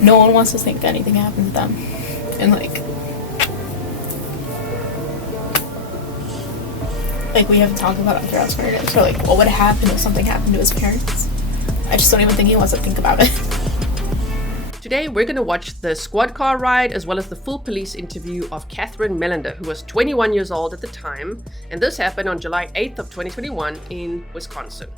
no one wants to think anything happened to them. And like we haven't talked about it throughout Square. So like, what would have happened if something happened to his parents? I just don't even think he wants to think about it. Today, we're going to watch the squad car ride as well as the full police interview of Cathryn Mellender, who was 21 years old at the time, and this happened on July 8th of 2021 in Wisconsin.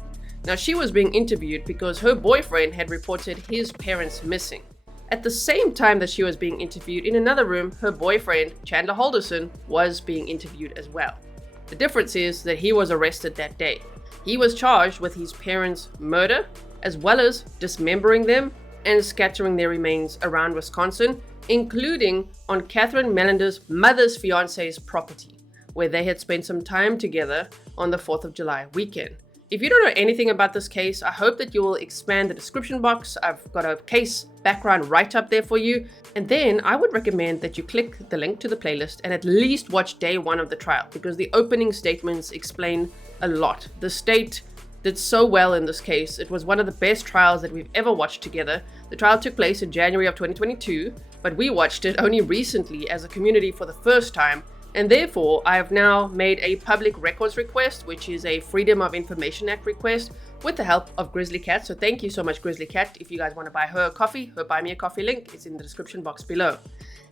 Now, she was being interviewed because her boyfriend had reported his parents missing. At the same time that she was being interviewed in another room, her boyfriend, Chandler Halderson, was being interviewed as well. The difference is that he was arrested that day. He was charged with his parents' murder, as well as dismembering them and scattering their remains around Wisconsin, including on Cathryn Mellender's mother's fiance's property, where they had spent some time together on the 4th of July weekend. If you don't know anything about this case, I hope that you will expand the description box. I've got a case background right up there for you. And then I would recommend that you click the link to the playlist and at least watch day 1 of the trial, because the opening statements explain a lot. The state did so well in this case. It was one of the best trials that we've ever watched together. The trial took place in January of 2022, but we watched it only recently as a community for the first time, and therefore I have now made a public records request, which is a Freedom of Information Act request, with the help of Grizzly Cat. So thank you so much, Grizzly Cat. If you guys want to buy her a coffee, her Buy Me a Coffee link is in the description box below.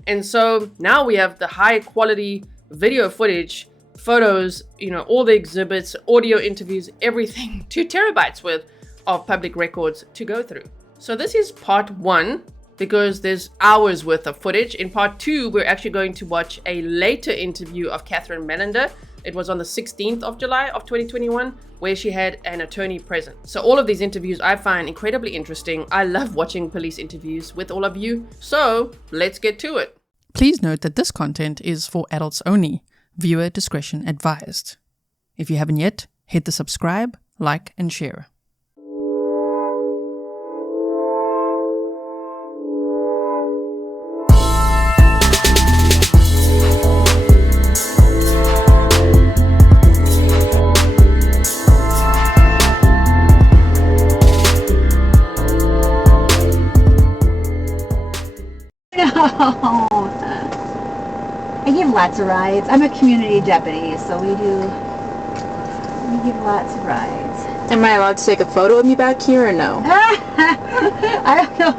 And so now we have the high quality video footage, photos, all the exhibits, audio interviews, everything, 2 terabytes worth of public records to go through. So this is part 1, because there's hours worth of footage. In part 2, we're actually going to watch a later interview of Cathryn Mellender. It was on the 16th of July of 2021, where she had an attorney present. So all of these interviews I find incredibly interesting. I love watching police interviews with all of you. So let's get to it. Please note that this content is for adults only. Viewer discretion advised. If you haven't yet, hit the subscribe, like, and share. No. I give lots of rides. I'm a community deputy, so we give lots of rides. Am I allowed to take a photo of me back here or no? I don't know.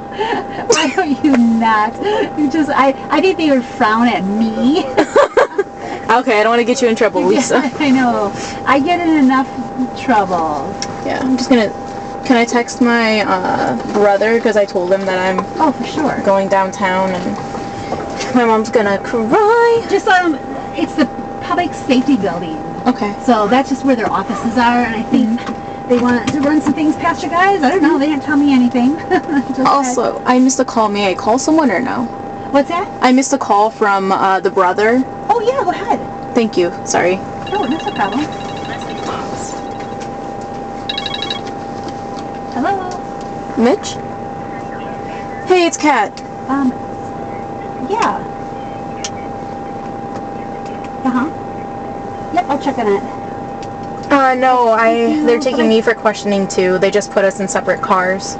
Why don't you not? I think they would frown at me. Okay, I don't want to get you in trouble, Lisa. I know. I get in enough trouble. Yeah, I'm just gonna... Can I text my brother? Because I told him that I'm for sure going downtown and my mom's gonna cry. Just it's the public safety building. Okay. So that's just where their offices are, and I think they want to run some things past you guys. I don't know. They didn't tell me anything. Also, I missed a call. May I call someone or no? What's that? I missed a call from the brother. Oh yeah, go ahead. Thank you. Sorry. Oh, that's no problem. Hello. Mitch? Hey, it's Kat. Yeah. Yep, I'll check on it. No, they're taking me for questioning too. They just put us in separate cars.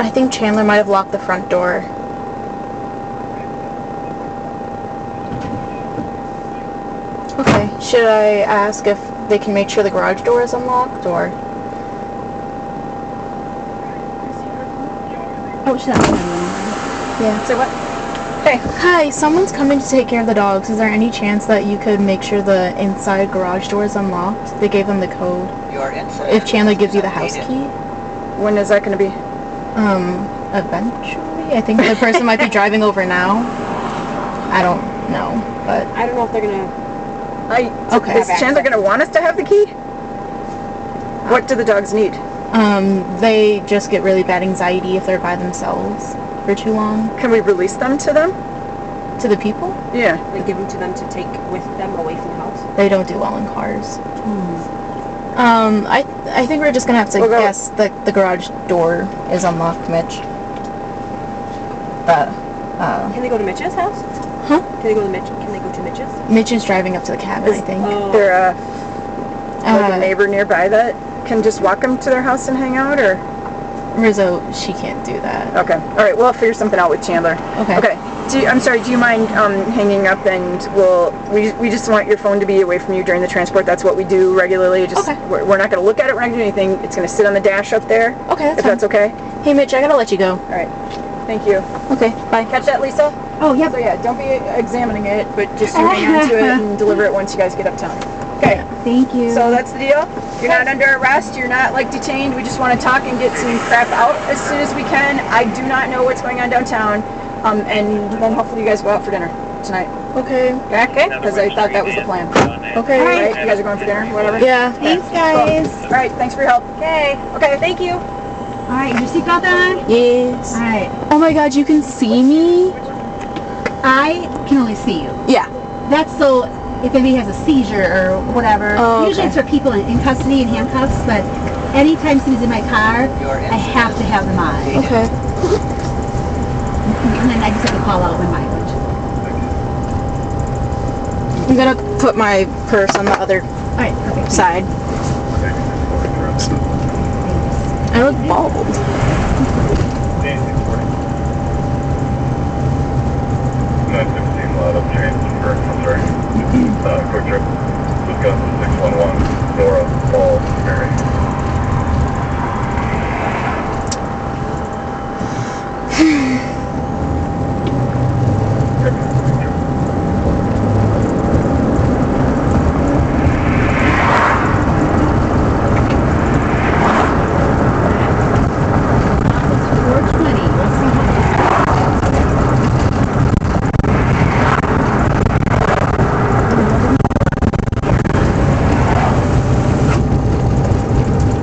I think Chandler might have locked the front door. Okay, should I ask if they can make sure the garage door is unlocked, or? Oh, she's not coming. Yeah. So what? Hey. Hi, someone's coming to take care of the dogs. Is there any chance that you could make sure the inside garage door is unlocked? They gave them the code. If Chandler gives you the house key. When is that going to be? Eventually. I think the person might be driving over now. I don't know, but... I don't know if they're going to... Okay. Is Chandler going to want us to have the key? What do the dogs need? They just get really bad anxiety if they're by themselves for too long. Can we release them to them? To the people? Yeah. They give them to them to take with them away from the house? They don't do well in cars. I think we're just gonna have to guess that the garage door is unlocked, Mitch. But, Can they go to Mitch's house? Huh? Can they go to Mitch's? Mitch is driving up to the cabin, I think. Oh. They're, like a neighbor nearby that can just walk them to their house and hang out, or? Rizzo, she can't do that. Okay. All right. We'll figure something out with Chandler. Okay. Okay. I'm sorry. Do you mind hanging up? And we just want your phone to be away from you during the transport. That's what we do regularly. Just we're not going to look at it. We're not going to do anything. It's going to sit on the dash up there. Okay. That's okay. Hey, Mitch, I gotta let you go. All right. Thank you. Okay. Bye. Catch that, Lisa? Oh, yeah. So yeah, don't be examining it, but just you hang on to it and deliver it once you guys get uptown. Okay. Thank you. So that's the deal. You're not under arrest. You're not like detained. We just want to talk and get some crap out as soon as we can. I do not know what's going on downtown. And then hopefully you guys go out for dinner tonight. Okay. Okay? Because I thought that was the plan. Okay. All right. You guys are going for dinner, whatever. Yeah. Thanks, guys. Cool. All right. Thanks for your help. Okay. Okay. Thank you. All right, your seatbelt on? Yes. All right. Oh my God, you can see me? I can only see you. Yeah. That's so if anybody has a seizure or whatever. Oh, Usually it's for people in custody and handcuffs, but anytime somebody's in my car, I have to have them on. Okay. And then I just have to call out my mileage. I'm gonna put my purse on the other All right, perfect. side. I look bald. 915 lot of transfer, I'm sorry. Quick trip. Wisconsin 611, Nora, Paul, Mary.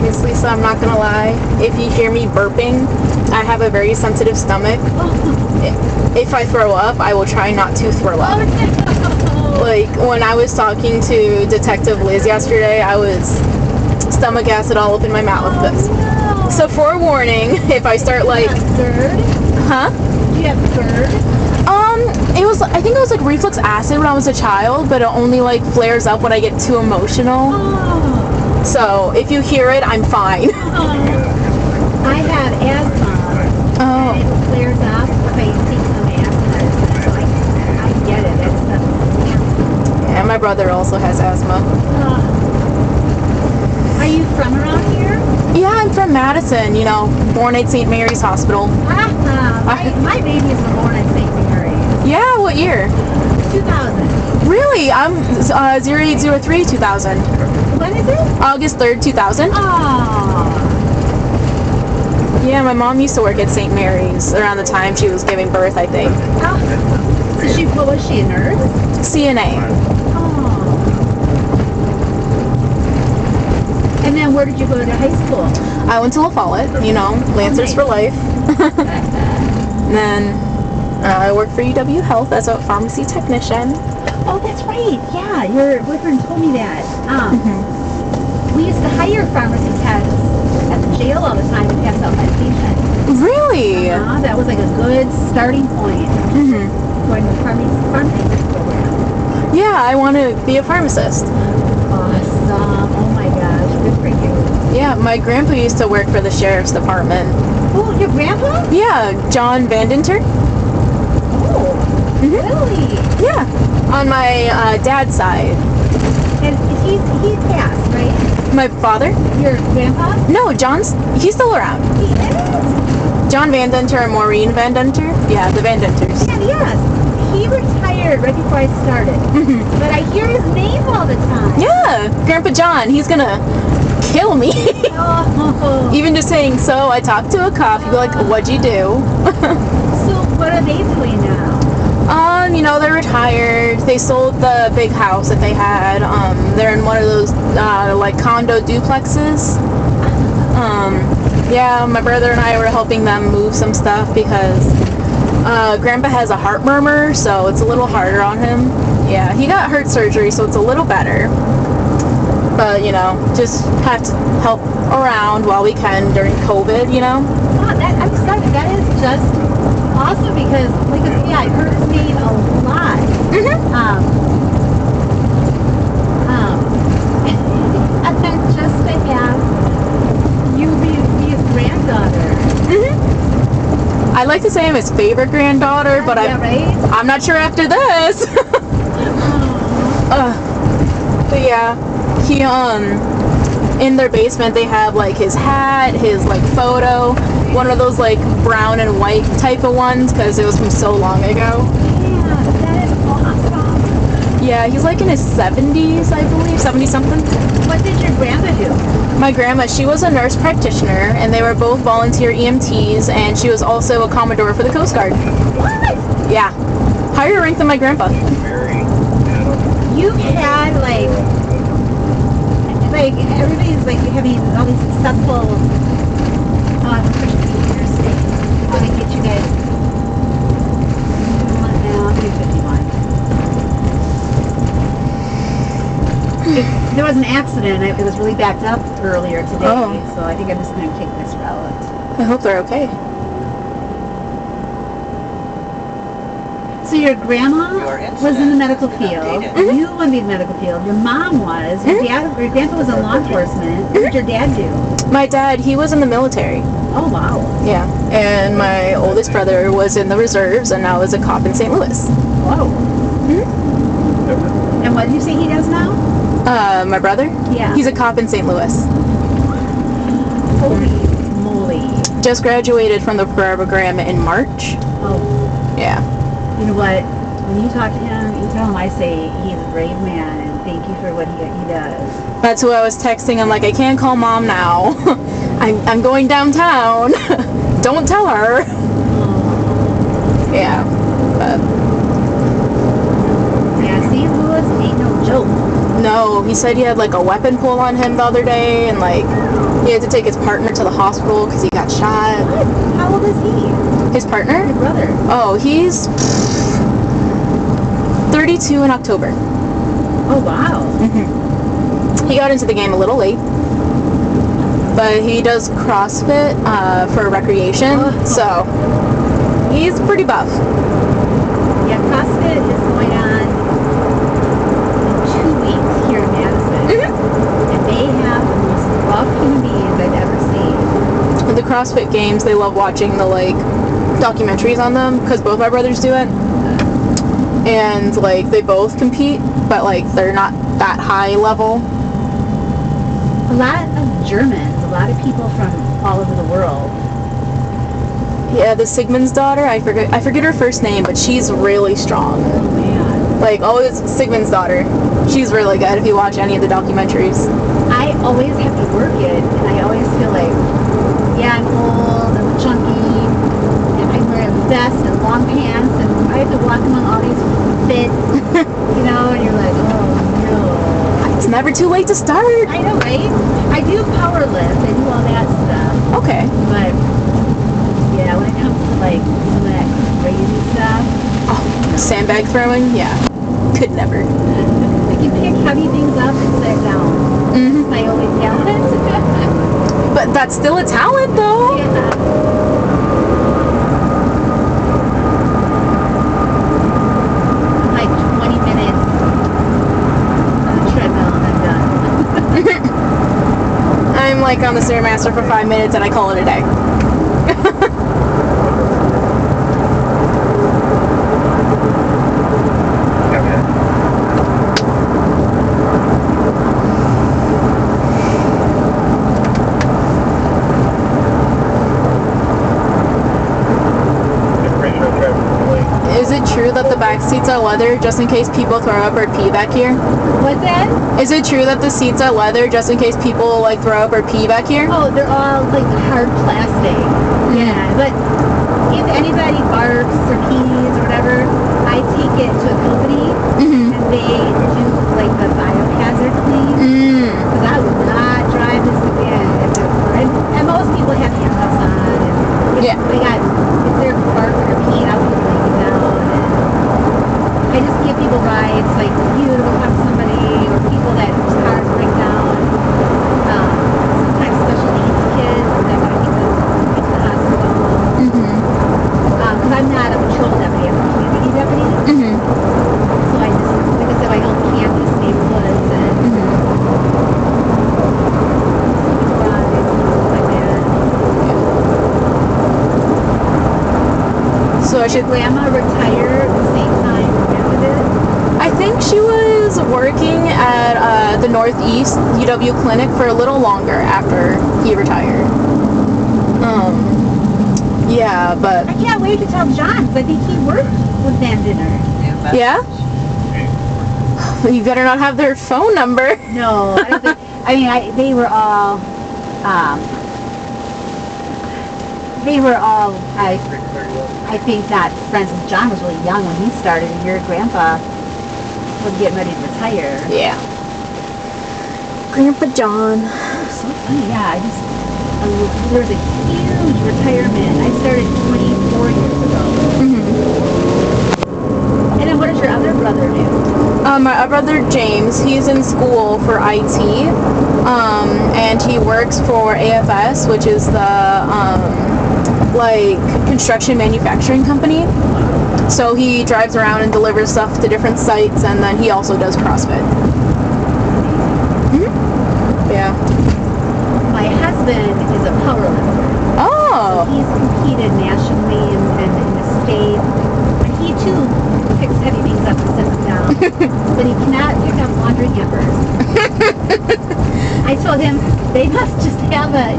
Miss Lisa, I'm not gonna lie. If you hear me burping, I have a very sensitive stomach. If I throw up, I will try not to throw up. Like when I was talking to Detective Liz yesterday, I was stomach acid all up in my mouth. So forewarning, if I start like, GERD? huh? Do you have GERD? I think it was like reflux acid when I was a child, but it only like flares up when I get too emotional. Oh. So if you hear it, I'm fine. I have asthma. Oh. And it flares up if I take some asthma. So I get it. Yeah, my brother also has asthma. Are you from around here? Yeah, I'm from Madison, born at St. Mary's Hospital. My baby is born at St. Mary's. Yeah, what year? 2000. Really? I'm 0803 2000. When is it? August 3rd, 2000. Oh. Yeah, my mom used to work at St. Mary's around the time she was giving birth, I think. So what was she, a nurse? CNA. Oh. And then where did you go to high school? I went to La Follette, Lancers for life. And then I worked for UW Health as a pharmacy technician. Oh, that's right. Yeah, your boyfriend told me that. We used to hire pharmacy techs at the jail all the time to pass out medication. Really? That was like a good starting point. Going to the pharmacy tech program. Yeah, I want to be a pharmacist. Awesome. Oh my gosh, good for you. Yeah, my grandpa used to work for the sheriff's department. Oh, your grandpa? Yeah, John Vandenter. Oh, really? Yeah, on my dad's side. And he passed, right? My father? Your grandpa? No, he's still around. He is? John Vandenter and Maureen Vandenter? Yeah, the Vandenters. Yeah, yes. He retired right before I started. But I hear his name all the time. Yeah, Grandpa John, he's gonna kill me. Oh. Even just saying, so I talked to a cop, he'd be like, what'd you do? So what are they doing now? They're retired. They sold the big house that they had. They're in one of those like condo duplexes. Yeah, my brother and I were helping them move some stuff because Grandpa has a heart murmur, so it's a little harder on him. Yeah, he got heart surgery, so it's a little better. But, just have to help around while we can during COVID, Wow, I'm excited. That is just awesome because, I heard his name a lot. I'd like to say I'm his favorite granddaughter, but Yeah, right? I'm not sure after this. But yeah, he in their basement they have like his hat, his like photo, one of those like brown and white type of ones because it was from so long ago. Yeah, that is awesome. Yeah, he's like in his 70s, I believe, 70 something. What did your grandma do? My grandma, she was a nurse practitioner, and they were both volunteer EMTs, and she was also a Commodore for the Coast Guard. What? Yeah, higher rank than my grandpa. You had like everybody's like having all these successful pregnancies in your state. Let me get you guys. Now I'm 51. There was an accident. It was really backed up earlier today, so I think I'm just going to take this route. I hope they're okay. So your grandma was in the medical field. You want to be in the medical field. Your mom was. Your grandpa was in law enforcement. What did your dad do? My dad, he was in the military. Oh, wow. Yeah, and my oldest brother was in the reserves and now is a cop in St. Louis. Whoa. And what did you say he does now? My brother? Yeah. He's a cop in St. Louis. Holy moly. Just graduated from the program in March. Oh. Yeah. You know what? When you talk to him, you tell him I say he's a brave man and thank you for what he does. That's who I was texting. I'm like, I can't call mom now. I'm going downtown. Don't tell her. Oh. Yeah. But Yeah, St. Louis ain't no joke. no, he said he had like a weapon pulled on him the other day, and like he had to take his partner to the hospital because he got shot. What? How old is he? His partner? Your brother. Oh, he's 32 in October. Oh, wow. He got into the game a little late, but he does CrossFit for recreation, so he's pretty buff. Yeah, CrossFit is going on in 2 weeks here in Madison. And they have the most rough human beings I've ever seen. The CrossFit games, they love watching the like documentaries on them because both my brothers do it, and like they both compete, but like they're not that high level. A lot of Germans, a lot of people from all over the world. Yeah, the Sigmund's daughter, I forget her first name, but she's really strong. Oh man. Like, it's Sigmund's daughter. She's really good if you watch any of the documentaries. I always have to work it, and I always feel like, yeah, I'm old, I'm chunky, and I'm wearing a vest and long pants, and I have to walk among all these fit, and you're like, oh no. It's never too late to start. I know, right? I do power lift, I do all that stuff, Okay. but yeah, when it comes to like some of that crazy stuff, Oh, sandbag throwing? Yeah. Could never. I can pick heavy things up and set it down. That's my only talent. But that's still a talent, though. Yeah. Like 20 minutes on the treadmill and I'm done. I'm like on the Stairmaster for 5 minutes and I call it a day. Is it true that the back seats are leather just in case people throw up or pee back here? What's that? Is it true that the seats are leather just in case people like throw up or pee back here? Oh, they're all like hard plastic. Yeah, but if anybody barks or pees or whatever, I take it to a company and they do like the biohazard clean. Because I would not drive this again. And most people have handcuffs on. And if they're barking or peeing, I would just lay it down. And I just give people rides, like you to have somebody or people that whose cars break down. Sometimes special needs kids that want to get them to the hospital. Because I'm not a patrol deputy, I'm a community deputy. So I just, like I said, I help campus neighborhoods and Did Grandma retire at the same time Grandma did? I think she was working at the Northeast UW clinic for a little longer after he retired. Yeah, but I can't wait to tell John, because I think he worked with Van Dinner. yeah. You better not have their phone number. No, I don't think, they were all, I think that friends with John was really young when he started, and your grandpa was getting ready to retire. Yeah. Grandpa John. So funny, yeah. There was a huge retirement. I started 24 years ago. And then what does your other brother do? My other brother James, he's in school for IT, and he works for AFS, which is the like construction manufacturing company. So he drives around and delivers stuff to different sites, and then he also does CrossFit. Yeah. My husband is a powerlifter. Oh. He's competed nationally and in the state. And he too picks heavy things up and sets them down. But he cannot pick up laundry hampers. I told him they must just have an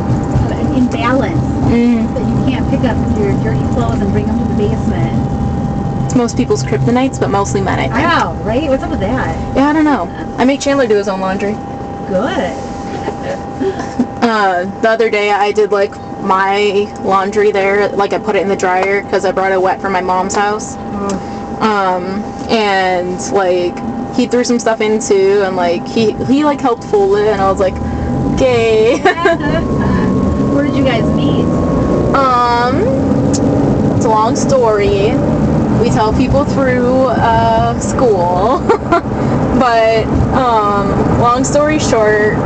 imbalance. That you can't pick up your dirty clothes and bring them to the basement. It's most people's kryptonites, but mostly men, I think. Wow, right? What's up with that? Yeah, I don't know. I make Chandler do his own laundry. Good. The other day I did like my laundry there, like I put it in the dryer because I brought it wet from my mom's house. And like he threw some stuff in too, and like he like helped fold it, and I was like, okay. Where did you guys meet? It's a long story. We tell people through school. But long story short,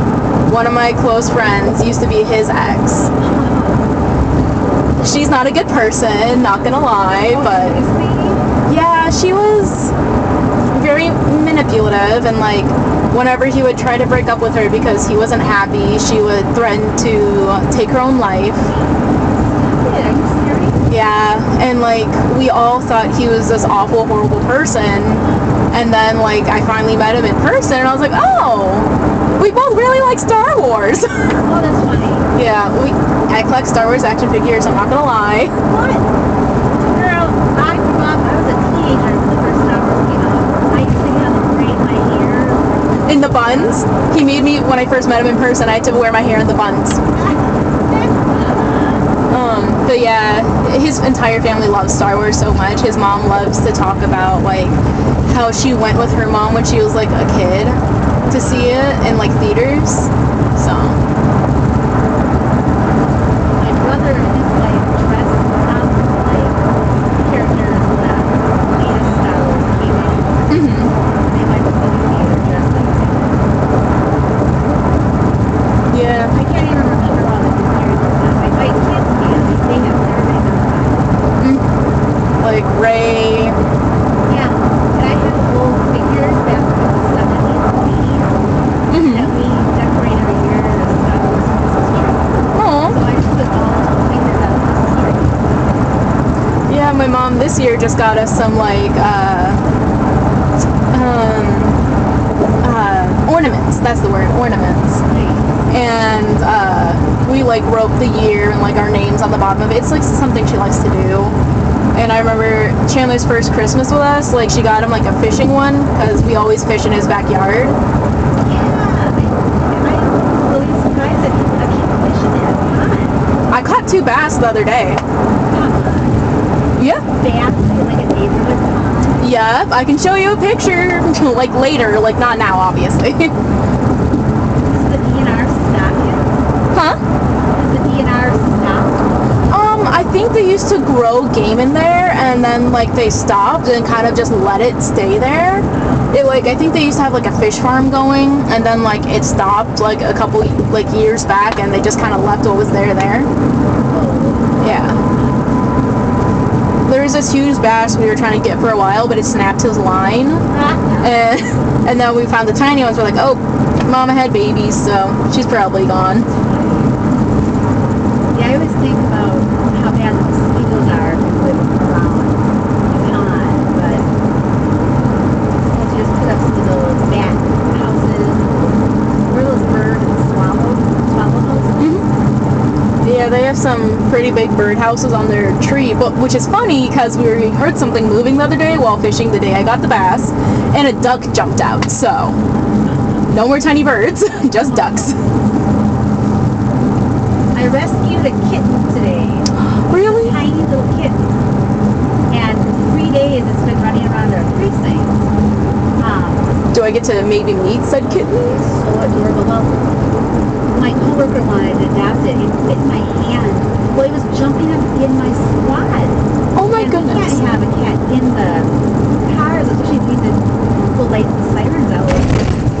one of my close friends used to be his ex. She's not a good person, not gonna lie, but yeah, she was very manipulative, and like whenever he would try to break up with her because he wasn't happy, she would threaten to take her own life. Yeah, and like we all thought he was this awful, horrible person, and then like I finally met him in person, and I was like, oh, we both really like Star Wars. Oh, that's funny. Yeah, I collect Star Wars action figures, I'm not gonna lie. What? Girl, I grew up, I was a teenager when the first Star Wars came out. I used to have to braid my hair. In the buns? He made me, when I first met him in person, I had to wear my hair in the buns. But yeah, his entire family loves Star Wars so much. His mom loves to talk about like how she went with her mom when she was like a kid to see it in like theaters. So My brother and his wife dressed up like characters that latest Star Wars came out. They went to the theater dressed up. yeah. I can't even remember all the characters now. My kids can. They have everybody's Like Ray. Yeah, and I have old figures back from the 70s and 80s that we decorate every year as Star Wars Christmas tree. Oh. So I just put all the figures on the Christmas tree. Yeah, my mom this year just got us some like ornaments. That's the word, ornaments. And we like wrote the year and like our names on the bottom of it. It's like something she likes to do. And I remember Chandler's first Christmas with us, like she got him like a fishing one because we always fish in his backyard. Yeah, I'm really surprised that you keep fishing that pond. I caught 2 bass the other day. Yeah. Bass in like a neighborhood pond. Yep, I can show you a picture like later, like not now obviously. Is the DNR stocking? Huh? Is the DNR stocked? I think they used to grow game in there, and then like they stopped and kind of just let it stay there. It like I think they used to have like a fish farm going, and then like it stopped like a couple like years back, and they just kind of left what was there. Yeah. There was this huge bass we were trying to get for a while, but it snapped his line, and then we found the tiny ones. We're like, oh, Mama had babies, so she's probably gone. Yeah, I always think about how bad the mosquitoes are if you live around they have some pretty big birdhouses on their tree, but which is funny because we heard something moving the other day while fishing the day I got the bass, and a duck jumped out. So no more tiny birds, just ducks. I rescued a kitten today. Really? Tiny little kitten. And 3 days it's been running around our precinct. Do I get to maybe meet said kitten? So adorable. Well, my coworker wanted to adopt it. It fit in my hand. Well, it was jumping up in my squad. Oh my and goodness. We can't have a cat in the cars, especially if we need to light the sirens out.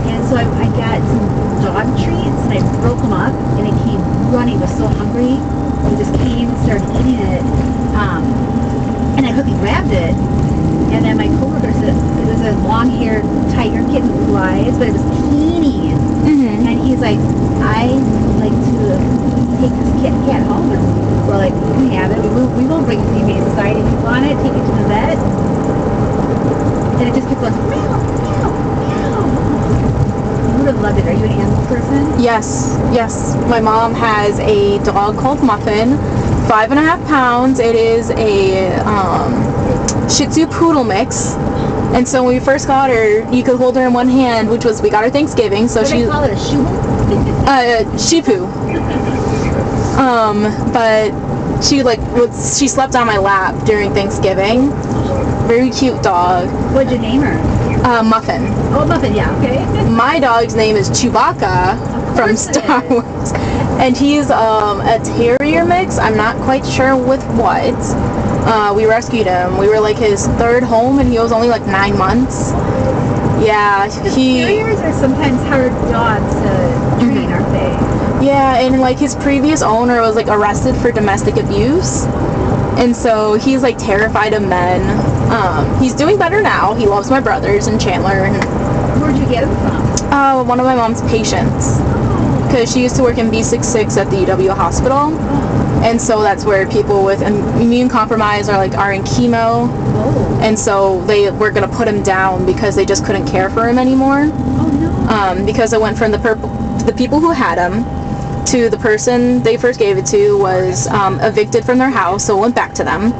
And so I got some dog treats and I broke them up and it came running. It was so hungry. It just came and started eating it. And I quickly grabbed it. And then my coworker said it was a long-haired tiger kitten with blue eyes, but it was teeny. Mm-hmm. And he's like, I would like to take this cat home. And we're like, you can have it. We won't bring it to the Humane Society. If you want it, take it to the vet. And it just kept going, meow, meow, meow. You would have loved it. Are you an animal person? Yes, yes. My mom has a dog called Muffin, 5.5 pounds. It is a Shih Tzu Poodle mix. And so when we first got her, you could hold her in one hand, which was, we got her Thanksgiving, so What do she... they call it, a shoe? Shipu. But she slept on my lap during Thanksgiving. Very cute dog. What'd you name her? Muffin. Oh, Muffin, yeah, okay. My dog's name is Chewbacca from Star Wars. And he's a terrier mix. I'm not quite sure with what. We rescued him. We were like his third home and he was only like 9 months. Yeah, Terriers are sometimes hard dogs to train, aren't they? Yeah, and like his previous owner was like arrested for domestic abuse. And so he's like terrified of men. He's doing better now. He loves my brothers and Chandler. And Where'd you get him from? one of my mom's patients. Because she used to work in B66 at the UW hospital. And so that's where people with immune compromise are in chemo. Oh. And so they were going to put him down because they just couldn't care for him anymore. Oh, no. Because it went from the people who had him to the person they first gave it to was evicted from their house, so it went back to them.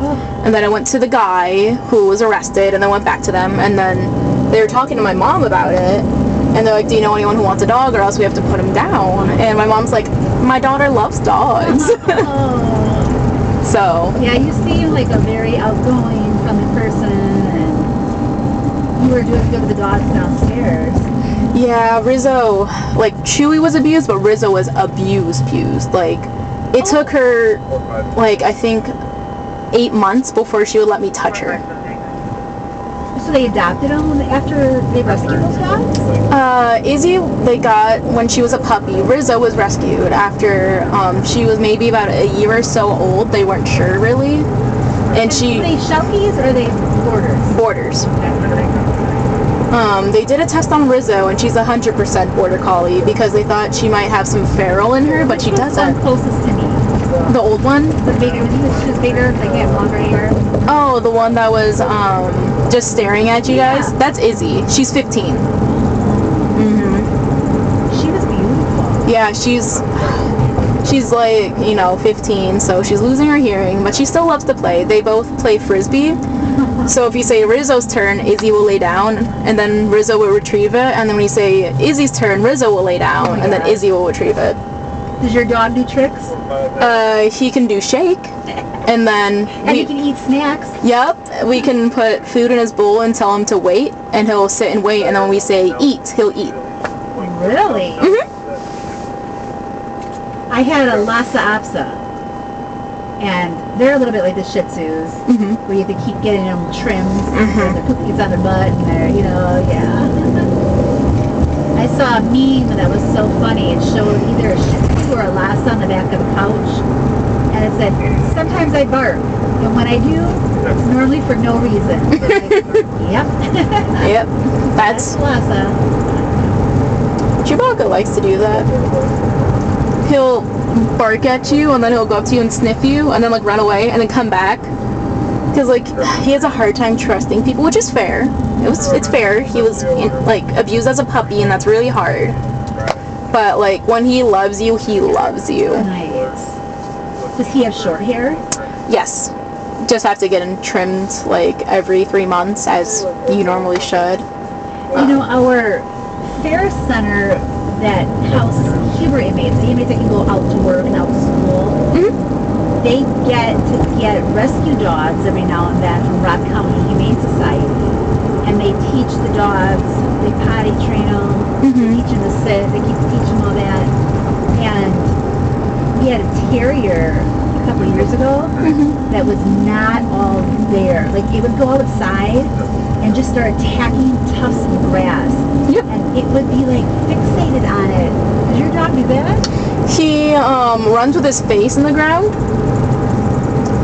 And then it went to the guy who was arrested and then went back to them. And then they were talking to my mom about it. And they're like, do you know anyone who wants a dog or else we have to put him down? And my mom's like, my daughter loves dogs. So. Yeah, you seem like a very outgoing, friendly person, and you were doing good with the dogs downstairs. Yeah, Rizzo, like Chewy was abused, but Rizzo was abused. Like, it took her, like, I think 8 months before she would let me touch her. So they adopted him after they rescued those dogs? Izzy, they got when she was a puppy. Rizzo was rescued after she was maybe about a year or so old. They weren't sure really. And Are they Shelties or are they Borders? Borders. They did a test on Rizzo, and she's 100% Border Collie because they thought she might have some feral in her, but she doesn't. One closest to me. The old one? The bigger, she was bigger, like had longer hair. Oh, the one that was just staring at you guys? That's Izzy. She's 15. She was beautiful. Yeah, she's like, 15, so she's losing her hearing, but she still loves to play. They both play Frisbee. So if you say Rizzo's turn, Izzy will lay down, and then Rizzo will retrieve it, and then when you say Izzy's turn, Rizzo will lay down, and then Izzy will retrieve it. Does your dog do tricks? He can do shake, and then... And he can eat snacks? Yep, we can put food in his bowl and tell him to wait, and he'll sit and wait, and then when we say eat, he'll eat. Really? I had a Lhasa Apso, and they're a little bit like the Shih Tzus, where you have to keep getting them trimmed, and the poop gets on their butt, and they're, yeah. I saw a meme that was so funny. It showed either a Shih Tzu or a Lhasa on the back of the couch, and it said, sometimes I bark, and when I do, it's normally for no reason. Like, yep. Yep. That's Lhasa. Chewbacca likes to do that. He'll bark at you, and then he'll go up to you and sniff you, and then run away, and then come back. Because he has a hard time trusting people, which is fair. It's fair. He was abused as a puppy, and that's really hard. But when he loves you, he loves you. Nice. Does he have short hair? Yes. Just have to get him trimmed like every 3 months, as you normally should. You know, our fair center that houses Huber inmates, the inmates that can go out to work and out to school, they get to get rescue dogs every now and then from Rock County Humane Society. And they teach the dogs, they potty train them, teach them to sit, they keep teaching them all that. And we had a terrier a couple of years ago that was not all there. Like, it would go outside and just start attacking tufts of grass. Yep. And it would be like fixated on it. Does your dog do that? He runs with his face in the ground.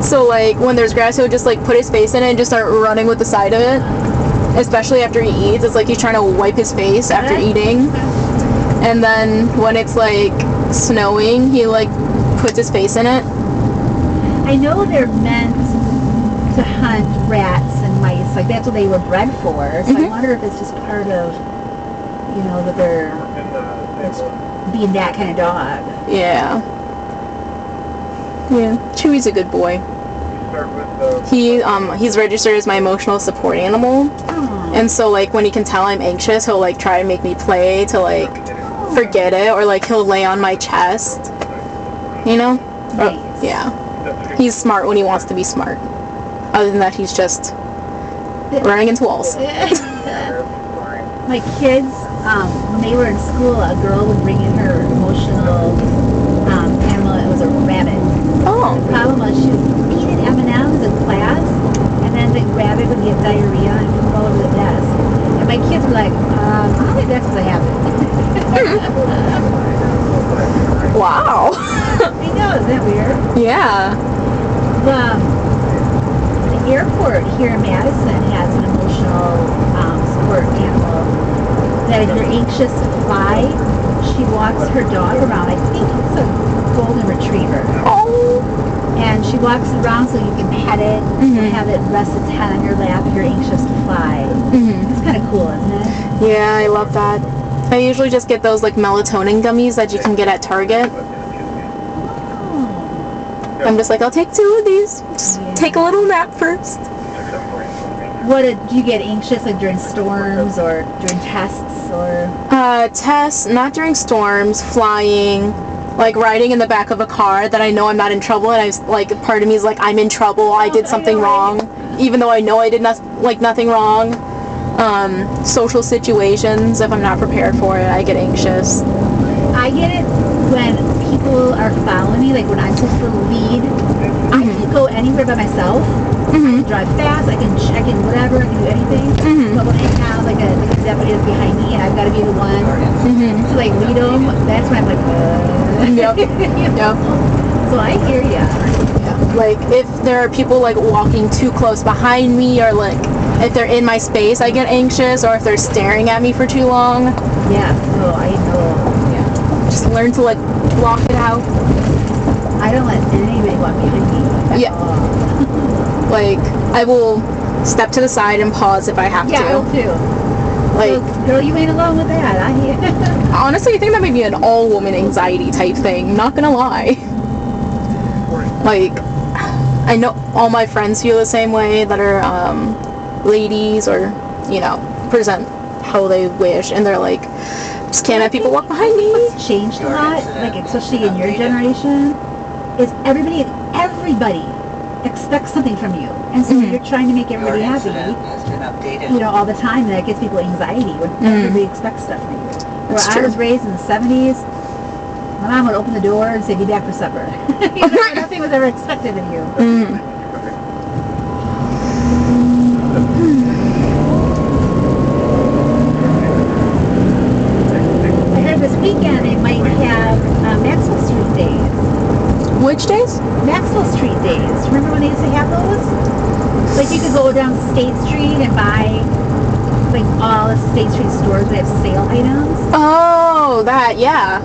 So like when there's grass, he'll just like put his face in it and just start running with the side of it. Especially after he eats, it's like he's trying to wipe his face after eating. And then when it's like snowing, he like puts his face in it. I know they're meant to hunt rats and mice, like that's what they were bred for. So I wonder if it's just part of, you know, that they're being that kind of dog. Yeah. Yeah. Chewy's a good boy. He's registered as my emotional support animal. And so like when he can tell I'm anxious, he'll like try and make me play to like forget it, or like he'll lay on my chest. You know? Nice. Yeah. He's smart when he wants to be smart. Other than that, he's just running into walls. My kids, when they were in school, a girl would bring in her emotional animal. It was a rabbit. Oh. The problem was she was eating M&Ms in class, and then the rabbit would get diarrhea and poop all over the desk. And my kids were like, I think that's because I have it. Wow. I know, isn't that weird? Yeah. The airport here in Madison has an emotional support animal that if you're anxious to fly, she walks her dog around. I think it's a golden retriever. Oh. And she walks around so you can pet it, have it rest its head on your lap if you're anxious to fly. It's kind of cool, isn't it? Yeah, I love that. I usually just get those like melatonin gummies that you can get at Target. I'm just like, I'll take 2 of these. Just take a little nap first. What do you get anxious like during storms or during tests or? Tests, not during storms, flying, like riding in the back of a car that I know I'm not in trouble, and I like part of me is like I'm in trouble. I did something wrong, even though I know I did nothing wrong. Social situations, if I'm not prepared for it, I get anxious. I get it when people are following me, like when I'm supposed to lead. I can go anywhere by myself. I can drive fast, I can whatever, I can do anything. But when I have like a deputy that's behind me and I've got to be the one to like lead them, that's when I'm like, Yep. Yep. So I hear ya. Yeah. Like if there are people like walking too close behind me, or like if they're in my space, I get anxious, or if they're staring at me for too long. Yeah, so I know. Yeah. Just learn to like block it out. I don't let anybody walk behind me. Yeah. Like, I will step to the side and pause if I have to. Yeah, I will too. Like, girl, you ain't alone with that. Honestly, I think that might be an all-woman anxiety type thing. Not gonna lie. Like, I know all my friends feel the same way that are ladies, or, you know, present how they wish, and they're like, just can't have people walk behind me. What's changed a lot, like especially in your generation, is everybody expects something from you, and so you're trying to make everybody happy, you know, all the time, and that gives people anxiety when everybody expects stuff from you. Where I was raised in the 70s, my mom would open the door and say, "Be back for supper." You know, nothing was ever expected of you. I heard this weekend they might have Maxwell Street days. Which days? Maxwell Street days. Remember when they used to have those? Like you could go down State Street and buy like all the State Street stores that have sale items. Oh, that, yeah.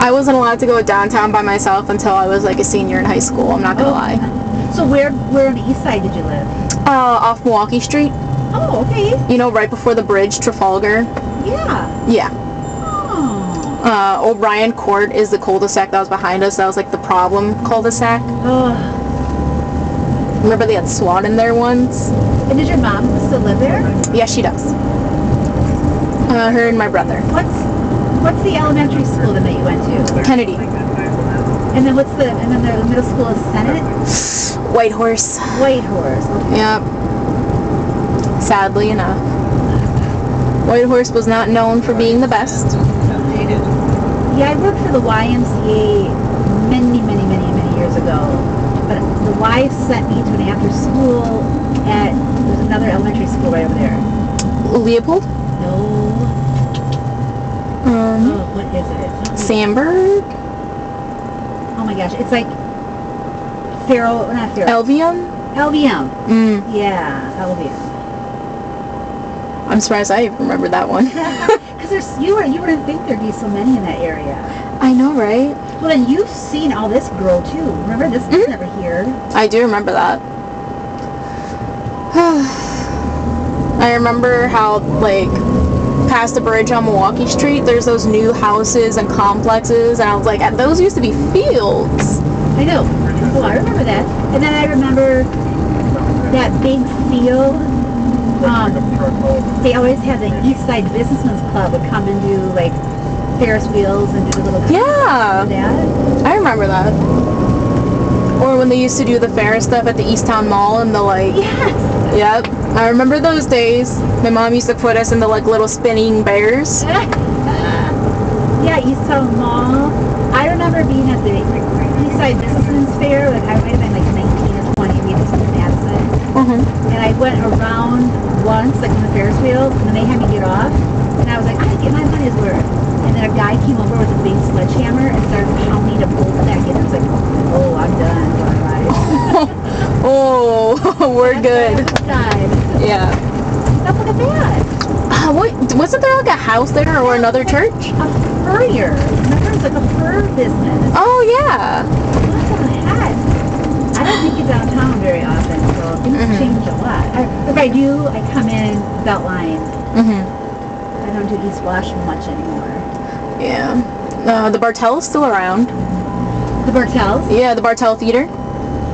I wasn't allowed to go downtown by myself until I was like a senior in high school, I'm not gonna lie. So where on the east side did you live? Off Milwaukee Street. Oh, okay. You know, right before the bridge, Trafalgar. Yeah. Yeah. Oh. O'Brien Court is the cul-de-sac that was behind us. That was like the problem cul-de-sac. Oh. Remember they had SWAT in there once? And does your mom still live there? Yeah, she does. Her and my brother. What's the elementary school that you went to? Kennedy. And then the middle school is Senate? Whitehorse. Whitehorse. Okay. Yep. Sadly enough. Whitehorse was not known for being the best. Yeah, I worked for the YMCA many years ago. But the Y sent me to an after school there's another elementary school right over there. Leopold? No. What is it? Sandburg? Oh my gosh, it's like not Faro. Elvium? LVM. Mm. Yeah, LVM. I'm surprised I even remember that one. Because you wouldn't think there'd be so many in that area. I know, right? Well, then you've seen all this grow too. Remember, this was never here. I do remember that. I remember how, like, past the bridge on Milwaukee Street, there's those new houses and complexes, and I was like, those used to be fields. I know. Oh, I remember that. And then I remember that big field. They always had the East Side Businessmen's Club would come and do, like, Ferris wheels and do the little... Yeah. That. I remember that. Or when they used to do the Ferris stuff at the Easttown Mall and the, like... Yes. Yep. I remember those days. My mom used to put us in the, like, little spinning bears. Yeah, Easttown Mall. I remember being at the East Side Businessmen's Fair, like, I might have been, like, 19 or 20, we just in Madison. And I went around once, like, on the Ferris wheels, and then they had me get off. And I was like, I get my money's worth. And then a guy came over with a big sledgehammer and started pounding a bolt back in. I was like, oh, I'm done. Oh, we're good. Yeah. Stuff like that. Wasn't there like a house there or another church? A furrier. Remember, it's like a fur business. Oh, yeah. What the heck? I don't think it's downtown very often, so things change a lot. If I do, I come in Beltline. I don't do East Wash much anymore. Yeah. The Bartell's still around. The Bartell's? Yeah, the Bartell Theater.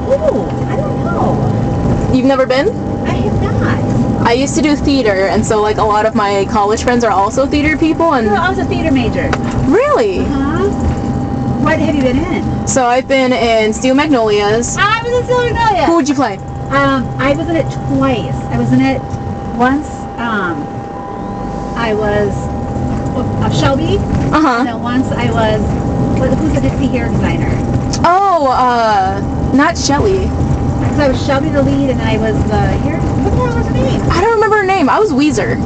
Oh, I don't know. You've never been? I have not. I used to do theater, and so like a lot of my college friends are also theater people. And I was a theater major. Really? What have you been in? So I've been in Steel Magnolias. I was in Steel Magnolias. Who would you play? I was in it twice. I was in it once. I was Shelby. And then once I was. Who's the Dixie hair designer? Oh, not Shelly. Because I was Shelby the lead, and I was the hair. What the hell was her name? I don't remember her name. I was Weezer.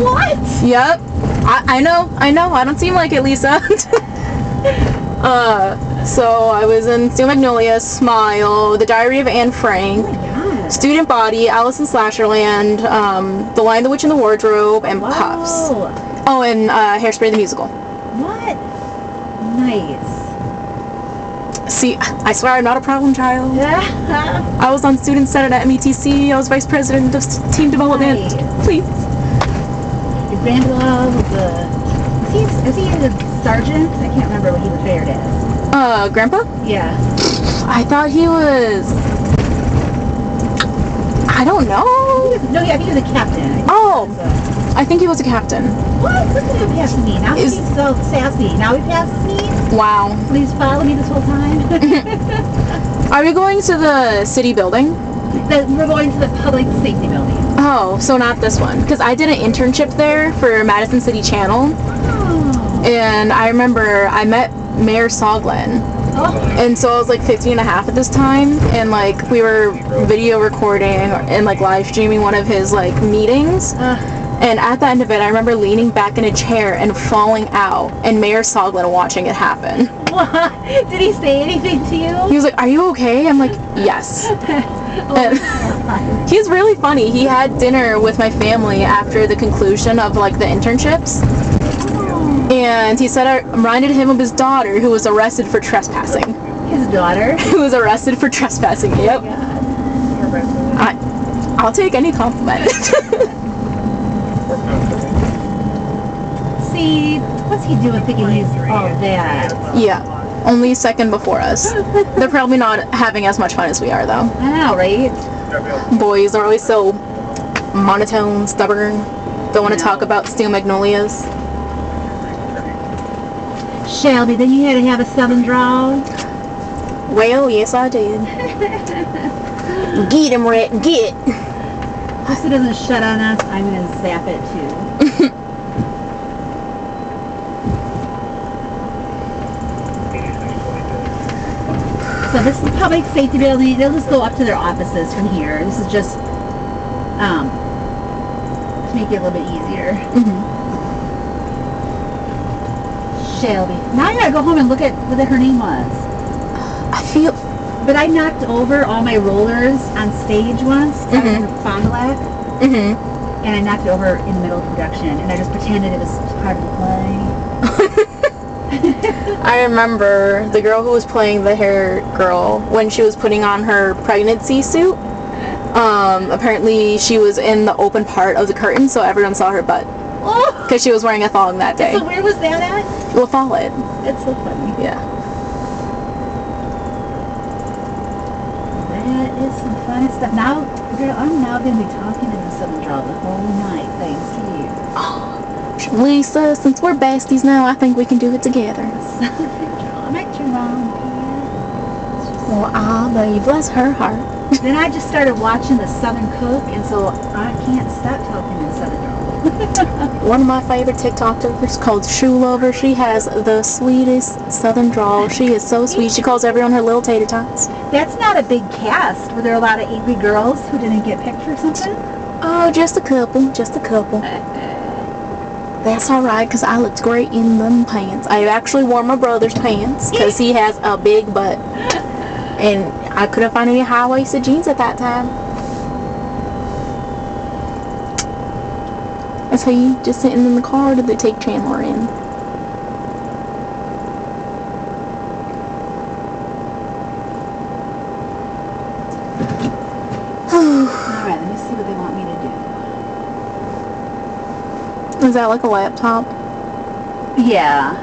What? Yep. I know. I don't seem like it, Lisa. So I was in Steel Magnolias, Smile, The Diary of Anne Frank, Student Body, Alice in Slasherland, The Lion, the Witch, and the Wardrobe, and Puffs. Oh, and Hairspray the Musical. What? Nice. See, I swear I'm not a problem child. I was on Student Senate at METC. I was Vice President of Team Development. Nice. Please. Your grandpa was is he a sergeant? I can't remember what he retired as. Grandpa? Yeah. I thought he was... I don't know. No, yeah, I think he was a captain. I think he was a captain. What? Look at him passing me. Now he's so sassy. Now he passes me? Wow. Please follow me this whole time. Are we going to the city building? We're going to the public safety building. Oh, so not this one. Because I did an internship there for Madison City Channel. Oh. And I remember I met Mayor Soglin. And so I was like 15 and a half at this time, and like we were video recording and like live streaming one of his like meetings. And at the end of it, I remember leaning back in a chair and falling out, and Mayor Soglin watching it happen. What? Did he say anything to you? He was like, "Are you okay?" I'm like, "Yes." He's really funny. He had dinner with my family after the conclusion of like the internships. And he said I reminded him of his daughter who was arrested for trespassing. His daughter? Who was arrested for trespassing, yep. I'll take any compliment. see, what's he doing thinking he's all that? Yeah, only a second before us. They're probably not having as much fun as we are, though. I know, right? Boys are always so monotone, stubborn. Don't want to talk about steel magnolias. Shelby, then you had to have a southern drawl? Well, yes, I did. Get him, Rat, get! If it doesn't shut on us, I'm going to zap it too. So this is public safety building. They'll just go up to their offices from here. This is just to make it a little bit easier. Shelby. Now I gotta go home and look at what her name was. I feel... But I knocked over all my rollers on stage once. I was in Fond du Lac. And I knocked it over in the middle of production. And I just pretended it was part of the play. I remember the girl who was playing the hair girl when she was putting on her pregnancy suit. Apparently she was in the open part of the curtain, so everyone saw her butt. Because she was wearing a thong that day. So where was that at? La Follette. It's so funny. Yeah. That is some funny stuff. Now, girl, I'm now going to be talking in the Southern Drawl the whole night, thanks to you. Lisa, since we're besties now, I think we can do it together. Southern Drawl. I'm actually wrong, Well, baby, bless her heart. Then I just started watching the Southern Cook, and so I can't stop talking in Southern Drawl. One of my favorite TikTokers is called Shoe Lover. She has the sweetest Southern drawl. She is so sweet. She calls everyone her little tater tots. That's not a big cast. Were there a lot of angry girls who didn't get picked or something? Oh, just a couple. Just a couple. That's alright, because I looked great in them pants. I actually wore my brother's pants, because he has a big butt. And I couldn't find any high-waisted jeans at that time. And so you just sitting in the car, or did they take Chandler in? Alright, let me see what they want me to do. Is that like a laptop? Yeah.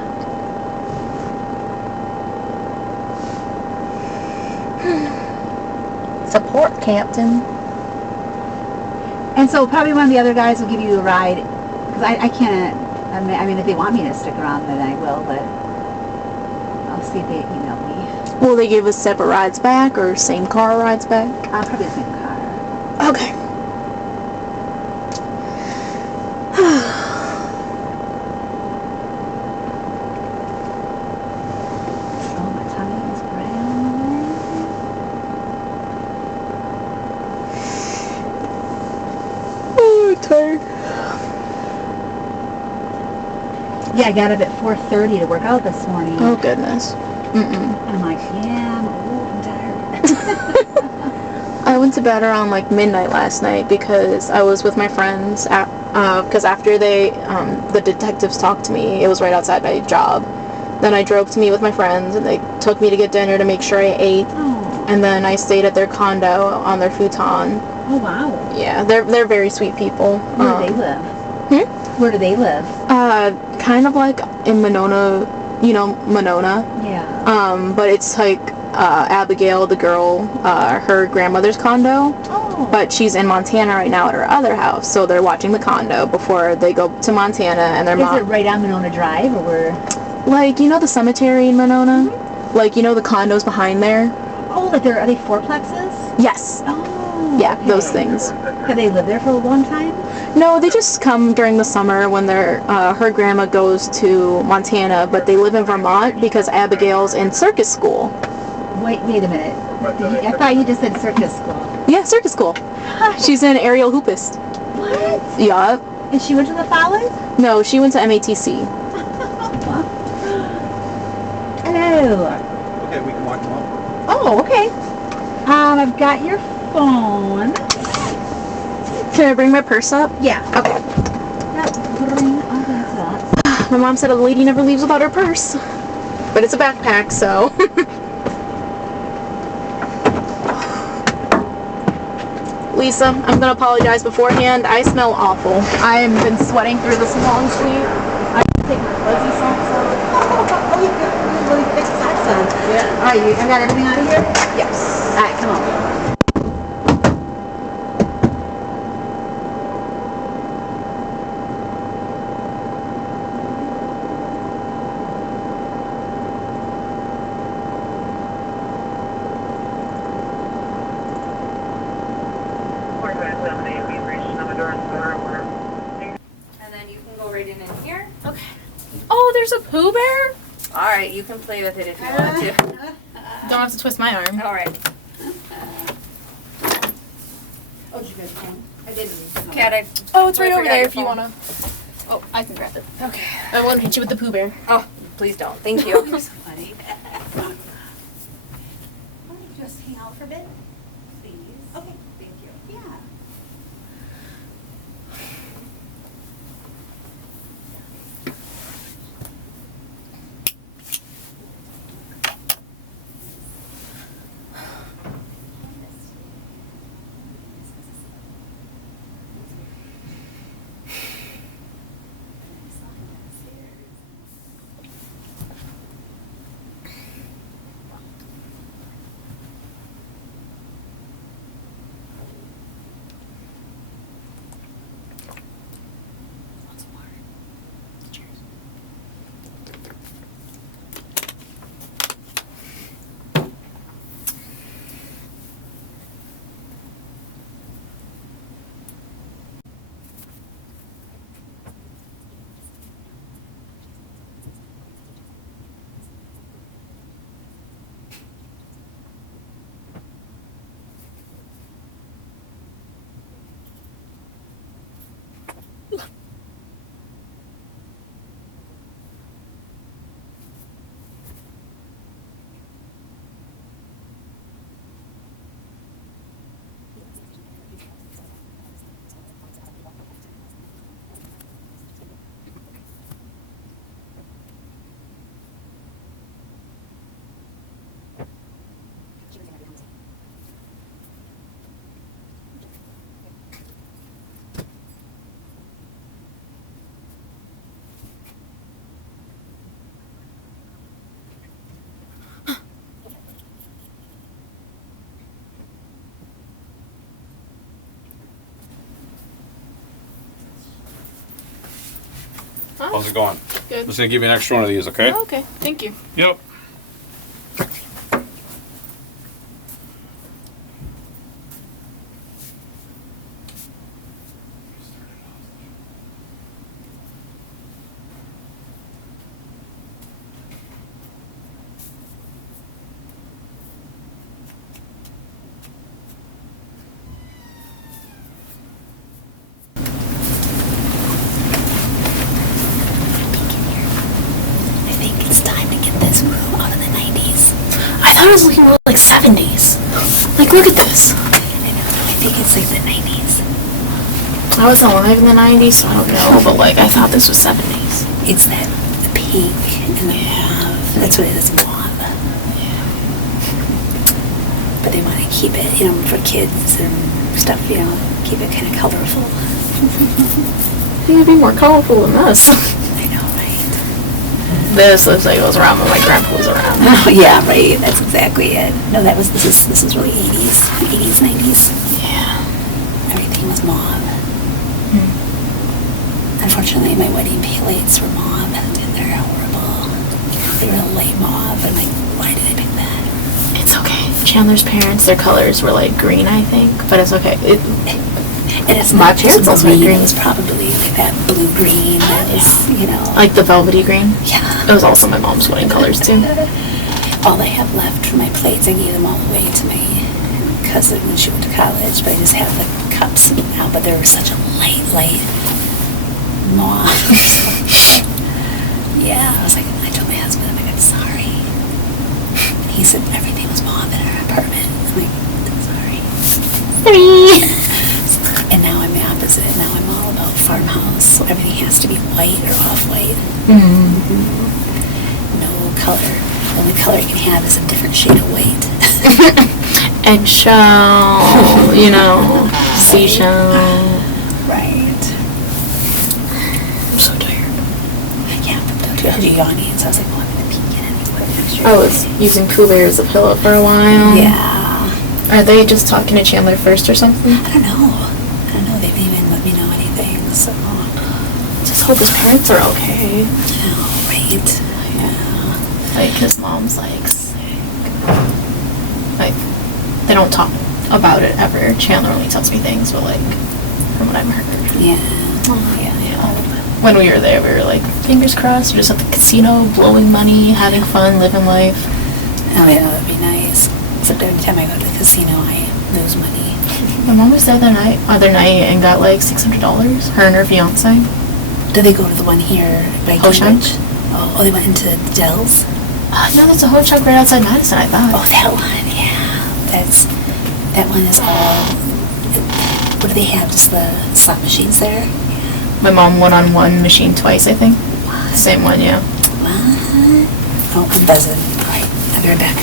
Support, Captain. And so probably one of the other guys will give you a ride, because I can't, I mean, if they want me to stick around, then I will, but I'll see if they email me. Will they give us separate rides back, or same car rides back? Probably the same car. Okay. Oh, my tummy is growling. Oh, I'm tired. Yeah, I got up at 4:30 to work out this morning. Oh, goodness. I'm like, yeah, I'm tired. I went to bed around like midnight last night because I was with my friends. Because after the detectives talked to me, it was right outside my job. Then I drove to meet with my friends, and they took me to get dinner to make sure I ate. Oh. And then I stayed at their condo on their futon. Oh, wow. Yeah, they're very sweet people. Where do they live? Where do they live? Kind of like in Monona, you know, Monona. Yeah. But it's like Abigail, the girl, her grandmother's condo. Oh. But she's in Montana right now at her other house, so they're watching the condo before they go to Montana, and their mom... Is it right on Monona Drive, or where? Like, you know the cemetery in Monona? Mm-hmm. Like, you know the condos behind there? Oh, like are they fourplexes? Yes. Oh. Yeah, okay. those things. Have they lived there for a long time? No, they just come during the summer when her grandma goes to Montana, but they live in Vermont because Abigail's in circus school. Wait a minute. I thought you just said circus school. Yeah, circus school. She's an aerial hoopist. What? Yeah. And she went to the Fowlers? No, she went to MATC. Hello. Okay, we can walk them up. Oh, okay. I've got your phone. Can I bring my purse up? Yeah. Okay. Bring all that up. My mom said a lady never leaves without her purse. But it's a backpack, so... Lisa, I'm gonna apologize beforehand. I smell awful. I've been sweating through this long sleeve. Take my fuzzy socks off. Oh, you really thick socks on. Yeah. All right, I got everything out of here? Yes. All right, come on. And then you can go right in here. Okay. Oh, there's a Pooh Bear? All right, you can play with it if you want to. Don't have to twist my arm. All right. Oh, did you guys come? I didn't. Cat, Oh, it's right I over forgot there your if you phone. wanna. Oh, I can grab it. Okay. I won't hit you with the Pooh Bear. Oh, please don't. Thank you. You're so funny. Why don't you just hang out for a bit? Please. Okay, thank you. Yeah. How's it going? Good. I'm just gonna give you an extra one of these, okay? Oh, okay, thank you. Yep. I think it's time to get this room out of the 90s. I thought it was looking more like 70s. Like, look at this. I know. I think it's like the 90s. I wasn't alive in the 90s, so I don't know, but like, I thought this was 70s. It's that the pink and the mauve. That's what it is, mauve. Yeah. But they want to keep it, you know, for kids and stuff, you know, keep it kind of colorful. I think it'd be more colorful than this. I know, right? This looks like it was around when my grandpa was around. Oh, yeah, right. That's exactly it. No, this is really 80s, 90s. Yeah. Everything was mauve. Unfortunately, my wedding plates were mauve, and they're horrible. They were light mauve. I'm like, why did I pick that? It's okay. Chandler's parents, their colors were like green, I think, but it's okay. And it's My not just parents also had green. green. It was probably like that blue green that was, you know. Like the velvety green. Yeah. It was also my mom's wedding colors too. All I have left from my plates, I gave them all away to my cousin when she went to college, but I just have the cups now, but they were such a light mauve. Yeah, I was like, I told my husband, I'm like, I'm sorry. He said everything was mauve in our apartment. I'm like, I'm sorry. And now I'm the opposite. Now I'm all about farmhouse, so everything has to be white or off-white. No color. The only color you can have is a different shade of white. Eggshell, you know, seashell. Right. I'm so tired. Yeah, told you yawning, so I was like, well, I'm gonna peek in and put extra. I was using Pooh Bear as a pillow for a while. Yeah. Are they just talking to Chandler first or something? I don't know. They didn't even let me know anything, so. Just hope his parents are okay. Oh, right. Yeah. Like, his mom's, like, sick. Like, they don't talk about it ever. Chandler only tells me things, but, like, from what I've heard. Yeah. Yeah. When we were there, we were like, fingers crossed, we're just at the casino, blowing money, having fun, living life. Oh, yeah, that'd be nice. Except every time I go to the casino, I lose money. My mom was there the other night and got like $600. Her and her fiance. Did they go to the one here by Cambridge? Oh, they went into Dell's? No, there's a Ho Chunk right outside Madison, I thought. Oh, that one, yeah. That one is all. What do they have? Just the slot machines there? My mom went on one machine twice, I think. What? Same one, yeah. What? Oh, I'm buzzing. All right, I'll be right back.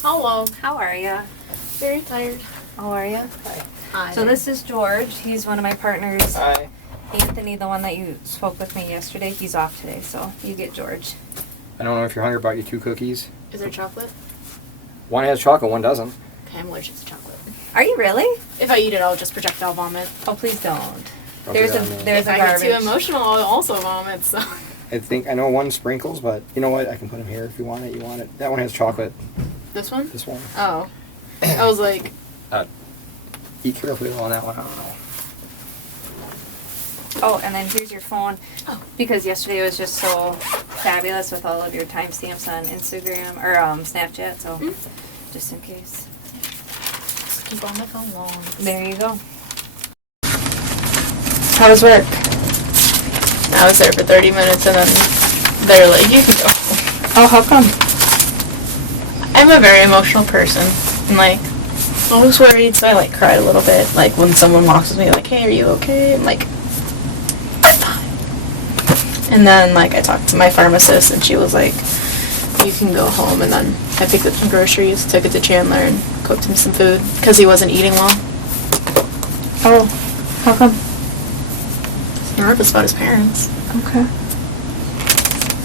Hello. How are you? Very tired. How are you? Hi. So this is George. He's one of my partners. Hi. Anthony, the one that you spoke with me yesterday, he's off today, so you get George. I don't know if you're hungry about your 2 cookies. Is there chocolate? One has chocolate, one doesn't. Okay, I'm allergic to chocolate. Are you really? If I eat it, I'll just projectile vomit. Oh, please don't. Don't There's do a that, there's If a I garbage. get too emotional, I'll also vomit, so. I know one sprinkles, but you know what? I can put them here if you want it. You want it. That one has chocolate. This one? This one. Oh. I was like, Eat carefully on that one. I don't know. Oh, and then here's your phone. Oh. Because yesterday was just so fabulous with all of your timestamps on Instagram or Snapchat, so just in case. just keep on my phone long. There you go. How was work? I was there for 30 minutes and then they're like, you can go. Oh, how come? I'm a very emotional person. And like, I was worried, so I like cried a little bit. Like when someone walks with me, like, hey, are you okay? I'm like, I'm fine. And then like I talked to my pharmacist and she was like, you can go home. And then I picked up some groceries, took it to Chandler and cooked him some food because he wasn't eating well. Oh, how come? He's nervous about his parents. Okay.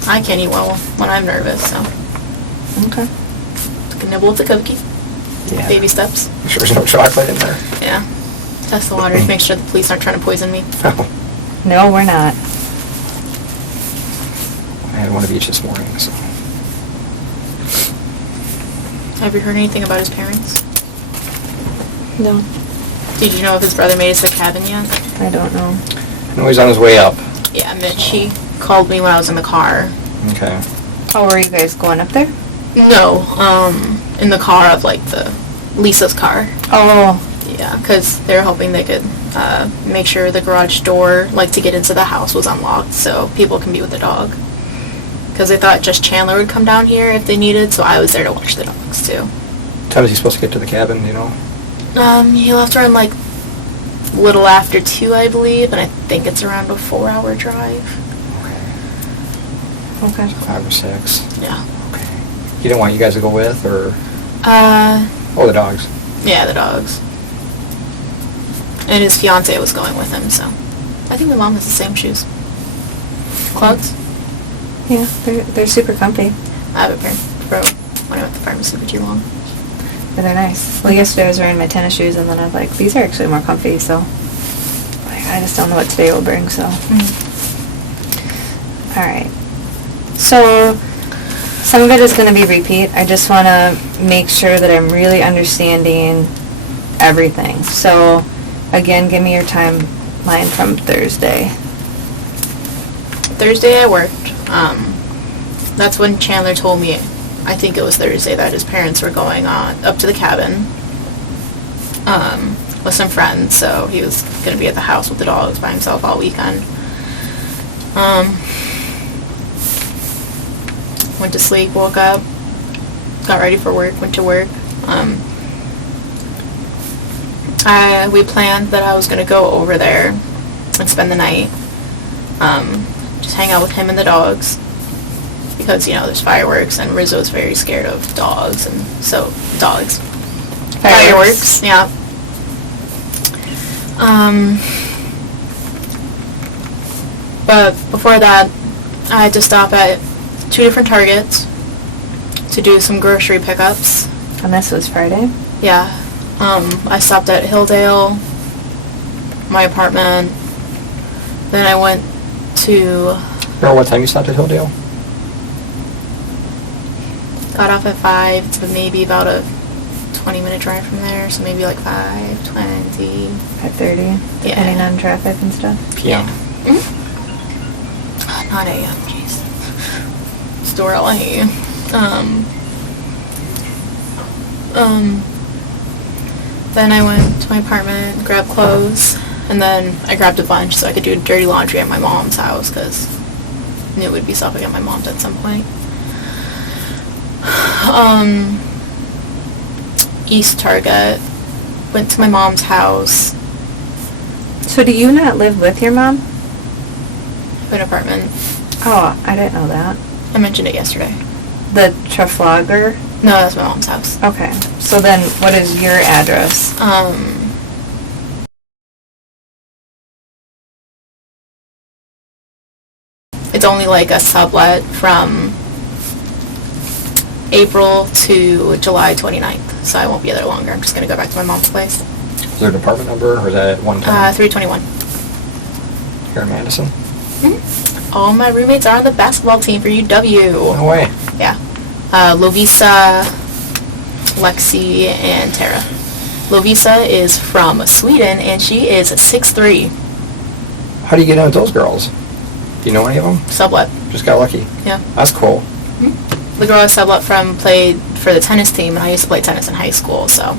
I can't eat well when I'm nervous, so. Okay. Took a nibble with the cookie. Yeah. Baby steps. I'm sure there's no chocolate in there. Yeah. Test the water to make sure the police aren't trying to poison me. No. No, we're not. I had one of each this morning, so. Have you heard anything about his parents? No. Did you know if his brother made it to the cabin yet? I don't know. I know he's on his way up. Yeah, Mitch, he called me when I was in the car. Okay. Oh, were you guys going up there? No, in the car of, like, Lisa's car. Oh. Yeah, because they were hoping they could make sure the garage door, like, to get into the house was unlocked so people can be with the dog. Because they thought just Chandler would come down here if they needed, so I was there to watch the dogs, too. What time is he supposed to get to the cabin, do you know? He left around, like, little after 2, I believe, and I think it's around a 4-hour drive. Okay. 5 or 6. Yeah. Okay. He didn't want you guys to go with, or? Oh, the dogs. Yeah, the dogs. And his fiance was going with him, so. I think my mom has the same shoes. Clogs? Yeah, they're super comfy. I have a pair for when I went to the pharmacy for too long. But they're nice. Well, yesterday I was wearing my tennis shoes, and then I was like, these are actually more comfy, so. Like, I just don't know what today will bring, so. Alright. So, some of it is going to be repeat. I just want to make sure that I'm really understanding everything. So, again, give me your timeline from Thursday. Thursday I worked. That's when Chandler told me, I think it was Thursday, that his parents were going up to the cabin with some friends, so he was going to be at the house with the dogs by himself all weekend. Went to sleep, woke up, got ready for work, went to work. We planned that I was going to go over there and spend the night, just hang out with him and the dogs, because, you know, there's fireworks, and Rizzo's very scared of dogs, and so, dogs. Fireworks, yeah. But before that, I had to stop at 2 different Targets to do some grocery pickups. And this was Friday? Yeah. I stopped at Hilldale, my apartment. Then I went to... Remember what time you stopped at Hilldale? Got off at 5. It's maybe about a 20-minute drive from there, so maybe like 5:20. 5:30, depending on traffic and stuff? PM. Not AM, jeez. Store LA. Then I went to my apartment, grabbed clothes, and then I grabbed a bunch so I could do dirty laundry at my mom's house, because I knew it would be stopping at my mom's at some point. East Target. Went to my mom's house. So do you not live with your mom? An apartment. Oh, I didn't know that. I mentioned it yesterday. The Trafalgar? No, that's my mom's house. Okay. So then, what is your address? It's only like a sublet from April to July 29th, so I won't be there longer. I'm just going to go back to my mom's place. Is there an apartment number, or is that at 110? 321. Here in Madison? Mm-hmm. All my roommates are on the basketball team for UW. No way. Yeah. Lovisa, Lexi, and Tara. Lovisa is from Sweden, and she is 6'3". How do you get in with those girls? Do you know any of them? Sublet. Just got lucky. Yeah. That's cool. Mm-hmm. The girl I sublet from played for the tennis team, and I used to play tennis in high school, so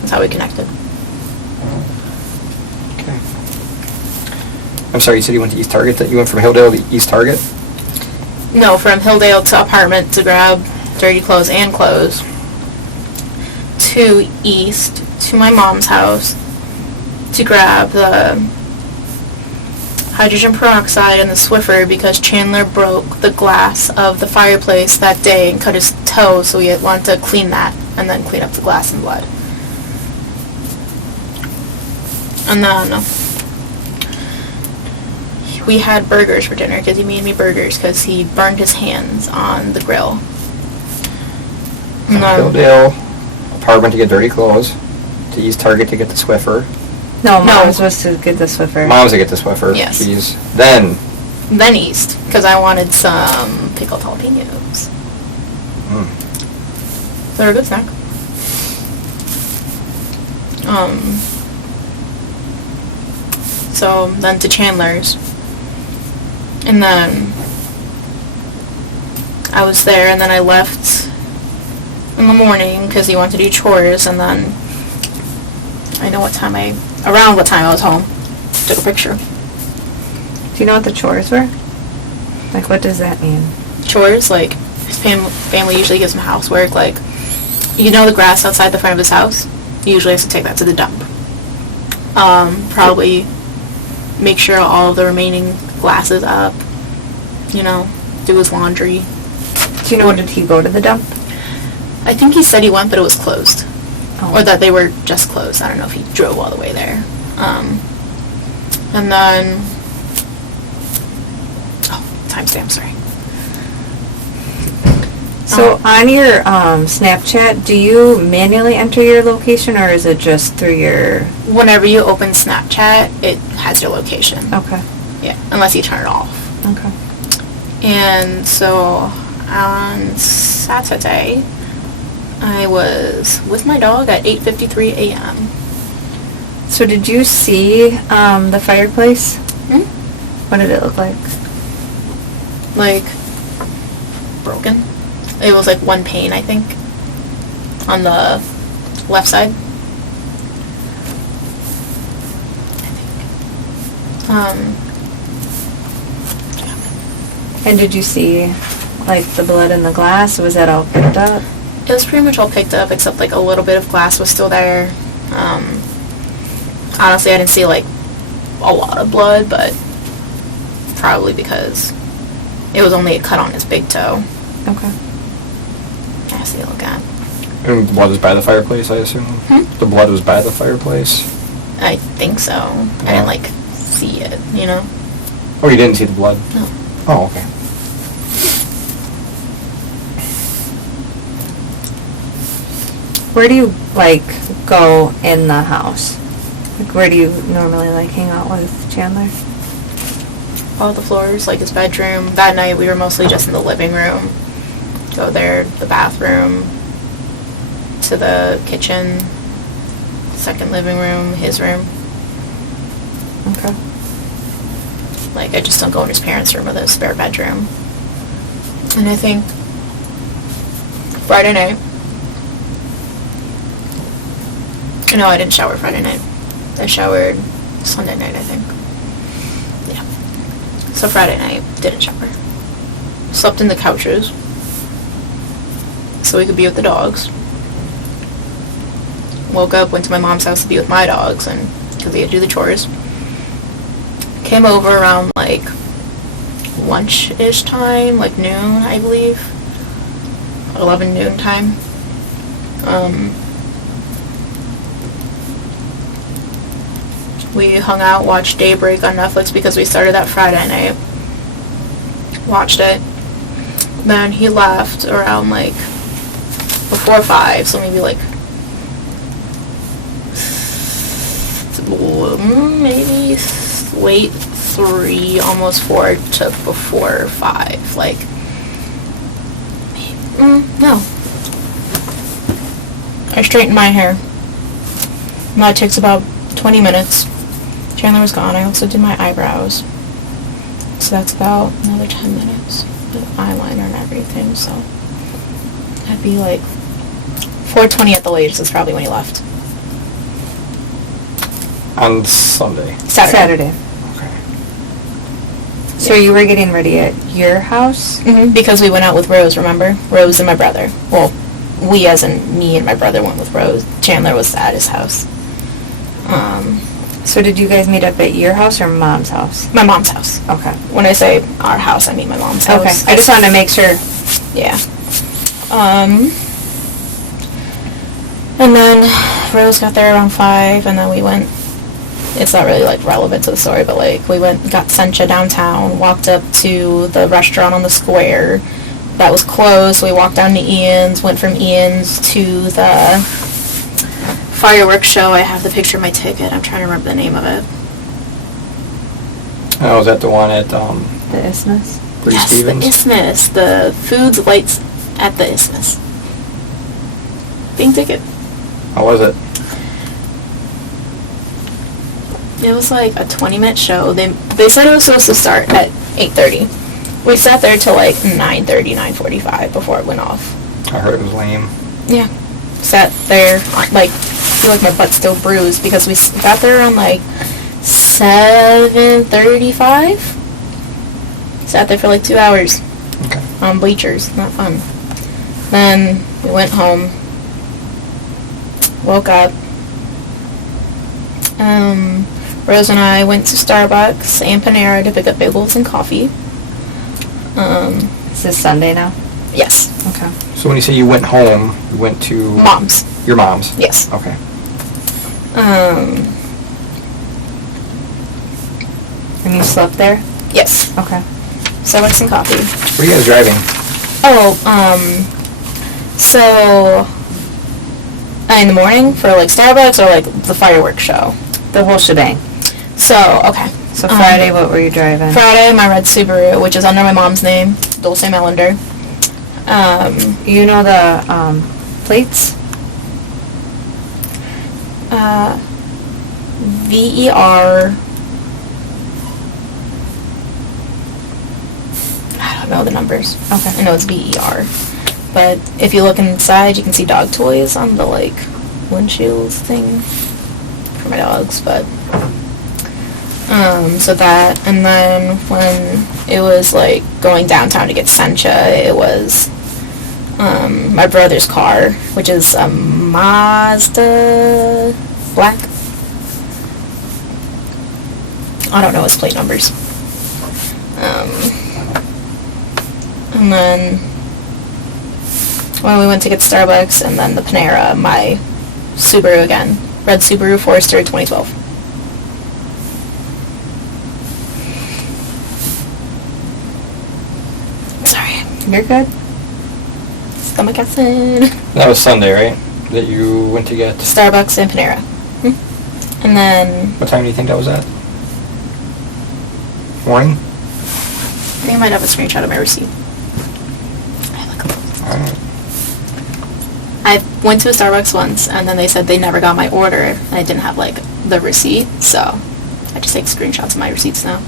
that's how we connected. Okay. I'm sorry, you said you went to East Target? That you went from Hilldale to East Target? No, from Hilldale to apartment to grab dirty clothes and clothes. To East, to my mom's house, to grab the hydrogen peroxide and the Swiffer because Chandler broke the glass of the fireplace that day and cut his toe, so we wanted to clean that and then clean up the glass and blood. And then we had burgers for dinner because he made me burgers because he burned his hands on the grill. From Hilldale apartment to get dirty clothes, to East Target to get the Swiffer. No, Mom was supposed to get the Swiffer. Mom's to get the Swiffer. Yes. Jeez. Then East, because I wanted some pickled jalapenos. They're a good snack. So then to Chandler's. And then I was there, and then I left in the morning because he wanted to do chores, and then around what time I was home, took a picture. Do you know what the chores were? Like, what does that mean? Chores, like, his family usually gives him housework, like, the grass outside the front of his house? He usually has to take that to the dump. Probably make sure all of the remaining glass is up, do his laundry. Do you know, did he go to the dump? I think he said he went, but it was closed. Oh. Or that they were just closed. I don't know if he drove all the way there. And then... timestamp, sorry. So on your Snapchat, do you manually enter your location, or is it just through your... Whenever you open Snapchat, it has your location. Okay. Yeah, unless you turn it off. Okay. And so on Saturday, I was with my dog at 8:53 a.m. So did you see the fireplace? What did it look like? Like, broken. It was like one pane, I think, on the left side. And did you see, like, the blood in the glass? Was that all picked up? It was pretty much all picked up, except like a little bit of glass was still there. Honestly, I didn't see like a lot of blood, but probably because it was only a cut on his big toe. Okay. I see, look at. And the blood was by the fireplace, I assume? The blood was by the fireplace? I think so. I didn't like see it, Oh, you didn't see the blood? No. Oh, okay. Where do you, like, go in the house? Like, where do you normally, like, hang out with Chandler? All the floors, like his bedroom. That night we were mostly just in the living room. Go there, the bathroom, to the kitchen, second living room, his room. Okay. Like, I just don't go in his parents' room or the spare bedroom. And I think Friday night. No, I didn't shower Friday night. I showered Sunday night, I think. Yeah. So Friday night, didn't shower. Slept in the couches so we could be with the dogs. Woke up, went to my mom's house to be with my dogs, and because we had to do the chores. Came over around like lunch-ish time, like noon, I believe. 11 noon time. We hung out, watched Daybreak on Netflix because we started that Friday night. Watched it. Then he left around like before 5, so maybe like maybe late 3, almost 4 to before 5. Like, no. I straightened my hair. And that takes about 20 minutes. Chandler was gone. I also did my eyebrows. So that's about another 10 minutes. With eyeliner and everything, so that'd be like 4:20 at the latest is probably when he left. On Sunday? Saturday. Okay. So you were getting ready at your house? Mm-hmm. Because we went out with Rose, remember? Rose and my brother. Well, we as in me and my brother went with Rose. Chandler was at his house. So did you guys meet up at your house or Mom's house? My mom's house. Okay. When I say our house, I mean my mom's house. Okay. I just wanted to make sure. Yeah. And then Rose got there around 5, and then we went, it's not really like relevant to the story, but like we got Sencha downtown, walked up to the restaurant on the square that was closed, so we walked down to Ian's, went from Ian's to the fireworks show. I have the picture of my ticket. I'm trying to remember the name of it. Oh, was that the one at, The Isthmus? Yes, Stevens? the Isthmus. The Foods Lights at the Isthmus. Pink ticket. How was it? It was like a 20-minute show. They said it was supposed to start at 8:30. We sat there till like 9:30, 9:45 before it went off. I heard it was lame. Yeah. Sat there, like, I feel like my butt's still bruised because we got there around like 7:35. Sat there for like 2 hours. Okay. On bleachers. Not fun. Then we went home. Woke up. Rose and I went to Starbucks and Panera to pick up bagels and coffee. Is this Sunday now? Yes. Okay. So when you say you went home, you went to... Mom's. Your mom's? Yes. Okay. And you slept there? Yes. Okay. Starbucks and coffee. Where are you guys driving? Oh, so... in the morning for, like, Starbucks or, like, the fireworks show? The whole shebang. So, okay. So Friday, what were you driving? Friday, my red Subaru, which is under my mom's name, Dulce Mellender. You know the plates? VER. I don't know the numbers. Okay. I know it's VER. But if you look inside, you can see dog toys on the, like, windshields thing for my dogs, but... so that, and then when it was, like, going downtown to get Sencha, it was, my brother's car, which is a Mazda black. I don't know his plate numbers. And then when we went to get Starbucks, and then the Panera, my Subaru again, red Subaru Forester 2012. Sorry. You're good. Stomach acid. That was Sunday, right? That you went to get... Starbucks and Panera. And then... What time do you think that was at? Morning? I think I might have a screenshot of my receipt. Alright. I went to a Starbucks once, and then they said they never got my order, and I didn't have, like, the receipt, so I just take screenshots of my receipts now.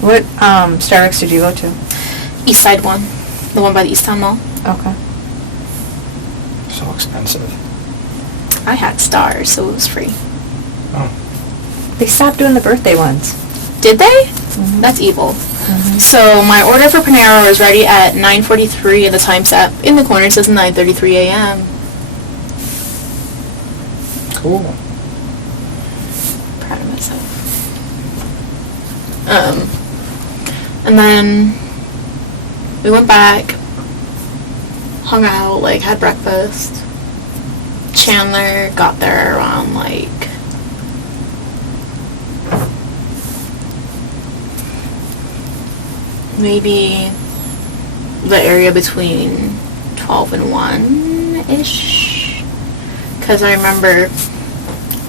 What Starbucks did you go to? East Side one. The one by the East Town Mall. Okay. So expensive. I had stars, so it was free. Oh. They stopped doing the birthday ones. Did they? Mm-hmm. That's evil. Mm-hmm. So my order for Panera was ready at 9:43, and the time stamp in the corner says 9:33 a.m. Cool. Proud of myself. And then we went back, hung out, like, had breakfast. Chandler got there around, like, maybe the area between 12 and 1-ish. Because I remember,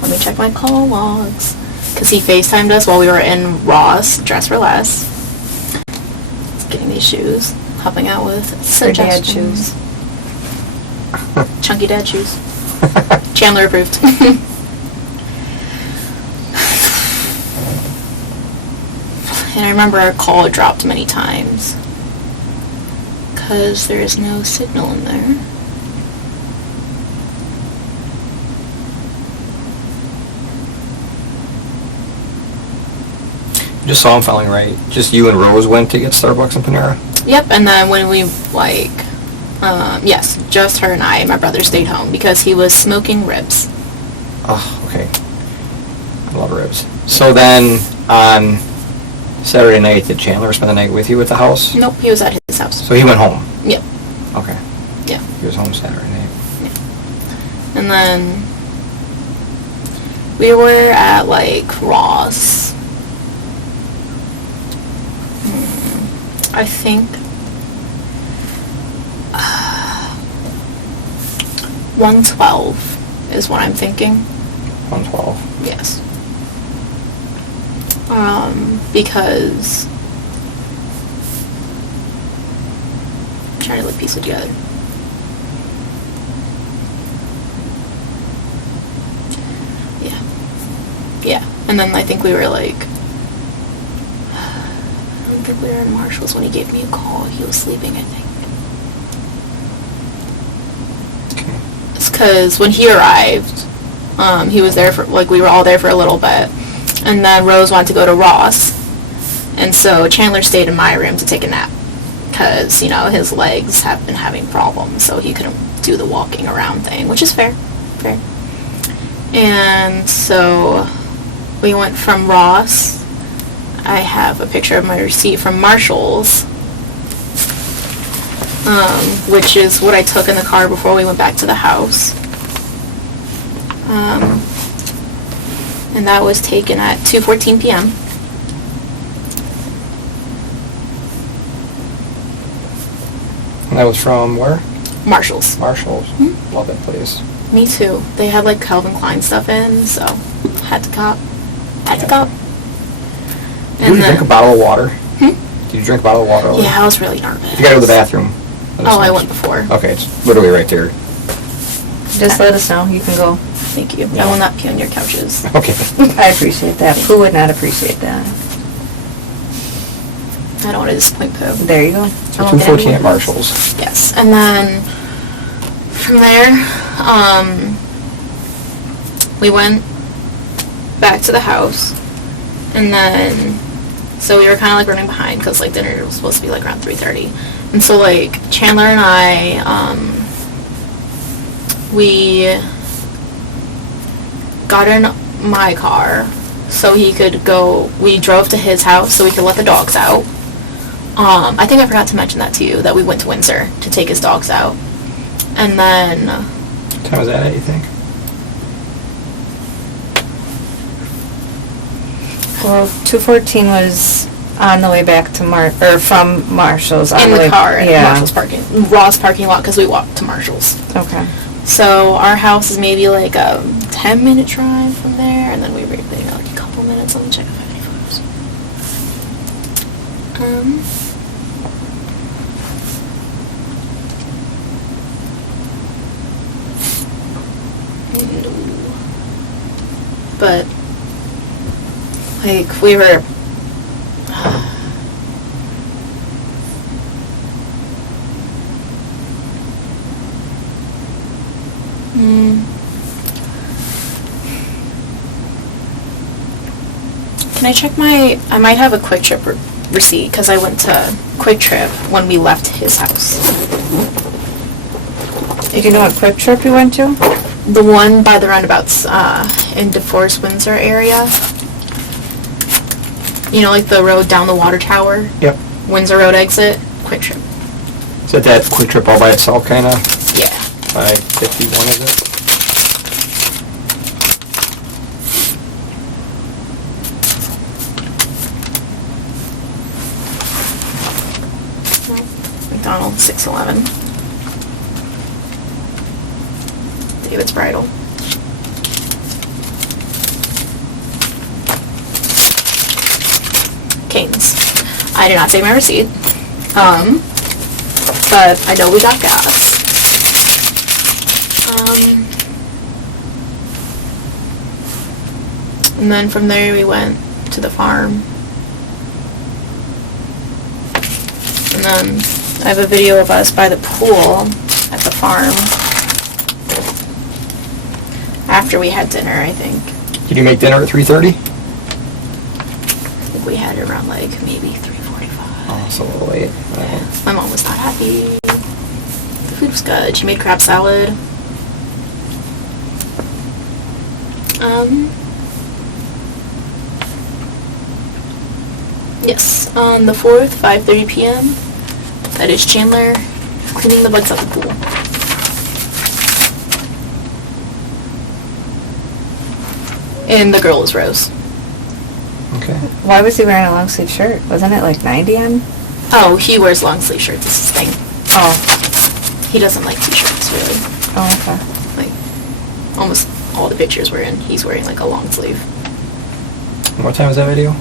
let me check my call logs. Because he FaceTimed us while we were in Ross, Dress for Less. Getting these shoes, helping out with dad shoes. Chunky dad shoes. Chandler approved. And I remember our call dropped many times. Because there is no signal in there. Just saw him filing right. Just you and Rose went to get Starbucks and Panera? Yep, and then when we, like, yes, just her and I, my brother stayed home because he was smoking ribs. Oh, okay. I love ribs. So then, on Saturday night, did Chandler spend the night with you at the house? Nope, he was at his house. So he went home? Yep. Okay. Yeah. He was home Saturday night. Yeah. And then we were at, like, Ross. I think 112 is what I'm thinking. 112. Yes. Because I'm trying to, like, piece it together. Yeah. Yeah, and then I think we were like, I don't think we were in Marshall's when he gave me a call. He was sleeping, I think. Okay. It's because when he arrived, he was there for, like, we were all there for a little bit, and then Rose wanted to go to Ross, and so Chandler stayed in my room to take a nap, because, you know, his legs have been having problems, so he couldn't do the walking around thing, which is fair. And so we went from Ross. I have a picture of my receipt from Marshall's, which is what I took in the car before we went back to the house. And that was taken at 2:14 p.m. And that was from where? Marshall's. Marshall's. Love that place. Me too. They had like Calvin Klein stuff in, so had to cop. Did you drink a bottle of water? Did you drink a bottle of water? Yeah, I was really nervous. You gotta go to the bathroom. Oh, I went before. Okay, it's literally right there. Just let us know. You can go. Thank you. I will not pee on your couches. Okay. I appreciate that. Who would not appreciate that? I don't want to disappoint Pooh. There you go. So 2:14 at Marshall's. Yes, and then from there, we went back to the house, and then, so we were kind of like running behind, because like dinner was supposed to be like around 3:30, and so like Chandler and I, we got in my car so he could go, we drove to his house so we could let the dogs out. I think I forgot to mention that to you, that we went to Windsor to take his dogs out. And then... What time was that at, you think? Well, 2:14 was on the way back to from Marshall's. In the car at Marshall's Ross parking lot, because we walked to Marshall's. Okay. So our house is maybe like a 10-minute drive from there, and then we were there like a couple minutes. Let me check if I have any photos. But like we were Can I check I might have a Quick Trip receipt, because I went to Quick Trip when we left his house. Do you know what Quick Trip you went to? The one by the roundabouts in DeForest, Windsor area. You know, like the road down the water tower? Yep. Windsor Road exit, Quick Trip. Is that Quick Trip all by itself, kind of? Yeah. By 51, is it? McDonald's, 611. David's Bridal. Cane's. I did not take my receipt. But I know we got gas. And then from there we went to the farm. And then I have a video of us by the pool at the farm. After we had dinner, I think. Did you make dinner at 3:30? I think we had it around like maybe 3:45. Oh, it's a little late. Yeah. My mom was not happy. The food was good. She made crab salad. Yes, on the 4th, 5:30 p.m. That is Chandler cleaning the bugs out the pool. And the girl is Rose. Okay. Why was he wearing a long sleeve shirt? Wasn't it like 90 on? Oh, he wears long sleeve shirts. It's his thing. Oh. He doesn't like t-shirts, really. Oh, okay. Like, almost all the pictures we're in, he's wearing like a long sleeve. And what time was that video?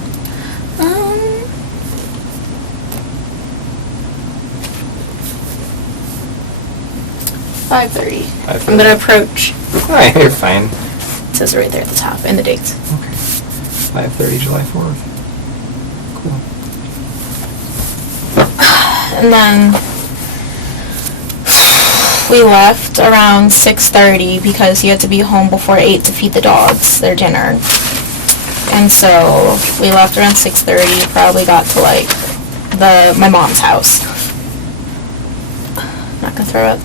5:30. 5:30. I'm gonna approach. Alright, you're fine. It says it right there at the top, and the dates. Okay. 5:30, July 4th. Cool. And then we left around 6:30 because he had to be home before 8 to feed the dogs their dinner. And so we left around 6:30, probably got to like my mom's house. Not gonna throw up.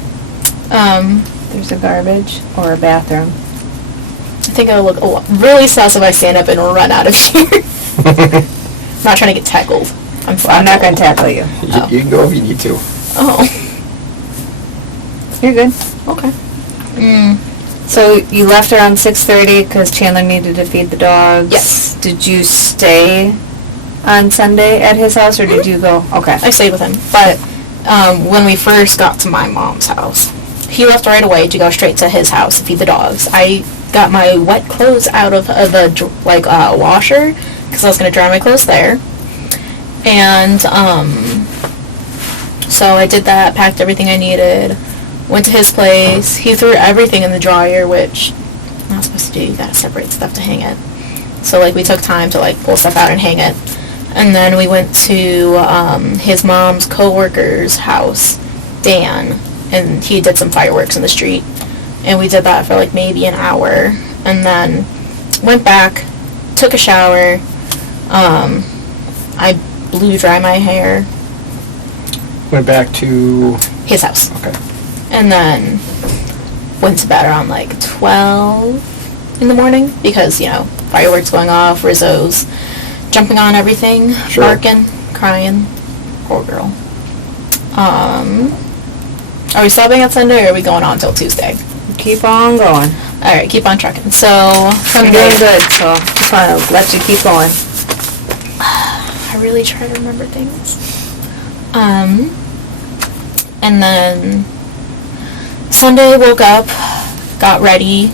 There's a garbage or a bathroom. I think I would look really sus if I stand up and run out of here. I'm not trying to get tackled. I'm not going to tackle you. You can go if you need to. Oh. You're good. Okay. So you left around 6:30 because Chandler needed to feed the dogs? Yes. Did you stay on Sunday at his house, or did you go? Okay. I stayed with him. But when we first got to my mom's house, he left right away to go straight to his house to feed the dogs. I got my wet clothes out of the washer because I was going to dry my clothes there. And so I did that, packed everything I needed, went to his place. He threw everything in the dryer, which I'm not supposed to do. You gotta separate stuff to hang it. So like we took time to like pull stuff out and hang it. And then we went to his mom's co-worker's house, Dan, and he did some fireworks in the street. And we did that for like maybe an hour. And then went back, took a shower. I blew dry my hair. Went back to His house. Okay. And then went to bed around like 12 in the morning because, you know, fireworks going off, Rizzo's jumping on everything, Sure. barking, crying. Poor girl. Are we stopping at Sunday or are we going on till Tuesday? Keep on going. Alright, keep on trucking. So, I'm doing good, so just want to let you keep going. I really try to remember things. And then Sunday woke up, got ready.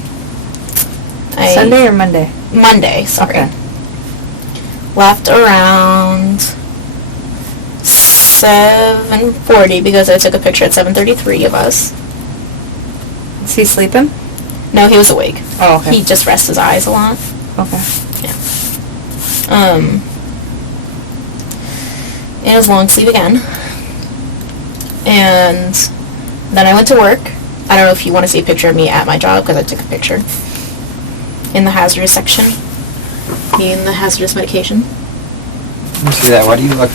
Sunday or Monday? Monday, sorry. Okay. Left around 7:40 because I took a picture at 7:33 of us. Is he sleeping? No, he was awake. Oh, okay. He just rests his eyes a lot. Okay. Yeah. And his long sleep again. And then I went to work. I don't know if you want to see a picture of me at my job because I took a picture in the hazardous section. Me and the hazardous medication. Let me see that. Why do you look?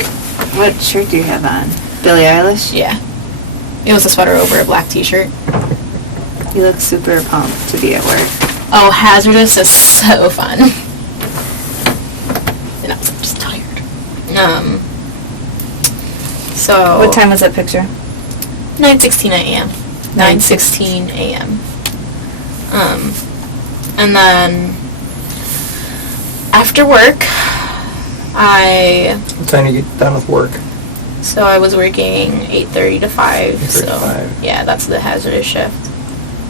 What shirt do you have on? Billie Eilish? Yeah. It was a sweater over a black t-shirt. You look super pumped to be at work. Oh, hazardous is so fun. And I was just tired. So... What time was that picture? 9:16 a.m. 9:16 a.m. And then after work, What time do you get done with work? So I was working 8:30 to 5. 8:30 So to 5. yeah, that's the hazardous shift.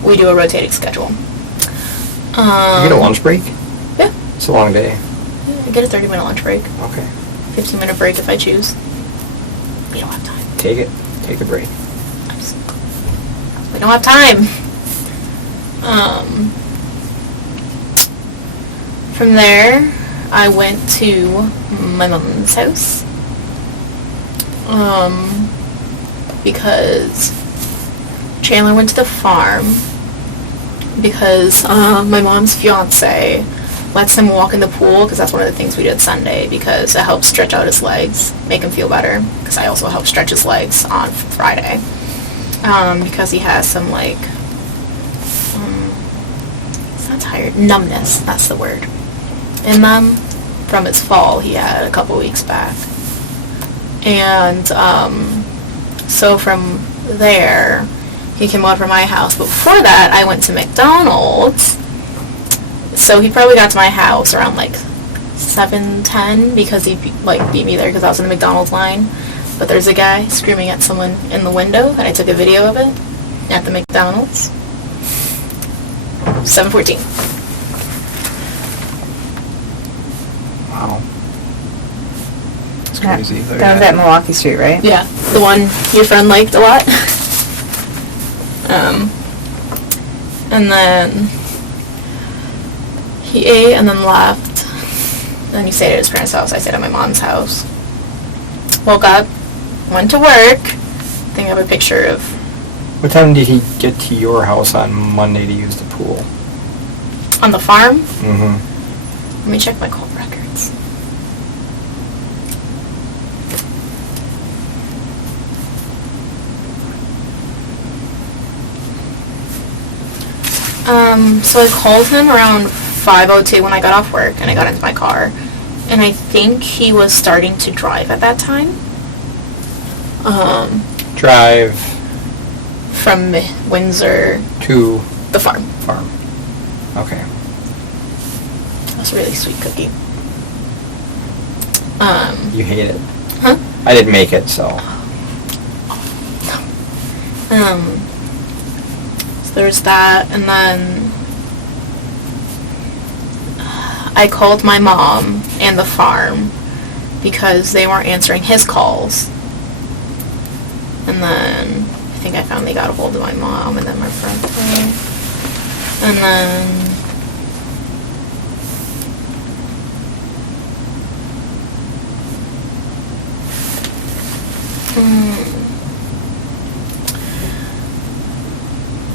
We do a rotating schedule. You get a lunch break? Yeah. It's a long day. I get a 30-minute lunch break. Okay. 15-minute break if I choose. We don't have time. Take it. Take a break. We don't have time. From there, I went to my mom's house. Because Chandler went to the farm because my mom's fiance lets him walk in the pool because that's one of the things we did Sunday because it helps stretch out his legs, make him feel better because I also helped stretch his legs on Friday because he has some like it's not tired, numbness, that's the word, in them from his fall he had a couple weeks back. And so from there he came over to my house. But before that I went to McDonald's. So he probably got to my house around like 7:10 because he beat me there because I was in the McDonald's line. But there's a guy screaming at someone in the window and I took a video of it at the McDonald's. 7:14. Wow. That's That crazy. was at Milwaukee Street, right? Yeah, the one your friend liked a lot. And then he ate and then left. then he stayed at his parents' house. I stayed at my mom's house. Woke up, went to work. I think I have a picture of... What time did he get to your house on Monday to use the pool? On the farm? Mm-hmm. Let me check my call records. So I called him around 5:02 when I got off work, and I got into my car, and I think he was starting to drive at that time. Drive from Windsor to the farm. Okay. That's a really sweet cookie. You hate it? Huh? I didn't make it, so. So there's that, and then I called my mom and the farm because they weren't answering his calls. And then I think I finally got a hold of my mom and then my brother. And then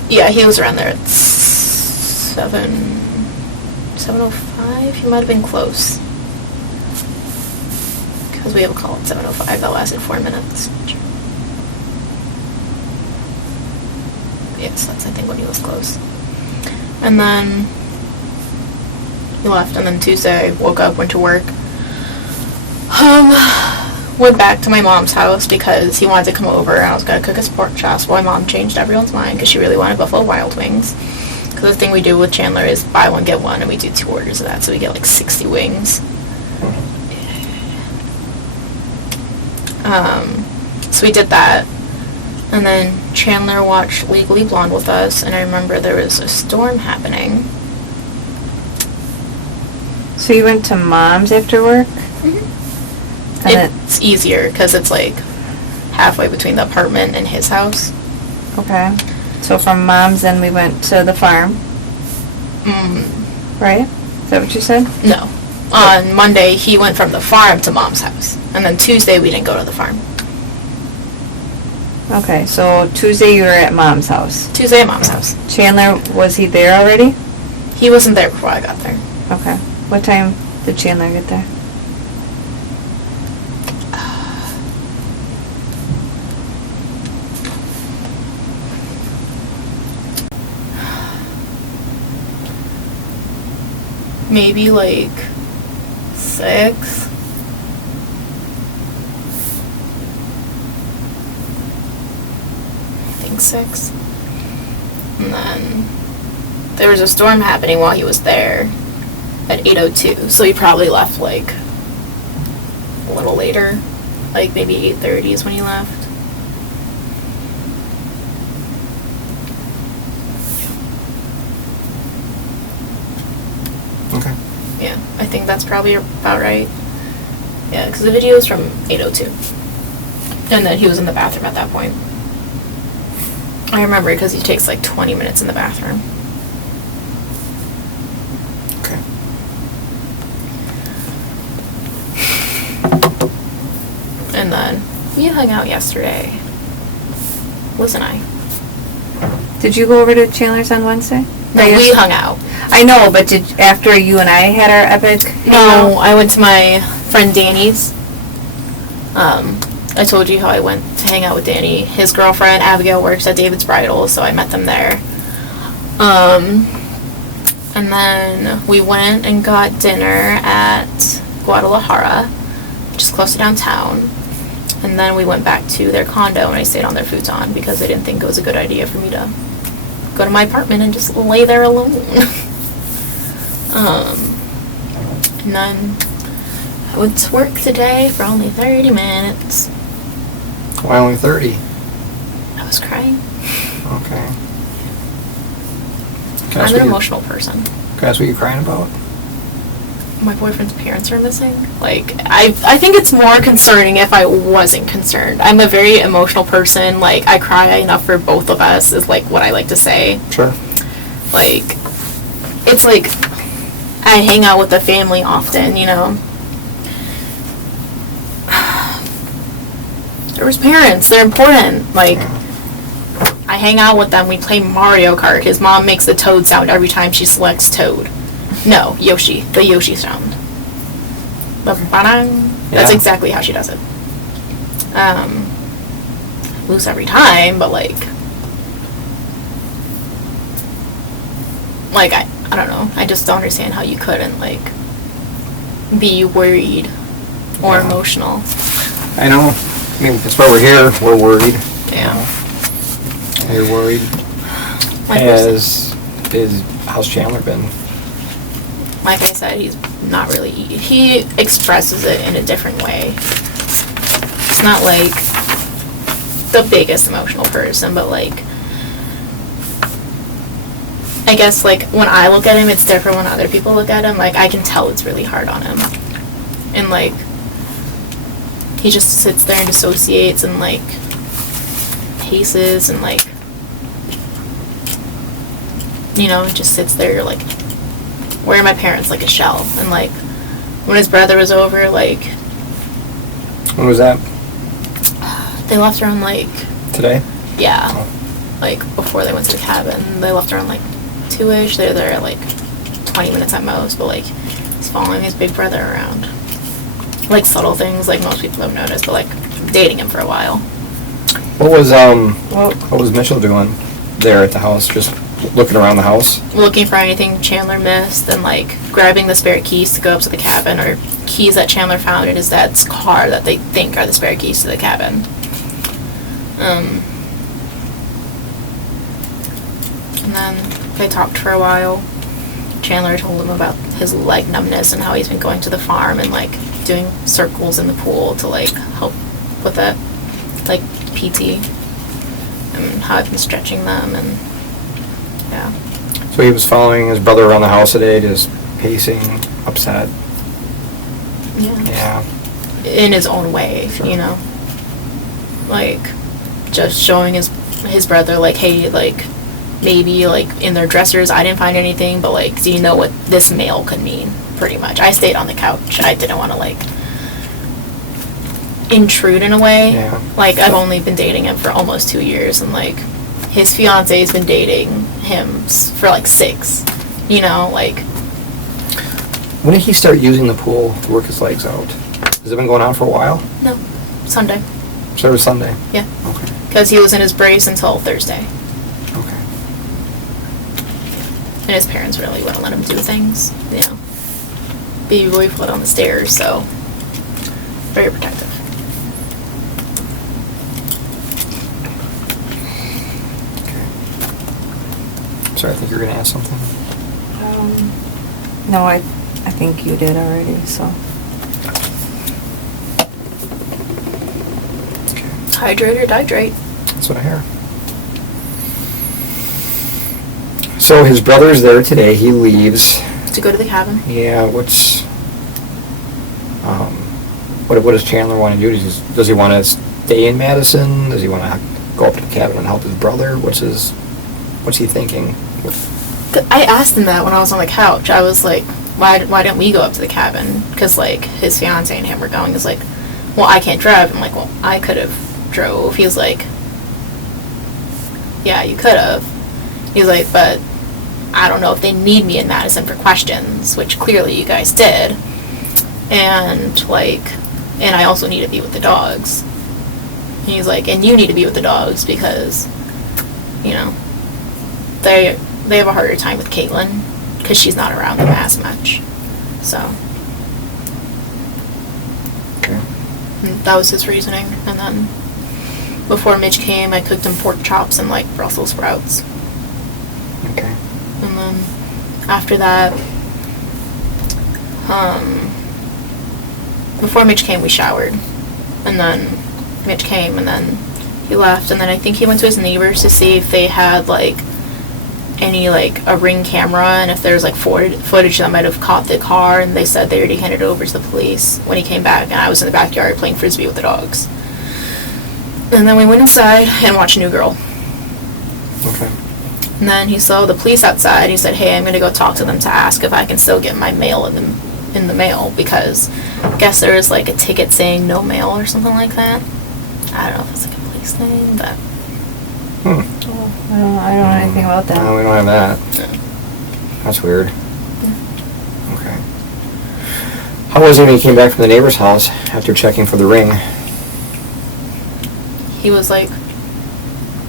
yeah, he was around there at 7:05. He might have been close. Because we have a call at 7:05 that lasted 4 minutes. Yes, that's I think when he was close. And then he left, and then Tuesday I woke up, went to work. Went back to my mom's house because he wanted to come over and I was going to cook his pork chops. Well, my mom changed everyone's mind because she really wanted Buffalo Wild Wings. Because the thing we do with Chandler is buy one, get one, and we do 2 orders of that, so we get like 60 wings. So we did that. And then Chandler watched Legally Blonde with us, and I remember there was a storm happening. So you went to Mom's after work? Mm-hmm. It's easier because it's like halfway between the apartment and his house. Okay. So from Mom's, then we went to the farm. Right? Is that what you said? No. On Monday, he went from the farm to Mom's house. And then Tuesday, we didn't go to the farm. Okay, so Tuesday you were at Mom's house. Tuesday at Mom's house. Chandler, was he there already? He wasn't there before I got there. Okay. What time did Chandler get there? Maybe like 6. I think 6. And then there was a storm happening while he was there at 8:02, so he probably left like a little later, like maybe 8:30 is when he left. Okay. Yeah, I think that's probably about right. Yeah, because the video is from 8:02. And then he was in the bathroom at that point. I remember because he takes like 20 minutes in the bathroom. Okay. And then we hung out yesterday. Liz and I. Did you go over to Chandler's on Wednesday? No, we hung out. I know, but did after you and I had our epic No, I went to my friend Danny's. I told you how I went to hang out with Danny. His girlfriend Abigail works at David's Bridal, so I met them there. And then we went and got dinner at Guadalajara, which is close to downtown. And then we went back to their condo and I stayed on their futon because they didn't think it was a good idea for me to go to my apartment and just lay there alone. And then I went to work today for only 30 minutes. Why only 30? I was crying. Okay. I'm an emotional person. Can I ask what you're crying about? My boyfriend's parents are missing. Like, I think it's more concerning if I wasn't concerned. I'm a very emotional person. Like, I cry enough for both of us is, like, what I like to say. Sure. Like, it's like I hang out with the family often, you know? They're his parents. They're important. Like, I hang out with them. We play Mario Kart. His mom makes the Toad sound every time she selects Toad. No, Yoshi. The Yoshi sound. Ba-ba-dang. That's exactly how she does it. Lose every time, but like I don't know. I just don't understand how you couldn't like be worried or emotional. I know. I mean, that's why we're here. We're worried. Yeah. You're worried. How's Chandler been? Like I said, he's not really. He expresses it in a different way. It's not like the biggest emotional person, but like I guess like when I look at him, it's different when other people look at him. Like I can tell it's really hard on him, and like he just sits there and dissociates and like paces and like just sits there like where are my parents, like a shell. And like when his brother was over, like when was that? They left around like today. Yeah, like before they went to the cabin. They left around like 2ish. They're there at like 20 minutes at most, but like he's following his big brother around. Like subtle things like most people don't notice, but like dating him for a while. What was Mitchell doing there at the house? Just looking around the house? Looking for anything Chandler missed and like grabbing the spare keys to go up to the cabin, or keys that Chandler found in his dad's car that they think are the spare keys to the cabin. And then they talked for a while. Chandler told him about his leg numbness and how he's been going to the farm and like doing circles in the pool to like help with that, like PT, and how I've been stretching them. And yeah. So he was following his brother around the house today, just pacing, upset. Yeah. In his own way, sure. Like just showing his brother like, hey, like maybe like in their dressers I didn't find anything, but like, do you know what this mail could mean? Pretty much. I stayed on the couch. I didn't want to like intrude in a way. Yeah. Like I've only been dating him for almost 2 years, and like his fiance's been dating him for like 6. Like. When did he start using the pool to work his legs out? Has it been going on for a while? No, Sunday. So it was Sunday? Yeah. Okay. Because he was in his brace until Thursday. Okay. And his parents really wouldn't let him do things, Baby boy float on the stairs, so very protective. Okay. Sorry, I think you were going to ask something. No, I think you did already, so. Okay. Hydrate or dihydrate. That's what I hear. So his brother's there today. He leaves to go to the cabin. Yeah. What does Chandler want to do? Does he want to stay in Madison? Does he want to go up to the cabin and help his brother? What's he thinking? I asked him that when I was on the couch. I was like, why didn't we go up to the cabin? Because like his fiance and him were going. He's like, well, I can't drive. I'm like, well, I could have drove. He's like, yeah, you could have. He's like, but I don't know if they need me in Madison for questions, which clearly you guys did. And I also need to be with the dogs. And he's like, and you need to be with the dogs because, they have a harder time with Caitlin because she's not around them as much. So. Okay. And that was his reasoning. And then before Mitch came, I cooked him pork chops and like Brussels sprouts. Okay. And then after that, before Mitch came, we showered. And then Mitch came, and then he left. And then I think he went to his neighbors to see if they had, like, any, like, a Ring camera, and if there's, like, footage that might have caught the car. And they said they already handed it over to the police when he came back. And I was in the backyard playing Frisbee with the dogs. And then we went inside and watched New Girl. Okay. And then he saw the police outside. He said, hey, I'm going to go talk to them to ask if I can still get my mail in the mail, because I guess there was like a ticket saying no mail or something like that. I don't know if it's like a police thing, but I don't know anything about that. No, we don't have that. That's weird. Okay. How was it when you came back from the neighbor's house after checking for the ring? he was like,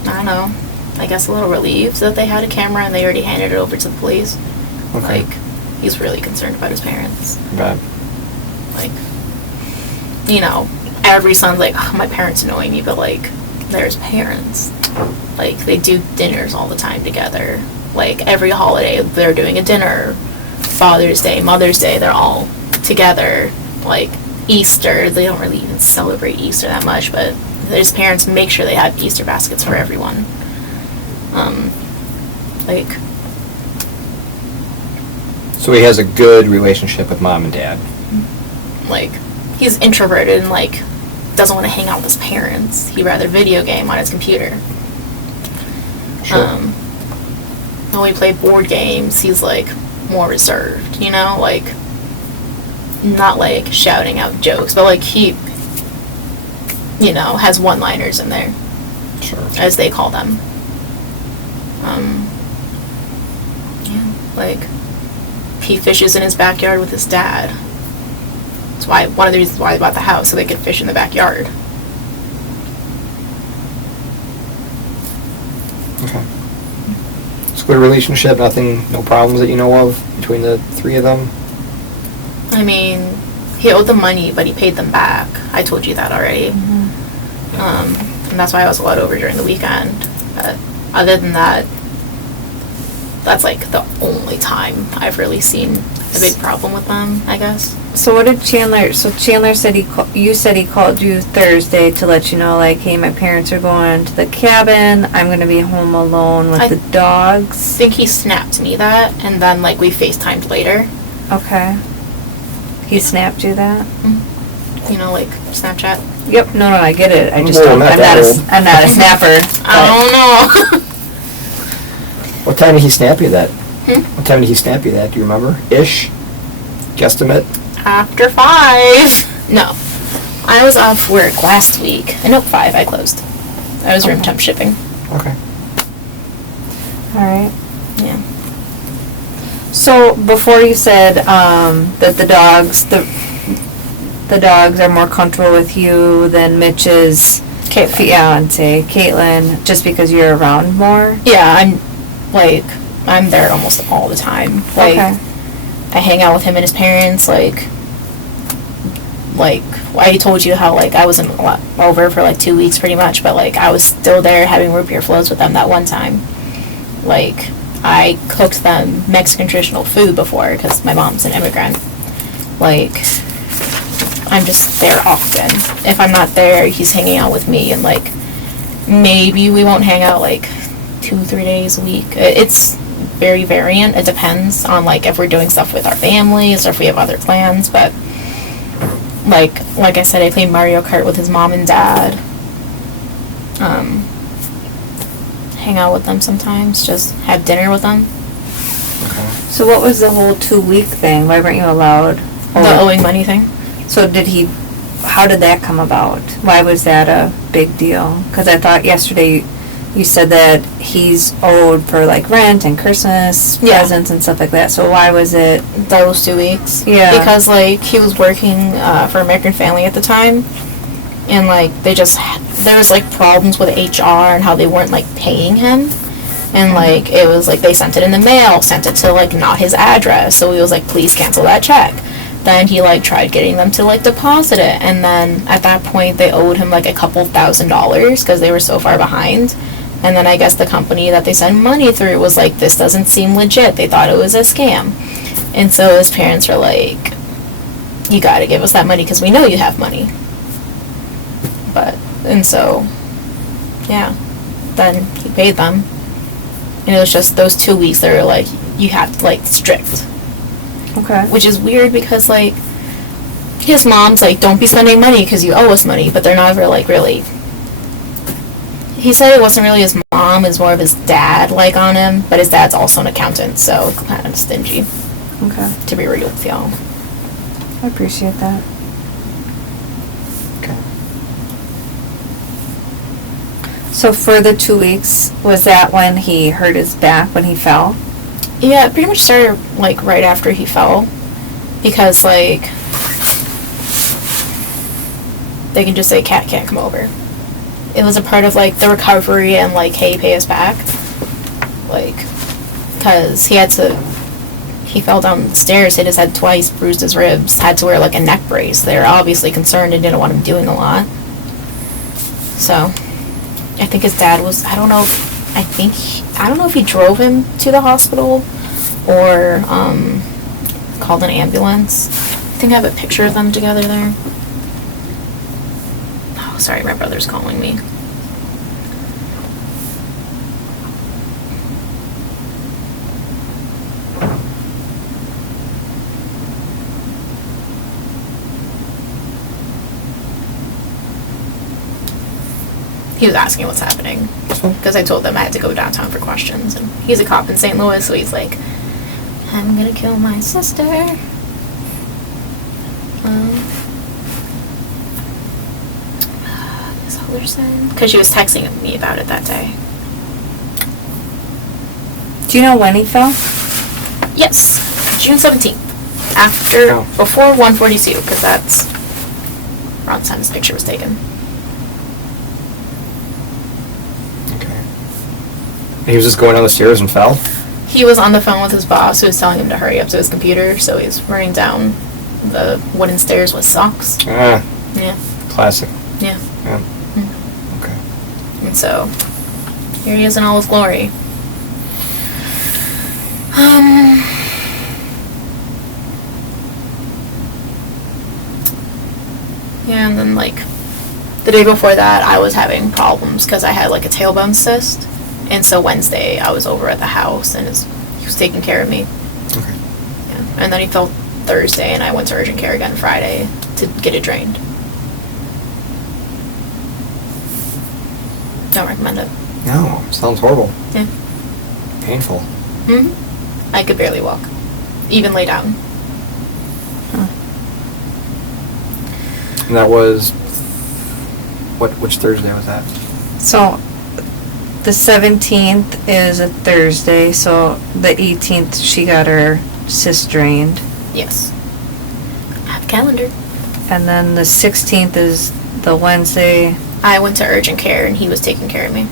I don't know, I guess a little relieved that they had a camera and they already handed it over to the police. Okay. Like, he's really concerned about his parents. Bad. Like, you know, every son's like, oh, my parents annoy me, but like, there's parents. Like, they do dinners all the time together. Like, every holiday, they're doing a dinner. Father's Day, Mother's Day, they're all together. Like, Easter, they don't really even celebrate Easter that much, but his parents make sure they have Easter baskets for everyone. Like... So he has a good relationship with mom and dad. Like, he's introverted and, like, doesn't want to hang out with his parents. He'd rather video game on his computer. Sure. When we play board games, he's, like, more reserved, you know? Like, not, like, shouting out jokes, but, like, he, you know, has one-liners in there. Sure. As they call them. Yeah, like, he fishes in his backyard with his dad. That's why, one of the reasons why they bought the house, so they could fish in the backyard. Okay. It's a good relationship, nothing, no problems that you know of between the three of them? I mean, he owed them money, but he paid them back. I told you that already. And that's why I was allowed over during the weekend. But other than that, that's like the only time I've really seen a big problem with them, I guess. So what did Chandler, so Chandler said you said he called you Thursday to let you know, like, hey, my parents are going to the cabin, I'm going to be home alone with the dogs. I think he snapped me that, and then, like, we FaceTimed later. Okay. He snapped you that? You know, like, Snapchat. Yep, no, I get it. I just Whoa, don't, not I'm that not, old. I'm not a snapper. I don't know. What time did he snap you that? What time did he snap you that? Do you remember? Ish? Guesstimate? After 5. No. I was off work last week. Nope, 5. I closed. I was room temp shipping. Okay. Alright. Yeah. So before you said that the dogs are more comfortable with you than Mitch's fiance, Caitlin, just because you're around more? Yeah, I'm there almost all the time. Like, Okay. I hang out with him and his parents, like I told you how, like, I wasn't over for, like, 2 weeks pretty much, but, like, I was still there having root beer floats with them that one time. Like, I cooked them Mexican traditional food before, because my mom's an immigrant. Like, I'm just there often. If I'm not there, he's hanging out with me, and, like, maybe we won't hang out, like, 2-3 days a week. It's very variant. It depends on, like, if we're doing stuff with our families or if we have other plans, but like I said, I play Mario Kart with his mom and dad. Hang out with them sometimes, just have dinner with them. So what was the whole 2-week thing? Why weren't you allowed? The owing money thing. So how did that come about? Why was that a big deal? Because I thought yesterday you said that he's owed for, like, rent and Christmas presents and stuff like that. So why was it those 2 weeks? Yeah. Because, like, he was working for American Family at the time, and, like, there was, like, problems with HR and how they weren't, like, paying him. And, like, it was, like, they sent it in the mail, sent it to, like, not his address. So he was like, please cancel that check. Then he, like, tried getting them to, like, deposit it. And then at that point, they owed him, like, a couple $1,000s because they were so far behind. And then I guess the company that they sent money through was like, this doesn't seem legit. They thought it was a scam. And so his parents were like, you gotta give us that money because we know you have money. And so, yeah. Then he paid them. And it was just those 2 weeks they were like, you have to, like, strict. Okay. Which is weird because, like, his mom's like, don't be spending money because you owe us money. But they're never, like, really... He said it wasn't really his mom, it was more of his dad, like, on him. But his dad's also an accountant, so kind of stingy. Okay. To be real with y'all. I appreciate that. Okay. So for the 2 weeks, was that when he hurt his back when he fell? Yeah, it pretty much started, like, right after he fell. Because, like, they can just say, Cat can't come over. It was a part of, like, the recovery and, like, hey, pay us back. Like, because he fell downstairs, hit his head twice, bruised his ribs, had to wear, like, a neck brace. They were obviously concerned and didn't want him doing a lot. So, I think his dad was, I don't know if he drove him to the hospital or called an ambulance. I think I have a picture of them together there. Oh, sorry, my brother's calling me. He was asking what's happening because I told them I had to go downtown for questions, and he's a cop in St. Louis, so he's like, I'm gonna kill my sister. Miss Halderson, because she was texting me about it that day. Do you know when he fell? Yes, June 17th, before 1:42, because that's around the time this picture was taken. He was just going down the stairs and fell? He was on the phone with his boss who was telling him to hurry up to his computer, so he's running down the wooden stairs with socks. Ah. Yeah. Classic. Yeah. Yeah. Mm. Okay. And so, here he is in all his glory. Yeah, and then, like, the day before that, I was having problems because I had, like, a tailbone cyst. And so Wednesday, I was over at the house, and he was taking care of me. Okay. Yeah. And then he fell Thursday, and I went to urgent care again Friday to get it drained. Don't recommend it. No, sounds horrible. Yeah. Painful. Mm-hmm. I could barely walk. Even lay down. Huh. And that was... Which Thursday was that? So, the 17th is a Thursday, so the 18th she got her cyst drained. Yes. I have a calendar. And then the 16th is the Wednesday. I went to urgent care, and he was taking care of me.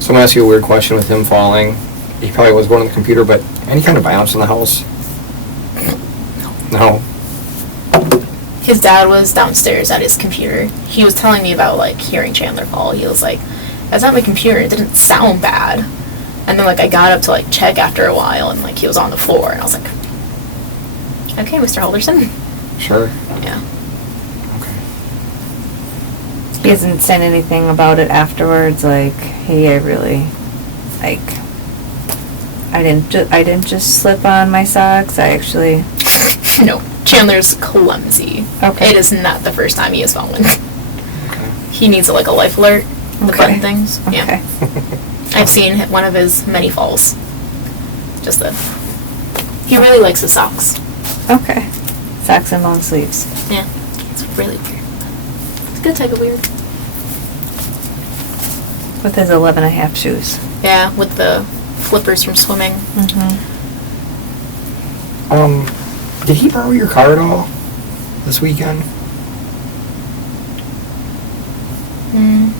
So I'm going to ask you a weird question with him falling. He probably was going to the computer, but any kind of violence in the house? No. His dad was downstairs at his computer. He was telling me about, like, hearing Chandler fall. He was like, I was at my computer, it didn't sound bad. And then, like, I got up to, like, check after a while, and, like, he was on the floor, and I was like, okay, Mr. Halderson. Sure. Yeah. Okay. He hasn't said anything about it afterwards, like, hey, I really, like, I didn't just slip on my socks, I actually... No, Chandler's clumsy. Okay. It is not the first time he has fallen. Okay. He needs, like, a life alert. The Okay. button things. Okay. Yeah. I've seen one of his many falls. Just that. He really likes his socks. Okay. Socks and long sleeves. Yeah. It's really weird. It's a good type of weird. With his 11.5 shoes. Yeah, with the flippers from swimming. Mm-hmm. Did he borrow your car at all this weekend?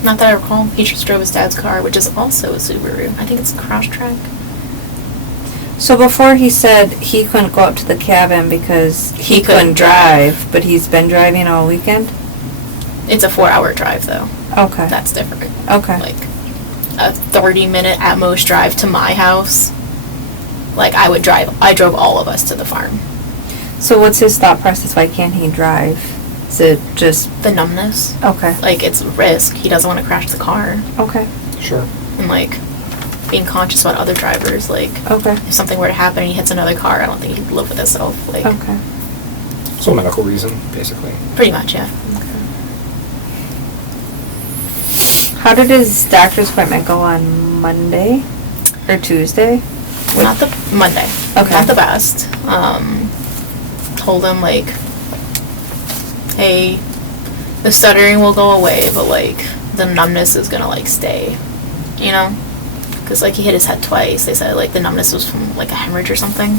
Not that I recall. He just drove his dad's car, which is also a Subaru. I think it's a Crosstrek. So before he said he couldn't go up to the cabin because he couldn't drive, but he's been driving all weekend? It's a 4-hour drive, though. Okay. That's different. Okay. Like, a 30-minute at most drive to my house. Like, I drove all of us to the farm. So what's his thought process? Why can't he drive? Is it just... The numbness. Okay. Like, it's a risk. He doesn't want to crash the car. Okay. Sure. And, like, being conscious about other drivers. Like, Okay. if something were to happen and he hits another car, I don't think he'd live with himself. Like, Okay. So medical reason, basically. pretty much, yeah. How did his doctor's appointment go on Monday? Or Tuesday? not the Monday. Okay. Not the best. Told him, like, hey, the stuttering will go away, but, like, the numbness is gonna, like, stay, you know? Because, like, he hit his head twice. They said, like, the numbness was from, like, a hemorrhage or something.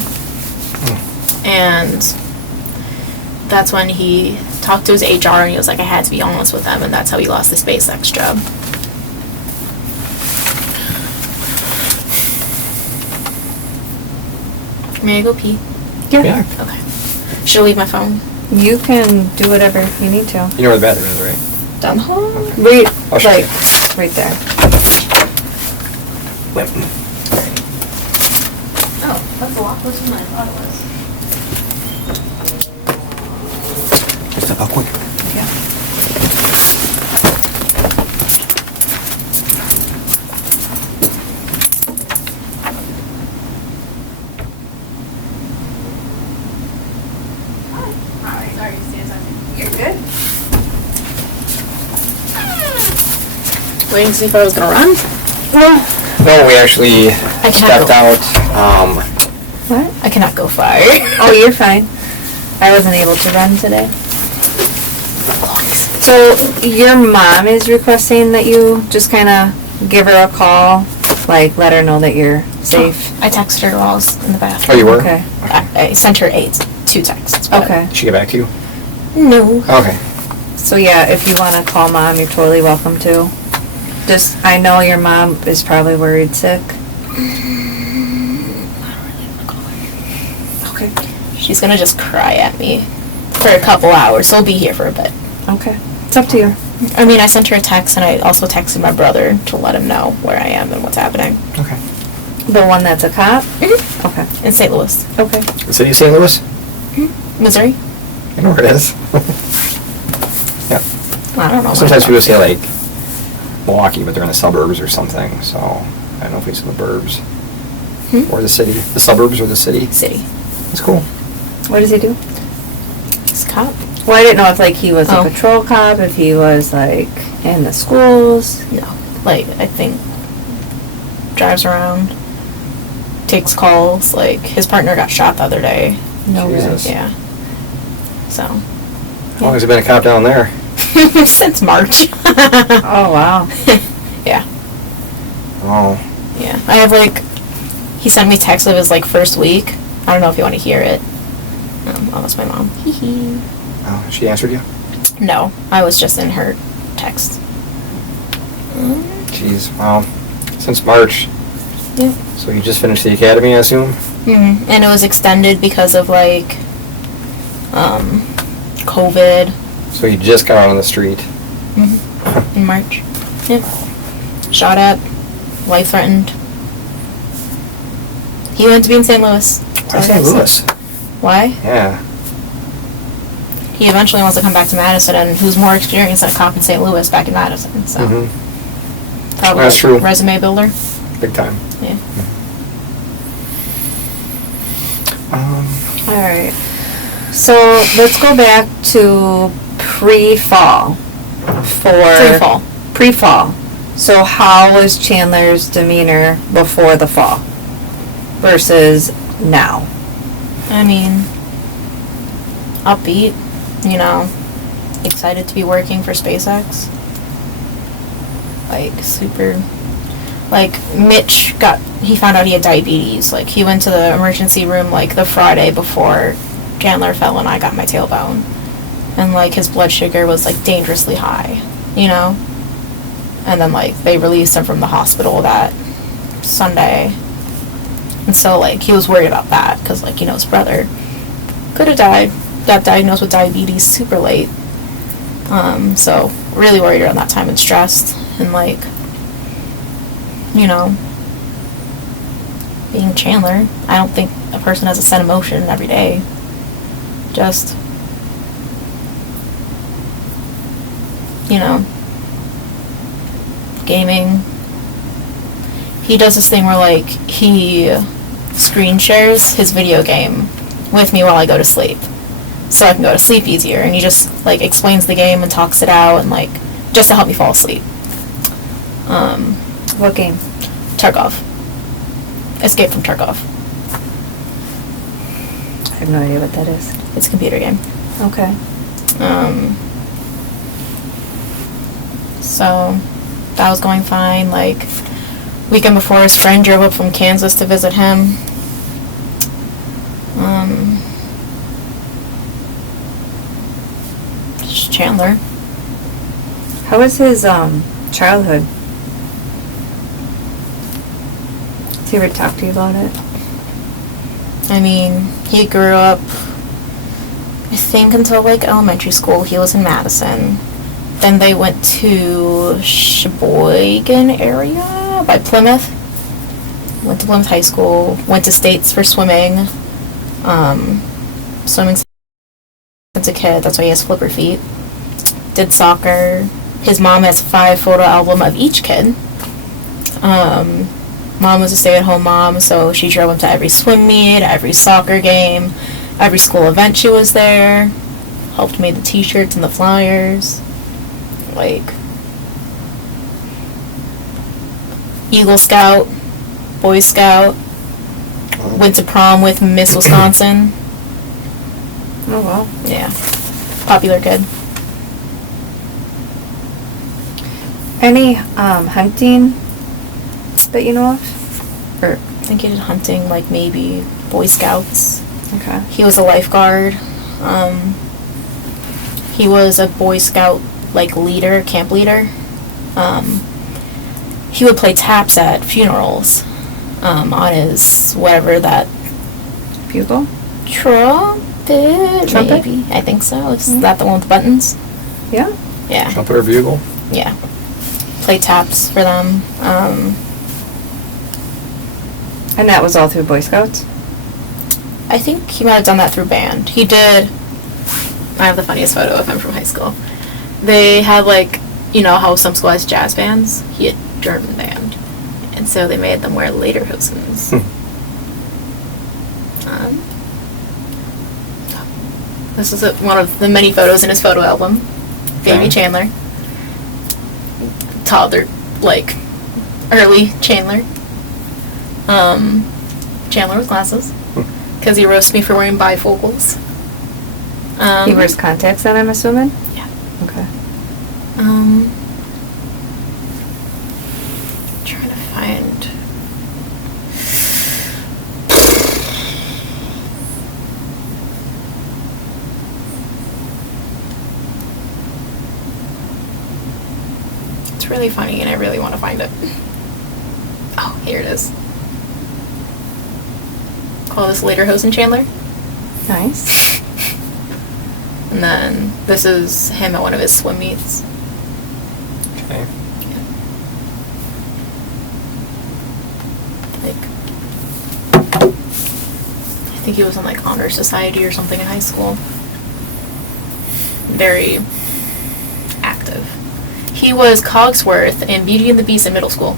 And that's when he talked to his HR, and he was like, I had to be honest with them, and that's how he lost the SpaceX job. May I go pee? Yeah. Okay. Should I leave my phone? You can do whatever you need to. You know where the bathroom is, right? Down the hall? Right, I'll show like, you. right there. Oh, that's a lot closer than I thought it was. Step out quick. Waiting to see if I was gonna run? No, we actually cannot stepped go. out. What? I cannot go far. Oh, you're fine. I wasn't able to run today. So, your mom is requesting that you just kind of give her a call, like, let her know that you're safe. I texted her while I was in the bathroom. Oh, you were? Okay. I sent her 2 texts. but- Okay. Did she get back to you? No. Okay. So, yeah, if you want to call Mom, you're totally welcome to. Just, I know your mom is probably worried sick. Okay. She's gonna just cry at me for a couple hours, so I'll be here for a bit. Okay. It's up to you. I mean, I sent her a text, and I also texted my brother to let him know where I am and what's happening. Okay. The one that's a cop? Mm-hmm. Okay. In St. Louis. Okay. The city of St. Louis? Missouri? I know where it is. Yeah. I don't know. Sometimes people say, like, Milwaukee, but they're in the suburbs or something, so I don't know if he's in the burbs. Or the city. The suburbs or the city. City. That's cool. What does he do? He's a cop. Well, I didn't know if, like, he was a patrol cop, if he was, like, in the schools. No. Like, I think drives around, takes calls. Like, his partner got shot the other day. No way. Jesus. Yeah. So. How long has he been a cop down there? Since March. Oh, wow. Yeah. Oh. Yeah. I have, like, he sent me text of his, like, first week. I don't know if you want to hear it. Oh, that's my mom. Hee hee. Oh, she answered you? No, I was just in her text. Jeez, wow. Since March. Yeah. So you just finished the academy, I assume? Mm-hmm. And it was extended because of, like, COVID. So you just got out on the street. Mm-hmm. In March. Yep. Shot at. Life threatened. He wanted to be in St. Louis. Why St. Louis? Why? Yeah. He eventually wants to come back to Madison, and who's more experienced than a cop in St. Louis back in Madison, so. Probably That's true. Resume builder. Big time. Yeah. Alright. So, let's go back to pre-fall. Pre-fall. Pre-fall. So, how was Chandler's demeanor before the fall versus now? I mean, upbeat, you know, excited to be working for SpaceX. Like, super, like, Mitch he found out he had diabetes. Like, he went to the emergency room, like, the Friday before Chandler fell and I got my tailbone. And, like, his blood sugar was, like, dangerously high, you know? And then, like, they released him from the hospital that Sunday. And so, like, he was worried about that because, like, you know, his brother could have died. Got diagnosed with diabetes super late. So, really worried around that time and stressed. And, like, you know, being Chandler, I don't think a person has a set emotion every day. Just, you know, gaming. He does this thing where, like, he screen shares his video game with me while I go to sleep. So I can go to sleep easier. And he just, like, explains the game and talks it out and, like, just to help me fall asleep. What game? Tarkov. Escape from Tarkov. I have no idea what that is. It's a computer game. Okay. So that was going fine. Like, weekend before, his friend drove up from Kansas to visit him. Chandler. How was his childhood? Has he ever talked to you about it? I mean, he grew up, I think until like elementary school, he was in Madison. Then they went to Sheboygan area by Plymouth. Went to Plymouth High School. Went to States for swimming. Swimming since a kid. That's why he has flipper feet. Did soccer. His mom has 5-photo album of each kid. Mom was a stay-at-home mom, so she drove him to every swim meet, every soccer game, every school event she was there. Helped make the t-shirts and the flyers. Like, Eagle Scout, Boy Scout, went to prom with Miss Wisconsin. Oh, wow. Yeah. Popular kid. Any hunting that you know of? Or I think he did hunting, like maybe Boy Scouts. okay. He was a lifeguard. He was a Boy Scout, like, leader, camp leader. He would play taps at funerals on his, whatever that... Bugle? Trumpet? Maybe. I think so. Is that the one with the buttons? Yeah. Yeah. Trumpet or bugle? Yeah. Play taps for them. And that was all through Boy Scouts? I think he might have done that through band. He did. I have the funniest photo of him from high school. They had, like, you know how some school has jazz bands? He had German band. And so they made them wear lederhosens. This is one of the many photos in his photo album. Baby Chandler. Toddler, like, early Chandler. Chandler with glasses. Because he roasted me for wearing bifocals. He wears contacts then, I'm assuming? Yeah. Okay. Trying to find... It's really funny and I really want to find it. Oh, here it is. Call this Lederhosen Chandler. Nice. And then this is him at one of his swim meets. Okay. Like, I think he was in like honor society or something in high school. Very active. He was Cogsworth in Beauty and the Beast in middle school.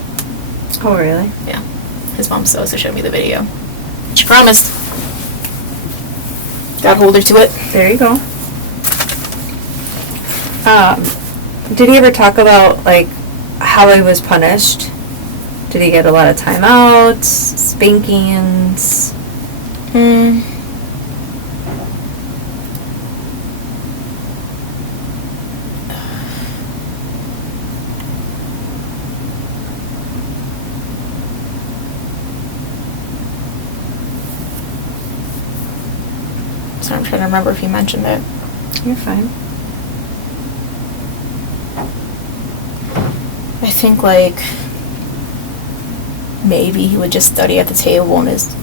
Oh, really? Yeah. His mom still has to show me the video. She promised. Got hold her to it. There you go. Did he ever talk about, like, how he was punished? Did he get a lot of timeouts, spankings? So I'm trying to remember if he mentioned it. You're fine. I think, like, maybe he would just study at the table and his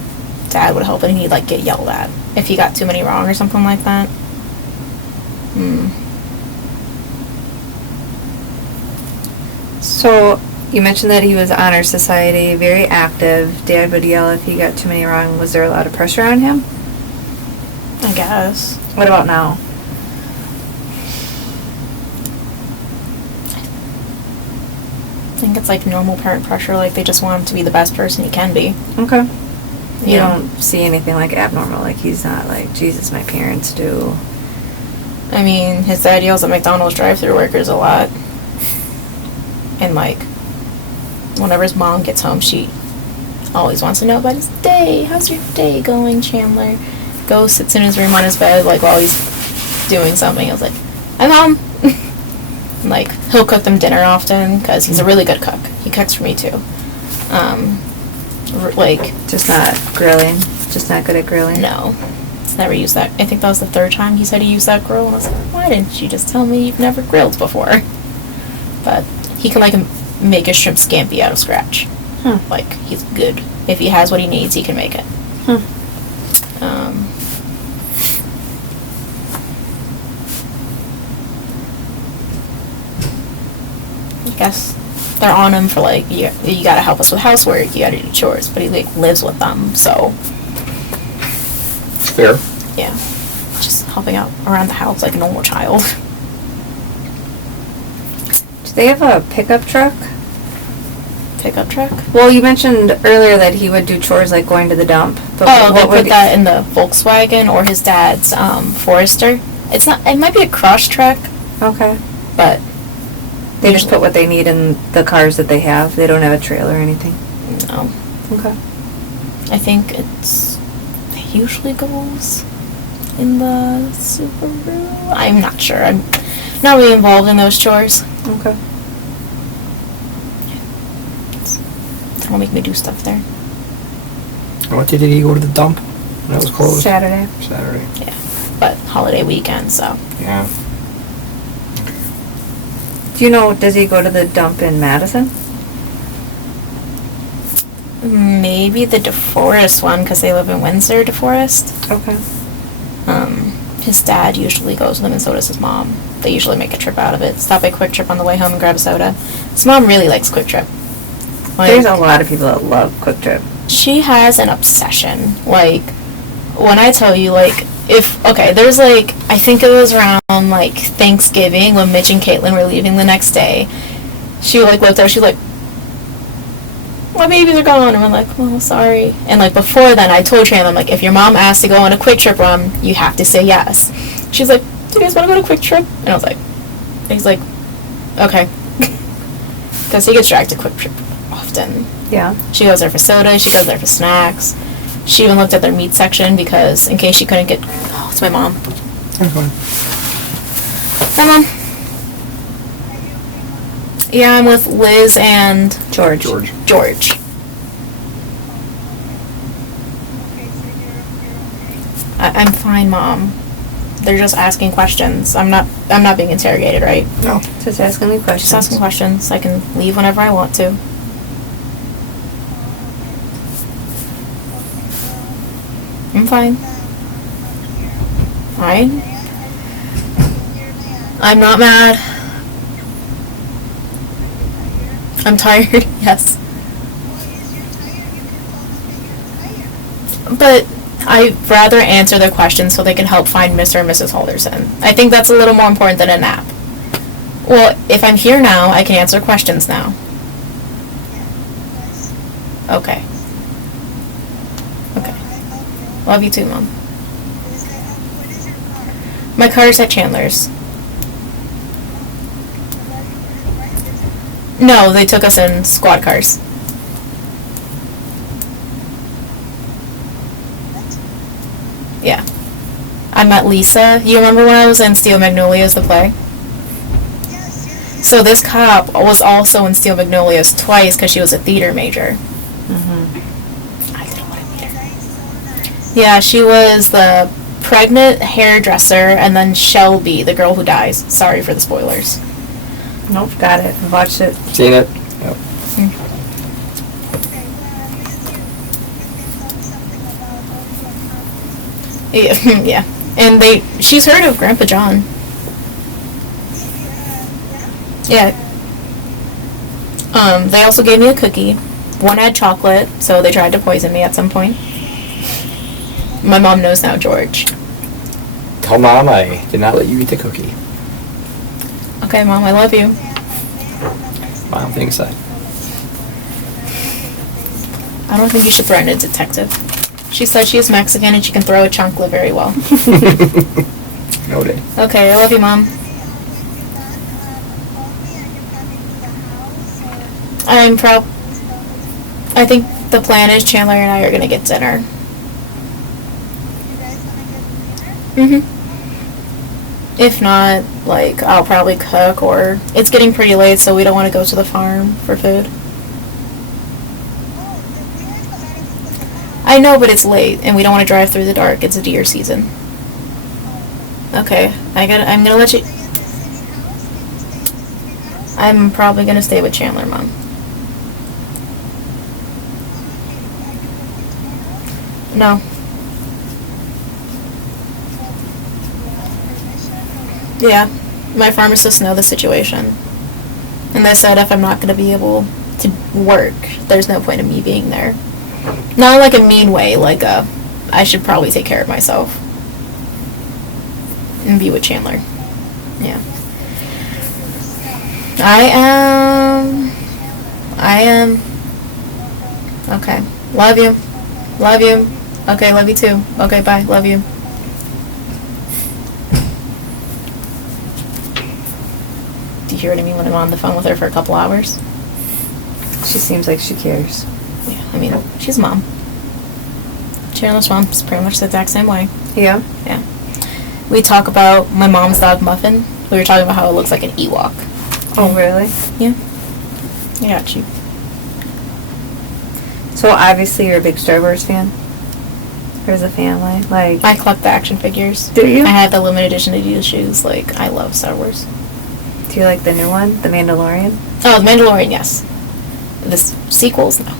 dad would help and he'd, like, get yelled at if he got too many wrong or something like that. So, you mentioned that he was honor society, very active. Dad would yell if he got too many wrong. Was there a lot of pressure on him? I guess. What about now? I think it's like normal parent pressure, like they just want him to be the best person he can be. Okay. You Yeah. don't see anything like abnormal, like he's not like, Jesus, my parents do. I mean, his dad yells at McDonald's drive-thru workers a lot. And like, whenever his mom gets home, she always wants to know about his day. How's your day going, Chandler? Goes, sits in his room on his bed, like, while he's doing something. I was like, hi, Mom. Like, he'll cook them dinner often, because he's a really good cook. He cooks for me, too. Like... Just not grilling? Just not good at grilling? No. Never used that. I think that was the 3rd time he said he used that grill, and I was like, why didn't you just tell me you've never grilled before? But he can, like, make a shrimp scampi out of scratch. Like, he's good. If he has what he needs, he can make it. I guess they're on him for, like, you gotta help us with housework, you gotta do chores, but he, like, lives with them, so... Fair. Yeah. Just helping out around the house like a normal child. Do they have a pickup truck? Pickup truck? Well, you mentioned earlier that he would do chores like going to the dump. But they put that in the Volkswagen or his dad's Forester. It's not. It might be a cross truck. Okay. But they just put what they need in the cars that they have. They don't have a trailer or anything. No. Okay. I think it usually goes in the Subaru. I'm not sure. I'm not really involved in those chores. Okay. They don't make me do stuff there. What day did he go to the dump? When it was closed? Saturday. Yeah. But holiday weekend, so. Yeah. Do you know, does he go to the dump in Madison? Maybe the DeForest one, because they live in Windsor, DeForest. Okay. His dad usually goes with him, and so does his mom. They usually make a trip out of it. Stop by Quick Trip on the way home and grab a soda. His mom really likes Quick Trip. Like, there's a lot of people that love Quick Trip. She has an obsession. Like, when I tell you, like, there's like, I think it was around, like, Thanksgiving when Mitch and Caitlin were leaving the next day. She, like, looked out, she's like, my babies are gone. And we're like, well, sorry. And, like, before then, I told Chandler, I'm like, if your mom asks to go on a Quick Trip run, you have to say yes. She's like, do you guys want to go to Quick Trip? And I was like, he's like, okay. Because he gets dragged to Quick Trip often. Yeah. She goes there for soda, she goes there for snacks. She even looked at their meat section because, in case she couldn't get, oh, it's my mom. Okay. Hi, Mom. Yeah, I'm with Liz and George. I'm fine, Mom. They're just asking questions. I'm not being interrogated, right? No. Just asking me questions. Just asking questions. I can leave whenever I want to. I'm fine. Fine. I'm not mad. I'm tired, yes. But I'd rather answer their questions so they can help find Mr. and Mrs. Halderson. I think that's a little more important than a nap. Well, if I'm here now, I can answer questions now. Okay. Okay. Love you too, Mom. My car's at Chandler's. No, they took us in squad cars. Yeah. I met Lisa. You remember when I was in Steel Magnolias, the play? So this cop was also in Steel Magnolias twice because she was a theater major. I didn't want to meet her. Yeah, she was the pregnant hairdresser, and then Shelby, the girl who dies. Sorry for the spoilers. Nope, got it. I've watched it. Seen it? Yep. Yeah, yeah. And she's heard of Grandpa John. Yeah. They also gave me a cookie. One had chocolate, so they tried to poison me at some point. My mom knows now, George. Tell Mom I did not let you eat the cookie. Okay, Mom, I love you. Mom thinks that. I don't think you should threaten a detective. She said she is Mexican and she can throw a chancla very well. No day. Okay, I love you, Mom. I think The plan is Chandler and I are gonna get dinner. If not, like, I'll probably cook, or it's getting pretty late, so we don't want to go to the farm for food. I know, but it's late, and we don't want to drive through the dark. It's a deer season. Okay, I'm gonna let you... I'm probably gonna stay with Chandler, Mom. No. Yeah, my pharmacists know the situation. And they said if I'm not going to be able to work, there's no point in me being there. Not like a mean way, like I should probably take care of myself. And be with Chandler. Yeah. I am. Okay. Love you. Love you. Okay, love you too. Okay, bye. Love you. Do you hear what I mean when I'm on the phone with her for a couple hours? She seems like she cares. Yeah, I mean, she's mom. Chandler's mom's pretty much the exact same way. Yeah? Yeah. We talk about my mom's dog Muffin. We were talking about how it looks like an Ewok. Oh, really? Yeah. I got you. So obviously you're a big Star Wars fan? Or as a family? Like, I collect the action figures. do you? I have the limited edition Adidas shoes. Like, I love Star Wars. Do you like the new one? The Mandalorian? Oh, The Mandalorian, yes. The sequels, no.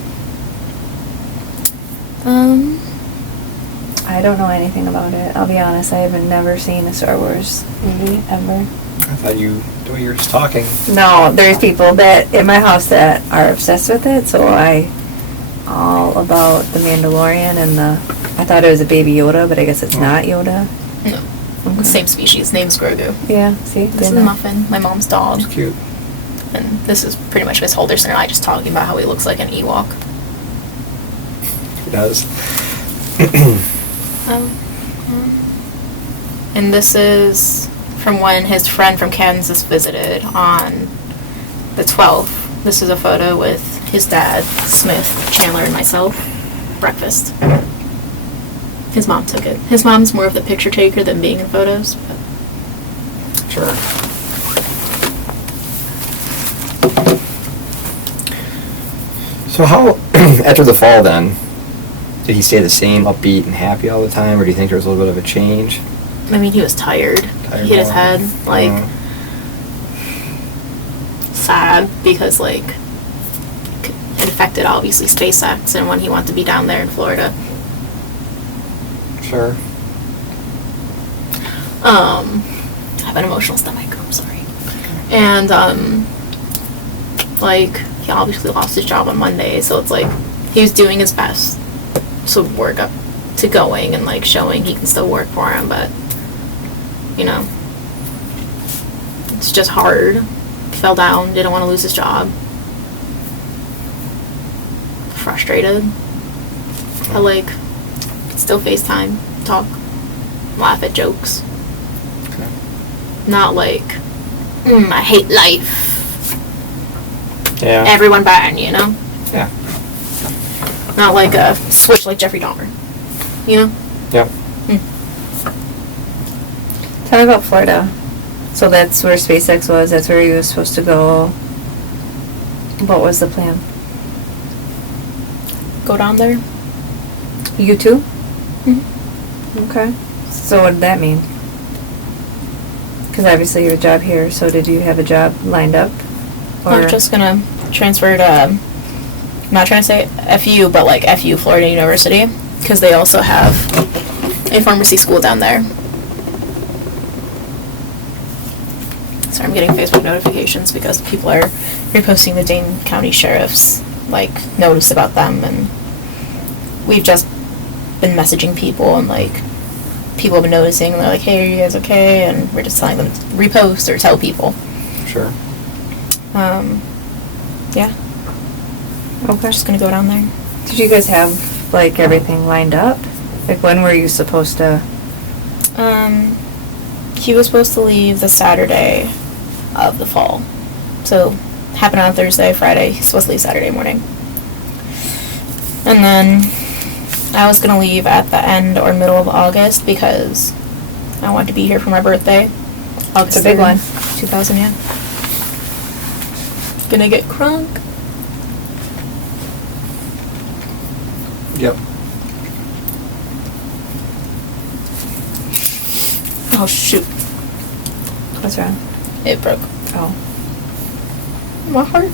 I don't know anything about it. I'll be honest, I haven't never seen a Star Wars movie, ever. I thought you were just talking. No, there's people that in my house that are obsessed with it, so all about the Mandalorian and I thought it was a baby Yoda, but I guess it's not Yoda. No. Okay. Same species. Name's Grogu. Yeah, see? This is Muffin, my mom's dog. It's cute. And this is pretty much Miss Halderson and I just talking about how he looks like an Ewok. He does. And this is from when his friend from Kansas visited on the 12th. This is a photo with his dad, Smith, Chandler, and myself. Breakfast. His mom took it. His mom's more of the picture taker than being in photos. But. Sure. So how, after the fall then, did he stay the same, upbeat and happy all the time, or do you think there was a little bit of a change? I mean, he was tired. He hit his head, like, sad, because, like, it affected, obviously, SpaceX and when he wanted to be down there in Florida. Sure. I have an emotional stomach, I'm sorry. And, like, he obviously lost his job on Monday, so it's like, he was doing his best to work up to going and, like, showing he can still work for him, but, you know, it's just hard. He fell down, didn't want to lose his job. Frustrated. But, like, still FaceTime, talk, laugh at jokes. Okay. Not like, I hate life. Yeah. Everyone bad, you know? Yeah. Not like a switch like Jeffrey Dahmer. You know? Yep. Tell me about Florida. So that's where SpaceX was, that's where he was supposed to go. What was the plan? Go down there. You too? Mm-hmm. Okay. So what did that mean? Because obviously you have a job here, so did you have a job lined up? Or I'm just gonna transfer to, I'm not trying to say FU, but like FU, Florida University, because they also have a pharmacy school down there. Sorry, I'm getting Facebook notifications because people are reposting the Dane County Sheriff's, like, notice about them, and we've just been messaging people, and, like, people have been noticing, and they're like, hey, are you guys okay? And we're just telling them to repost or tell people. Sure. Yeah. Okay. Just gonna go down there. Did you guys have, like, everything lined up? Like, when were you supposed to? He was supposed to leave the Saturday of the fall. So, happened on Thursday, Friday. He's supposed to leave Saturday morning. And then I was gonna leave at the end or middle of August because I wanted to be here for my birthday. August It's a big 3rd, one. 2000, yeah. Gonna get crunk. Yep. Oh shoot, What's wrong? it broke. Oh. My heart.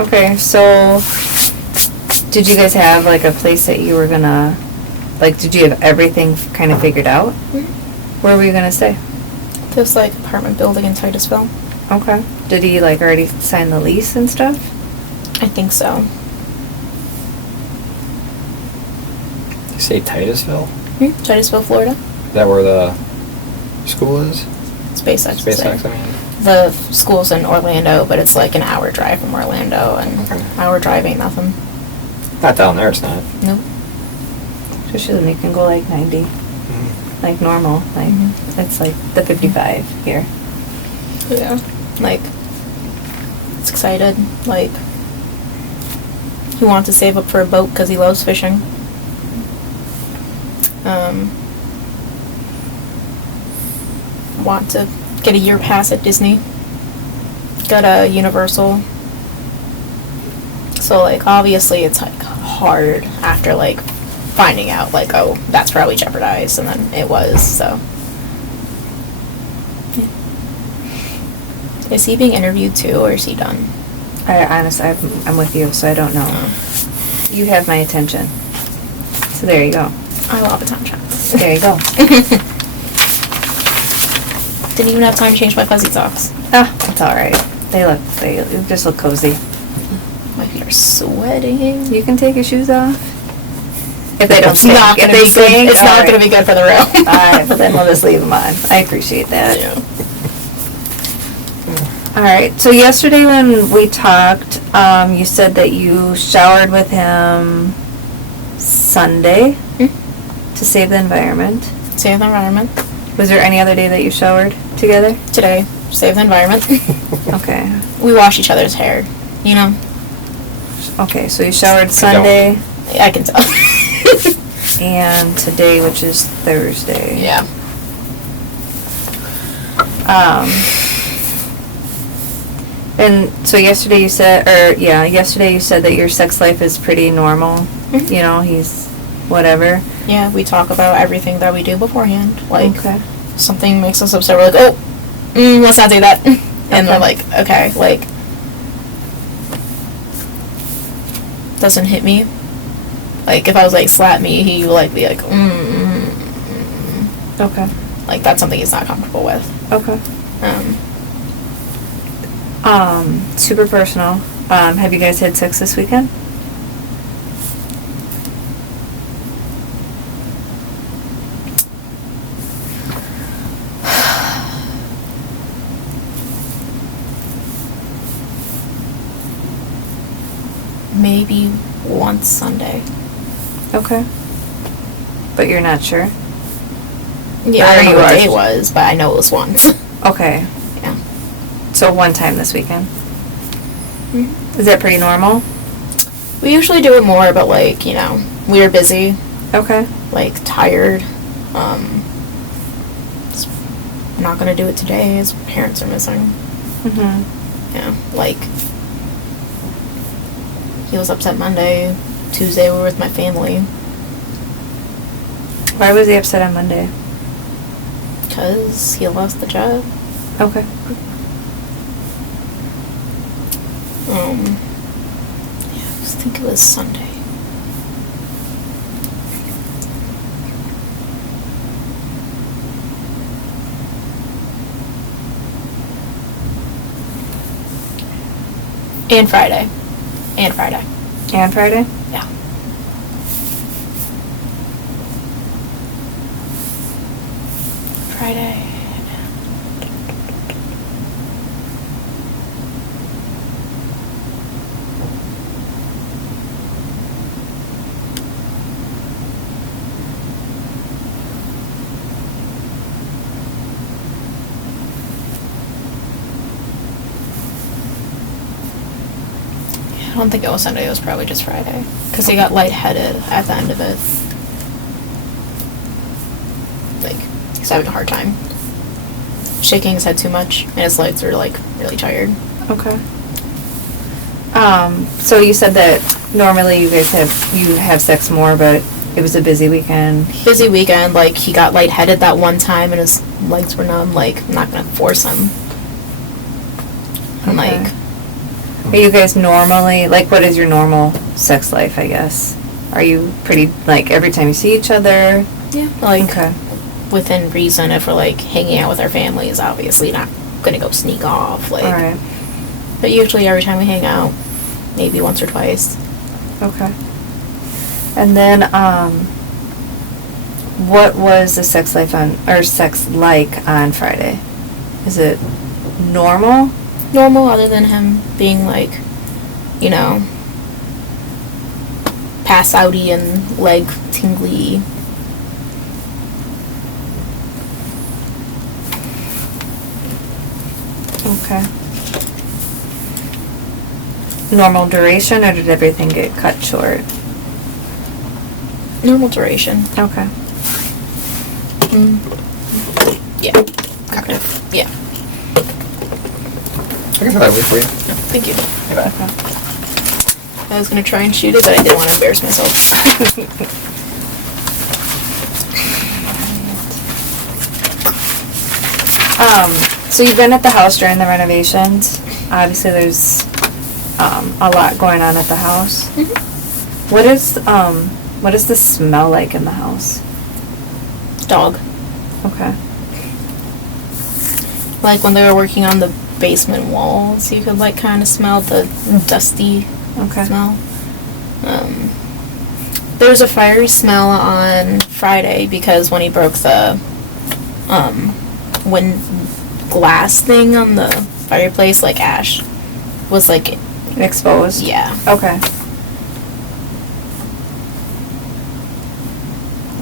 Okay, so did you guys have like a place that you were gonna, like, did you have everything kind of figured out? Where were you gonna stay? This like apartment building in Titusville. Okay. Did he like already sign the lease and stuff? I think so. You say Titusville? Titusville, Florida. Is that where the school is? SpaceX. SpaceX, I mean. The school's in Orlando, but it's like an hour drive from Orlando, and hour drive ain't nothing. Not down there, it's not. Nope. Especially when you can go like 90. Like normal. Like, it's like the 55 here. Yeah. Like, it's excited. Like, he wants to save up for a boat because he loves fishing. Want to get a year pass at Disney. Got a Universal. So, like, obviously it's, like, hard after, like, finding out, like, oh, that's probably jeopardized, and then it was, so. Yeah. Is he being interviewed, too, or is he done? I honestly, I'm with you, so I don't know. You have my attention. So there you go. I love attention. There you go. Didn't even have time to change my fuzzy socks. Ah, it's alright. They just look cozy. My feet are sweating. You can take your shoes off. If they don't It's stink. not If gonna they be good. stink, It's not alright. gonna be good for the room. Alright, but then we'll just leave them on. I appreciate that. Yeah. Alright, so yesterday when we talked, you said that you showered with him Sunday to save the environment. Save the environment. Was there any other day that you showered together? Today, save the environment. Okay. We wash each other's hair, you know? Okay, so you showered Sunday I can tell. and today, which is Thursday. Yeah. And so yesterday you said that your sex life is pretty normal. You know, he's whatever. Yeah, we talk about everything that we do beforehand. Like, Okay. something makes us upset, we're like, oh, let's not do that. And we're like, okay, like, doesn't hit me. Like, if I was like, slap me, he would like be like, Okay. Like, that's something he's not comfortable with. Okay. Super personal. Have you guys had sex this weekend? Maybe once Sunday. Okay. But you're not sure? Yeah, Or I don't know you what are day it was, but I know it was once. Okay. Yeah. So one time this weekend. Is that pretty normal? We usually do it more, but like, you know, we were busy, Okay. like tired. Just not gonna do it today. His parents are missing. Yeah, like he was upset Monday. Tuesday we were with my family. Why was he upset on Monday? Because he lost the job. Okay. Yeah, I just think it was Sunday. And Friday. And Friday. And Friday? Yeah. Friday. don't think it was Sunday. It was probably just Friday. Because he got lightheaded at the end of it. Like, he's having a hard time. Shaking his head too much, and his legs are, like, really tired. Okay. So you said that normally you guys have sex more, but it was a busy weekend. Busy weekend, like, he got lightheaded that one time, and his legs were numb. Like, I'm not gonna force him. And, Okay. like... Are you guys normally, like, what is your normal sex life, I guess? Are you pretty, like, every time you see each other? Yeah, like, Okay. within reason, if we're, like, hanging out with our families, obviously not gonna go sneak off, like... Alright. But usually every time we hang out, maybe once or twice. Okay. And then, what was the sex like on Friday? Is it normal? Normal, other than him being, like, you know, pass outy and leg tingly. Okay. Normal duration, or did everything get cut short? Normal duration. Okay. Yeah. Kind of. Yeah. I can try that for you. No, thank you. Hey, bye. I was gonna try and shoot it, but I didn't want to embarrass myself. So you've been at the house during the renovations. Obviously, there's a lot going on at the house. Mm-hmm. What does the smell like in the house? Dog. Okay. Like when they were working on the basement walls, you could like kind of smell the dusty smell. There was a fiery smell on Friday because when he broke the glass thing on the fireplace, like ash was like exposed. Yeah. Okay.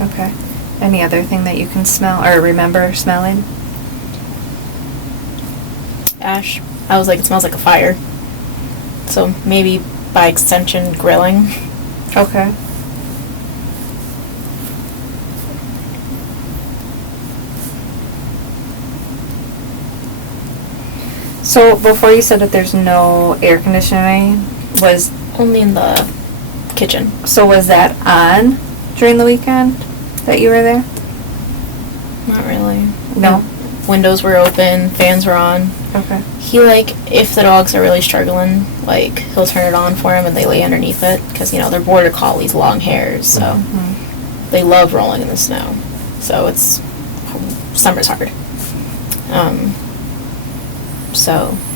Okay. Any other thing that you can smell or remember smelling? Ash. I was like, it smells like a fire. So maybe by extension, grilling. Okay. So before you said that there's no air conditioning, was only in the kitchen. So was that on during the weekend that you were there? Not really. No. Windows were open, fans were on. Okay. He, like, if the dogs are really struggling, like, he'll turn it on for them and they lay underneath it. Because, you know, they're border collies, long hairs, so they love rolling in the snow. So it's, summer's hard.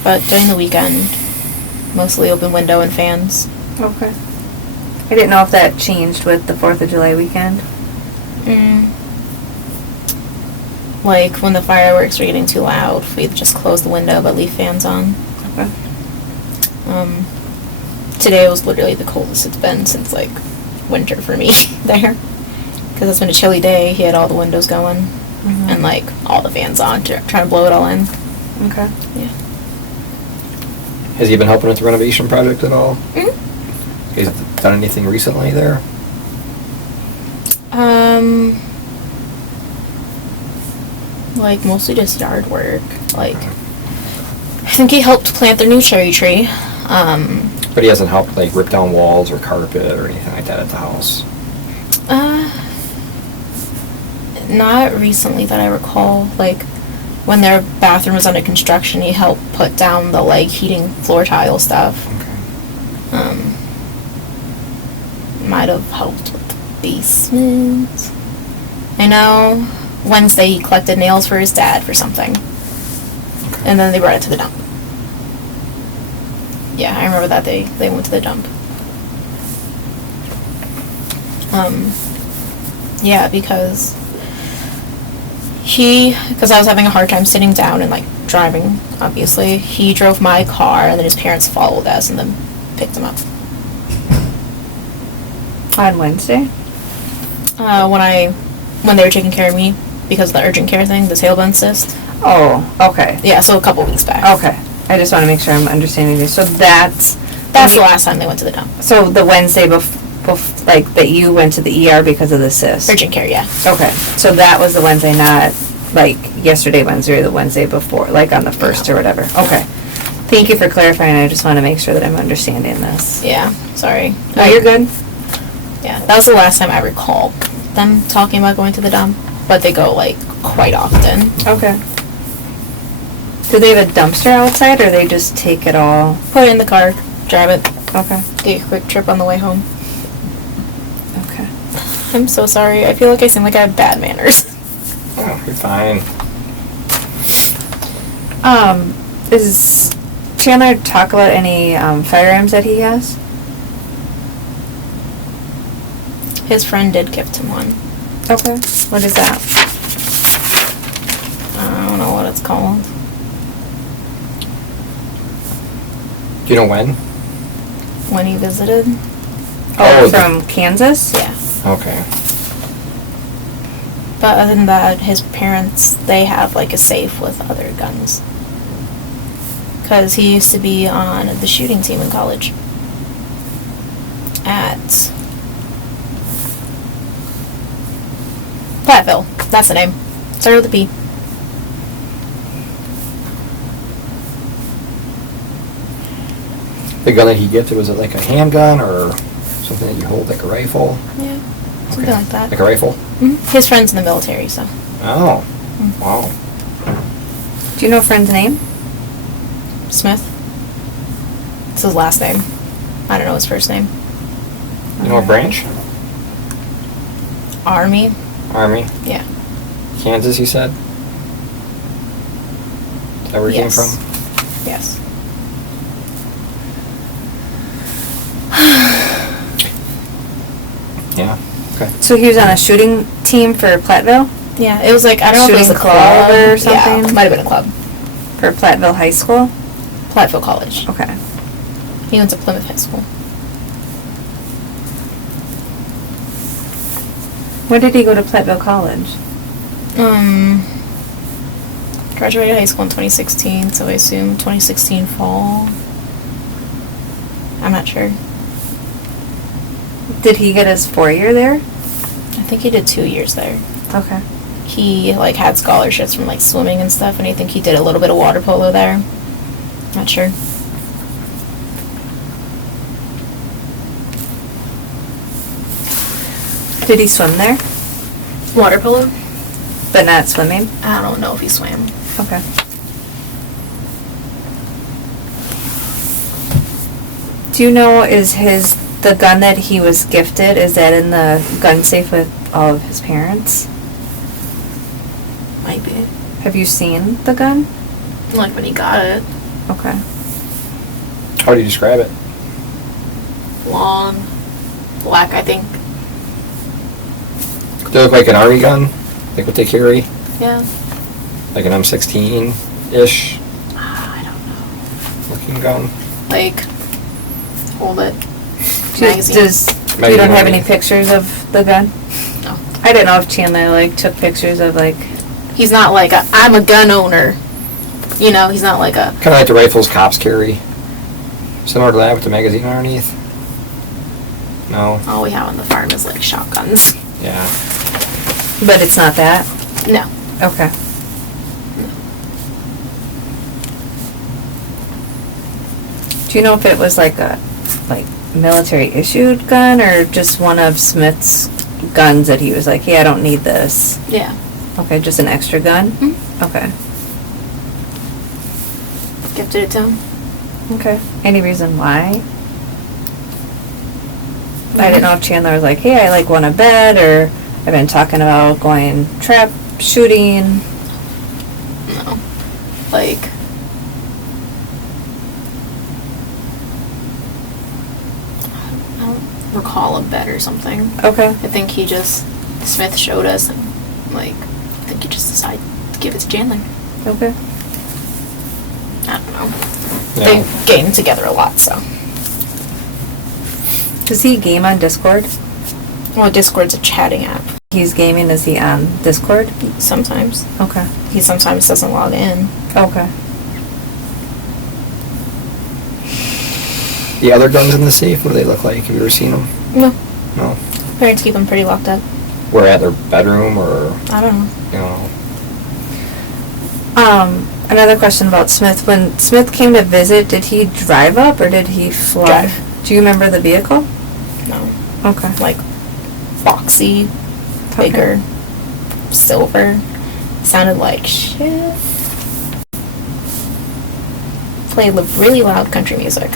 But during the weekend, mostly open window and fans. Okay. I didn't know if that changed with the 4th of July weekend. Like, when the fireworks were getting too loud, we'd just close the window but leave fans on. Okay. Today was literally the coldest it's been since, like, winter for me there. Because it's been a chilly day. He had all the windows going. And, like, all the fans on, trying to blow it all in. Okay. Yeah. Has he been helping with the renovation project at all? Has he done anything recently there? Like, mostly just yard work. Like, I think he helped plant their new cherry tree. But he hasn't helped, like, rip down walls or carpet or anything like that at the house? Not recently that I recall. Like, when their bathroom was under construction, he helped put down the, like, heating floor tile stuff. Okay. Might have helped with the basement. I know Wednesday he collected nails for his dad for something. And then they brought it to the dump. Yeah, I remember that they went to the dump. Yeah, because I was having a hard time sitting down and, like, driving, obviously. He drove my car, and then his parents followed us and then picked him up. On Wednesday? When they were taking care of me, because of the urgent care thing, the tailbone cyst. Oh, okay. Yeah, so a couple weeks back. Okay. I just want to make sure I'm understanding this. So that's That's the last time they went to the dump. So the Wednesday like that you went to the ER because of the cyst? Urgent care, yeah. Okay. So that was the Wednesday, not like yesterday Wednesday or the Wednesday before, like on the 1st or whatever. Okay. Thank you for clarifying. I just want to make sure that I'm understanding this. Yeah, sorry. No, you're good. Yeah, that was the last time I recall them talking about going to the dump, but they go, like, quite often. Okay. Do they have a dumpster outside, or they just take it all? Put it in the car, drive it, Okay. take a quick trip on the way home. Okay. I'm so sorry. I feel like I seem like I have bad manners. Oh, you're fine. Is Chandler talk about any firearms that he has? His friend did gift him one. Okay. What is that? I don't know what it's called. Do you know when? When he visited? Oh, from Kansas? Yeah. Okay. But other than that, his parents, they have like a safe with other guns. Because he used to be on the shooting team in college. At Platteville. That's the name. Started with a P. The gun that he gifted, was it like a handgun or something that you hold, like a rifle? Yeah. Something like that. Like a rifle? His friend's in the military, so. Oh. Wow. Do you know a friend's name? Smith. It's his last name. I don't know his first name. You know what branch? Army. Army? Yeah. Kansas, you said? Is that where he came from? Yes. Yeah. Okay. So he was on a shooting team for Platteville? Yeah, it was like, I don't know if it was a Shooting club club or Yeah, something? might have been a club. For Platteville High School? Platteville College. Okay. He went to Plymouth High School. When did he go to Platteville College? Graduated high school in 2016, so I assume 2016 fall. I'm not sure. Did he get his 4-year there? I think he did 2 years there. Okay. He like had scholarships from like swimming and stuff, and I think he did a little bit of water polo there. Not sure. Did he swim there? Water polo? But not swimming? I don't know if he swam. Okay. Do you know, is the gun that he was gifted, is that in the gun safe with all of his parents? Might be. Have you seen the gun? Like when he got it. Okay. How do you describe it? Long. Black, I think. Does it look like an army gun? Like what they carry? Yeah. Like an M16-ish I don't know. looking gun? Like, hold it. Do you don't have any pictures of the gun? No. I didn't know if Chandler like took pictures of like. He's not like I'm a gun owner. You know, he's not like a. Kind of like the rifles cops carry. Similar to that with the magazine underneath? No? All we have on the farm is like shotguns. Yeah. But it's not that? No. Okay. Do you know if it was like a military issued gun or just one of Smith's guns that he was like, hey, I don't need this? Yeah. Okay, just an extra gun? Mm-hmm. Okay. Gifted it to him. Okay. Any reason why? I didn't know if Chandler was like, hey, I like want a bed, or I've been talking about going trap shooting. No. Like, I don't recall a bed or something. Okay. I think Smith showed us, and like, I think he just decided to give it to Chandler. Okay. I don't know. Yeah. They game together a lot, so. Does he game on Discord? Well, Discord's a chatting app. He's gaming, is he on Discord? Sometimes. Okay. He sometimes doesn't log in. Okay. The other guns in the safe, what do they look like? Have you ever seen them? No. No. Parents keep them pretty locked up. Where, at their bedroom, or, I don't know. you know? Another question about Smith. When Smith came to visit, did he drive up or did he fly? Drive. Do you remember the vehicle? No. Okay. Like, boxy, bigger, silver. Sounded like shit. Played really loud country music.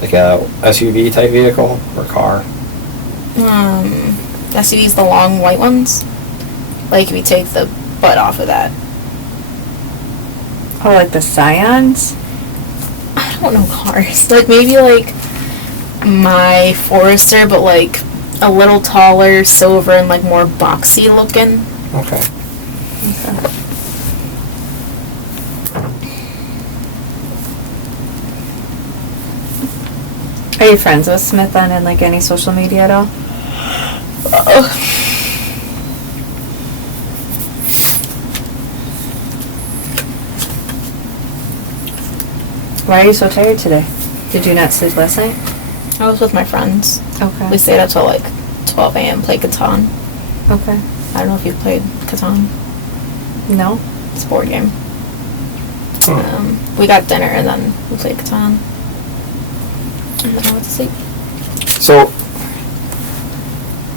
Like a SUV type vehicle or car? SUVs, the long white ones. Like, if you take the butt off of that. Oh, like the Scions? I don't know cars. Like, maybe, like, my Forester, but, like, a little taller, silver, and, like, more boxy looking. Okay. Are you friends with Smith on like any social media at all? Why are you so tired today? Did you not sleep last night? I was with my friends. Okay. We stayed up till, like, 12 a.m. played Catan. Okay. I don't know if you've played Catan. No? It's a board game. We got dinner and then we played Catan. And then I went to sleep. So,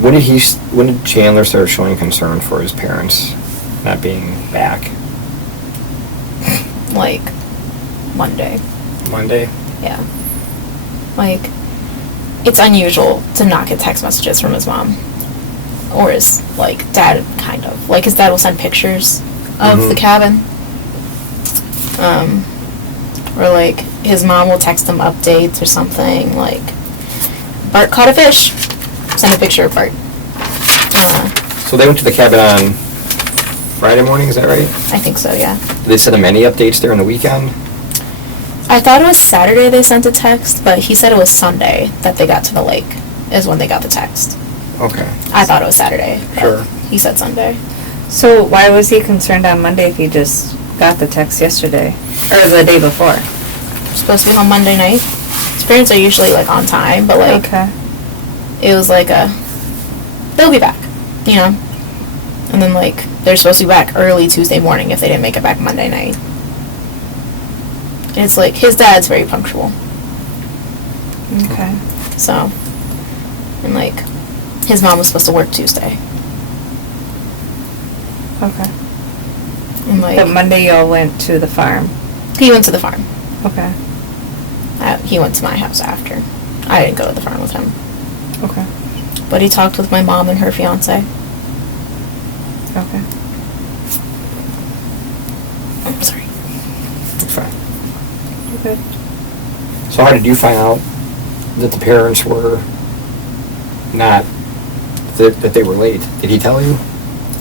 when did Chandler start showing concern for his parents not being back? Like, Monday. Monday? Yeah. Like, it's unusual to not get text messages from his mom. Or his, like, dad, kind of. Like, his dad will send pictures of the cabin. Or, like, his mom will text him updates or something. Like, Bart caught a fish. Send a picture of Bart. So they went to the cabin on Friday morning, is that right? I think so, yeah. Did they send him any updates during the weekend? I thought it was Saturday they sent a text, but he said it was Sunday that they got to the lake, is when they got the text. Okay. I thought it was Saturday. But Sure. He said Sunday. So why was he concerned on Monday if he just got the text yesterday? Or the day before? Supposed to be home Monday night. His parents are usually, like, on time, but, like, Okay. it was like they'll be back, you know? And then, like, they're supposed to be back early Tuesday morning if they didn't make it back Monday night. And it's like, his dad's very punctual. Okay. So, and, like, his mom was supposed to work Tuesday. Okay. And, like, But Monday y'all went to the farm. he went to the farm. Okay. He went to my house after. I didn't go to the farm with him. Okay. But he talked with my mom and her fiance. Okay. I'm sorry. Okay. Good. So how did you find out that the parents were not, that they were late? Did he tell you?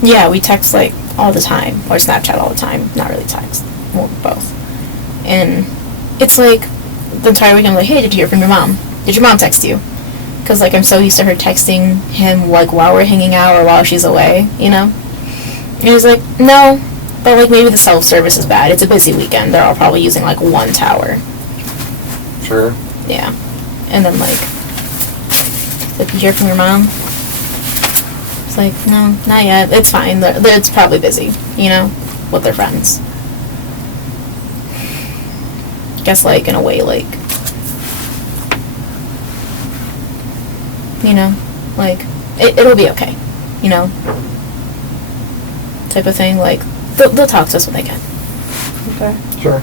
Yeah, we text, like, all the time. Or Snapchat all the time. Not really text. Well, both. And it's like, the entire weekend I'm like, hey, did you hear from your mom? Did your mom text you? Because, like, I'm so used to her texting him, like, while we're hanging out or while she's away, you know? And he's like, no. But, like, maybe the self-service is bad. It's a busy weekend. They're all probably using, like, one tower. Sure. Yeah. And then, like, did you hear from your mom? It's like, no, not yet. It's fine. It's probably busy, you know, with their friends. Guess, like, in a way, like, you know, like, it'll be okay, you know, type of thing. Like, they'll talk to us when they can. Okay. Sure.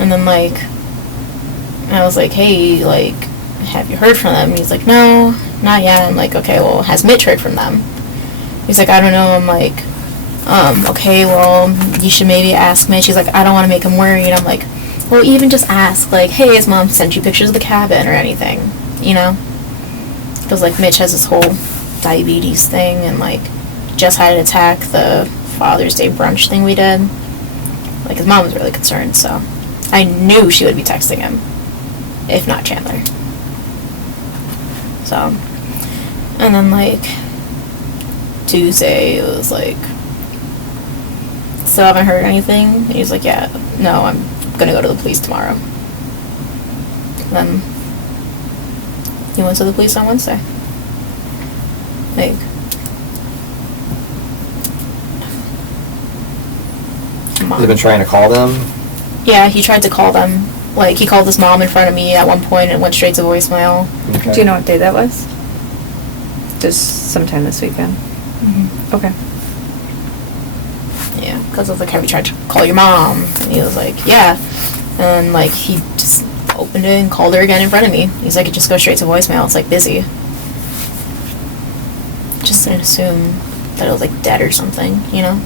And then, like, I was like, hey, like, have you heard from them? And he's like, no, not yet. I'm like, okay, well, has Mitch heard from them? He's like, I don't know. I'm like, okay, well, you should maybe ask Mitch. He's like, I don't want to make him worried. I'm like, well, even just ask, like, hey, his mom sent you pictures of the cabin or anything, you know? Because, like, Mitch has this whole diabetes thing and, like, just had an attack the Father's Day brunch thing we did. Like, his mom was really concerned, so I knew she would be texting him, if not Chandler. So, and then, like, Tuesday, it was like, still haven't heard anything. And he's like, yeah, no, I'm gonna go to the police tomorrow. Then he went to the police on Wednesday. Like, Has he been trying to call them? yeah, he tried to call them. Like, he called his mom in front of me at one point and it went straight to voicemail. Okay. Do you know what day that was? Just sometime this weekend. Mm-hmm. Okay. Yeah, because I was like, have you tried to call your mom? And he was like, yeah. And, like, he just opened it and called her again in front of me. He's like, it just goes straight to voicemail. It's, like, busy. Just didn't assume that it was, like, dead or something, you know?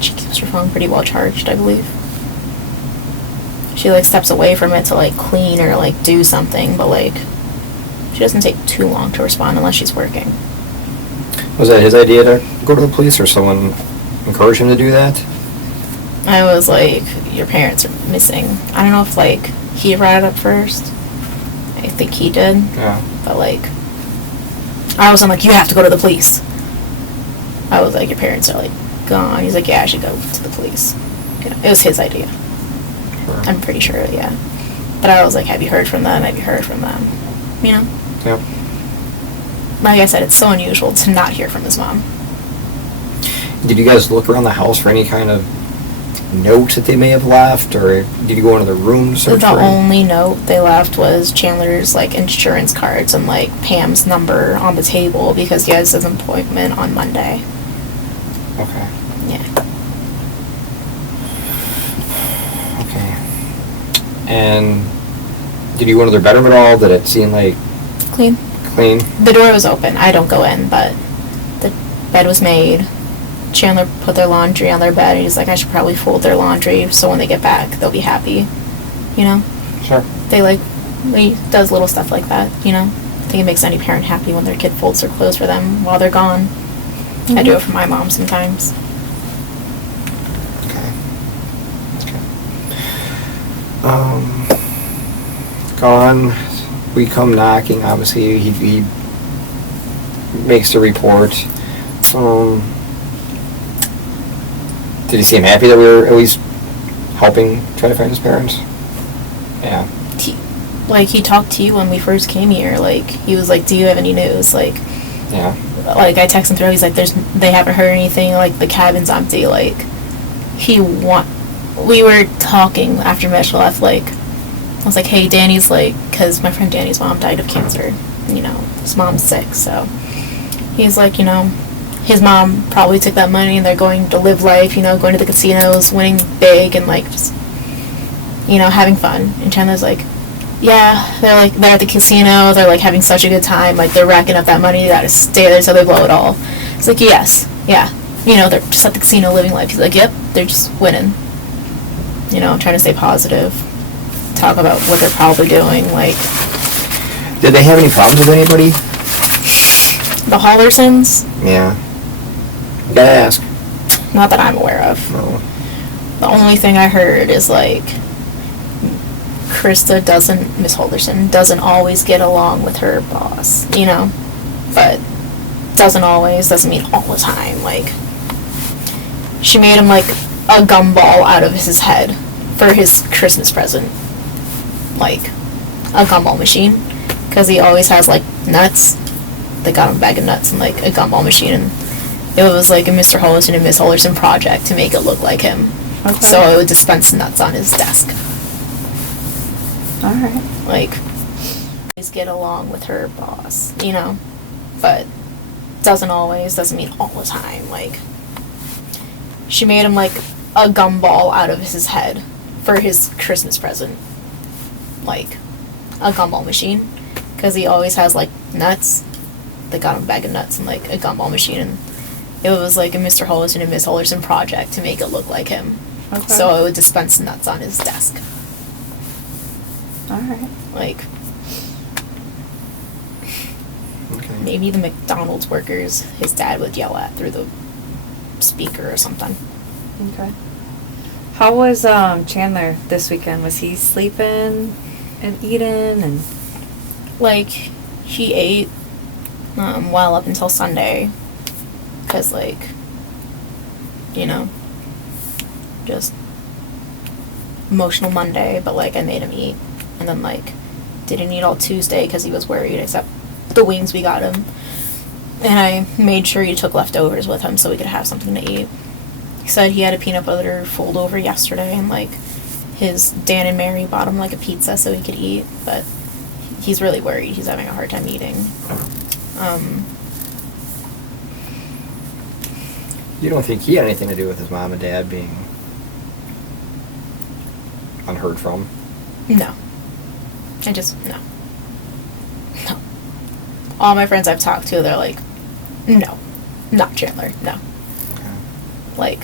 She keeps her phone pretty well charged, I believe. She, like, steps away from it to, like, clean or, like, do something, but, like, she doesn't take too long to respond unless she's working. Was that his idea to go to the police, or someone encouraged him to do that? I was like, your parents are missing. I don't know if, like, he brought it up first. I think he did. Yeah. But, like, I'm like, you have to go to the police. I was like, your parents are, like, gone. He's like, yeah, I should go to the police. You know, it was his idea. Sure. I'm pretty sure, yeah. But I was like, have you heard from them? Have you heard from them? You know? Yep. Like I said, it's so unusual to not hear from his mom. Did you guys look around the house for any kind of note that they may have left, or did you go into the room to search The for any? only note they left was Chandler's, like, insurance cards and, like, Pam's number on the table because he has his appointment on Monday. Okay. Yeah. Okay. And did you go into their bedroom at all? Did it seem like Clean. clean? The door was open. I don't go in, but the bed was made. Chandler put their laundry on their bed, and he's like, I should probably fold their laundry so when they get back, they'll be happy. You know? Sure. He does little stuff like that, you know? I think it makes any parent happy when their kid folds their clothes for them while they're gone. Mm-hmm. I do it for my mom sometimes. Okay. Gone. We come knocking. Obviously, he makes the report. Did he seem happy that we were at least helping try to find his parents? Yeah. He talked to you when we first came here. Like, he was like, do you have any news? Like, Yeah. like, I text him through, he's like, they haven't heard anything, like, the cabin's empty, like, we were talking after Mitch left, like, I was like, hey, Danny's, like, because my friend Danny's mom died of cancer, you know, his mom's sick, so, he's like, you know, his mom probably took that money and they're going to live life, you know, going to the casinos, winning big, and, like, just, you know, having fun, and Chandler's like, yeah, they're at the casino, they're, like, having such a good time, like, they're racking up that money, they gotta stay there till they blow it all. It's like, yes, yeah, you know, they're just at the casino living life. He's like, yep, they're just winning. You know, trying to stay positive, talk about what they're probably doing, like... Did they have any problems with anybody? The Haldersons? Yeah. You gotta ask. Not that I'm aware of. No. The only thing I heard is, like, Miss Halderson doesn't always get along with her boss, you know? But doesn't mean all the time, like... She made him, like, a gumball out of his head for his Christmas present. Like, a gumball machine. Because he always has, like, nuts. They got him a bag of nuts and, like, a gumball machine. And it was, like, a Mr. Halderson and Miss Halderson project to make it look like him. Okay. So it would dispense nuts on his desk. Alright. Like, always get along with her boss, you know? But doesn't mean all the time, like... She made him, like, a gumball out of his head for his Christmas present. Like, a gumball machine. Because he always has, like, nuts. They got him a bag of nuts and, like, a gumball machine. And it was, like, a Mr. Halderson and Miss Halderson project to make it look like him. Okay. So it would dispense nuts on his desk. Alright. Like... Okay. Maybe the McDonald's workers his dad would yell at through the speaker or something. Okay. How was Chandler this weekend? Was he sleeping and eating and... Like, he ate well up until Sunday. Because, like, you know, just emotional Monday, but, like, I made him eat. And then, like, didn't eat all Tuesday because he was worried, except the wings we got him. And I made sure he took leftovers with him so we could have something to eat. He said he had a peanut butter fold over yesterday, and, like, his Dan and Mary bought him, like, a pizza so he could eat, but he's really worried. He's having a hard time eating. You don't think he had anything to do with his mom and dad being unheard from? No. No. No. All my friends I've talked to, they're like, no. Not Chandler, no. Okay. Like,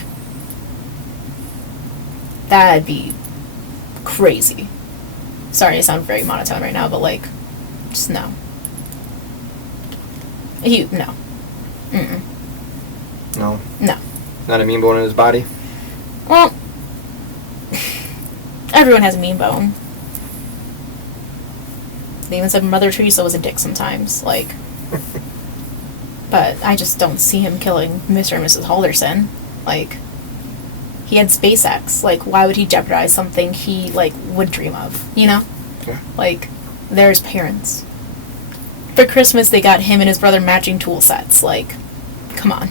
that'd be crazy. Sorry, I sound very monotone right now, but, like, just no. No. Mm-mm. No? No. Not a mean bone in his body? Well, everyone has a mean bone. They even said Mother Teresa was a dick sometimes, like. But I just don't see him killing Mr. and Mrs. Halderson. Like, he had SpaceX. Like, why would he jeopardize something he, like, would dream of, you know? Yeah. Like, they're his parents. For Christmas, they got him and his brother matching tool sets. Like, come on.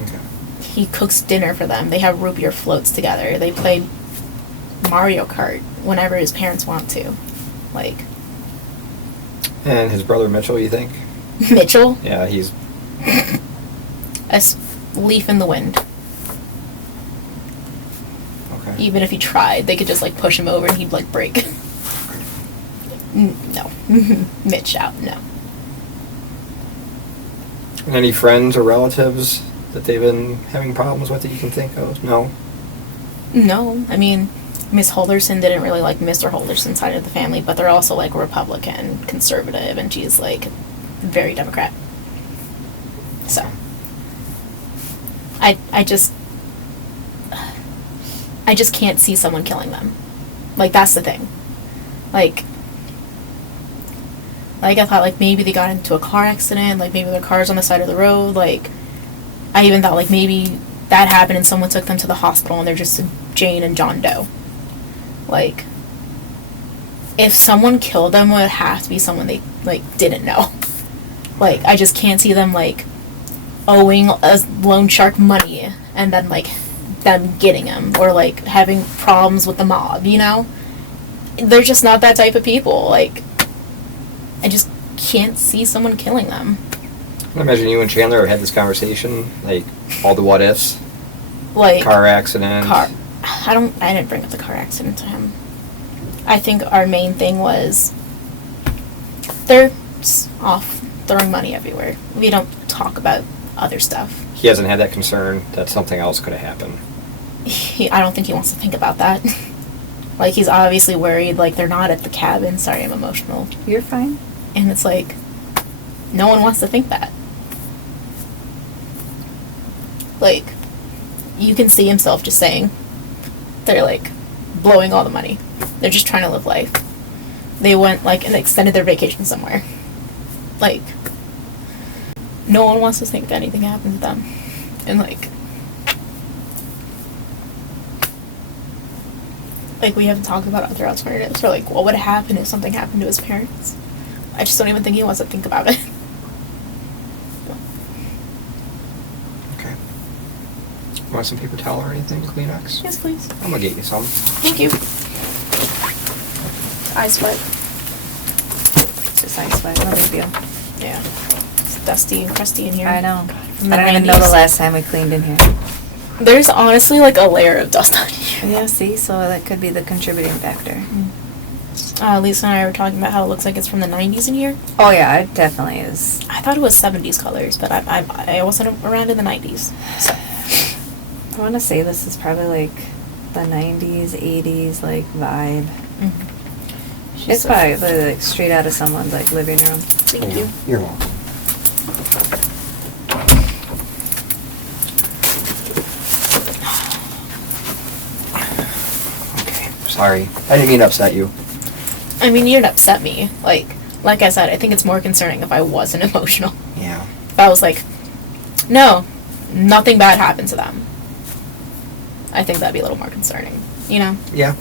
Okay. He cooks dinner for them. They have root beer floats together. They play Mario Kart whenever his parents want to. Like. And his brother Mitchell, you think? Mitchell? Yeah, he's... A leaf in the wind. Okay. Even if he tried, they could just, like, push him over and he'd, like, break. No. Mitch out, no. And any friends or relatives that they've been having problems with that you can think of? No? No. I mean, Miss Halderson didn't really like Mr. Halderson's side of the family, but they're also, like, Republican, conservative, and she's, like, very Democrat. So. I just can't see someone killing them. Like, that's the thing. Like, I thought, like, maybe they got into a car accident, like, maybe their car's on the side of the road, like, I even thought, like, maybe that happened and someone took them to the hospital and they're just Jane and John Doe. Like, if someone killed them, it would have to be someone they, like, didn't know. Like, I just can't see them, like, owing a loan shark money and then, like, them getting him, or, like, having problems with the mob, you know? They're just not that type of people. Like, I just can't see someone killing them. I imagine you and Chandler have had this conversation, like, all the what-ifs. Like, car accident. I didn't bring up the car accident to him. I think our main thing was they're off throwing money everywhere. We don't talk about other stuff. He hasn't had that concern that something else could have happened. I don't think he wants to think about that. Like, he's obviously worried, like, they're not at the cabin. Sorry, I'm emotional. You're fine. And it's like, no one wants to think that. Like, you can see himself just saying, they're, like, blowing all the money. They're just trying to live life. They went, like, and extended their vacation somewhere. Like, no one wants to think that anything happened to them. And, like, we haven't talked about other alternatives. Or, like, what would happen if something happened to his parents? I just don't even think he wants to think about it. Okay. Want some paper towel or anything? Kleenex? Yes, please. I'm gonna get you some. Thank you. I sweat. It's just I sweat. No big deal. Yeah. It's dusty and crusty in here. I know. From I the don't even know 90s. the last time we cleaned in here. There's honestly, like, a layer of dust on here. Yeah, see? So that could be the contributing factor. Lisa and I were talking about how it looks like it's from the 90s in here. Oh, yeah, it definitely is. I thought it was 70s colors, but I wasn't around in the 90s. So. I want to say this is probably, like, the 90s, 80s, like, vibe. Mm-hmm. It's probably, like, straight out of someone's, like, living room. Thank you. You're welcome. Sorry. I didn't mean to upset you. I mean, you didn't upset me. Like I said, I think it's more concerning if I wasn't emotional. Yeah. If I was like, no, nothing bad happened to them. I think that'd be a little more concerning, you know? Yeah.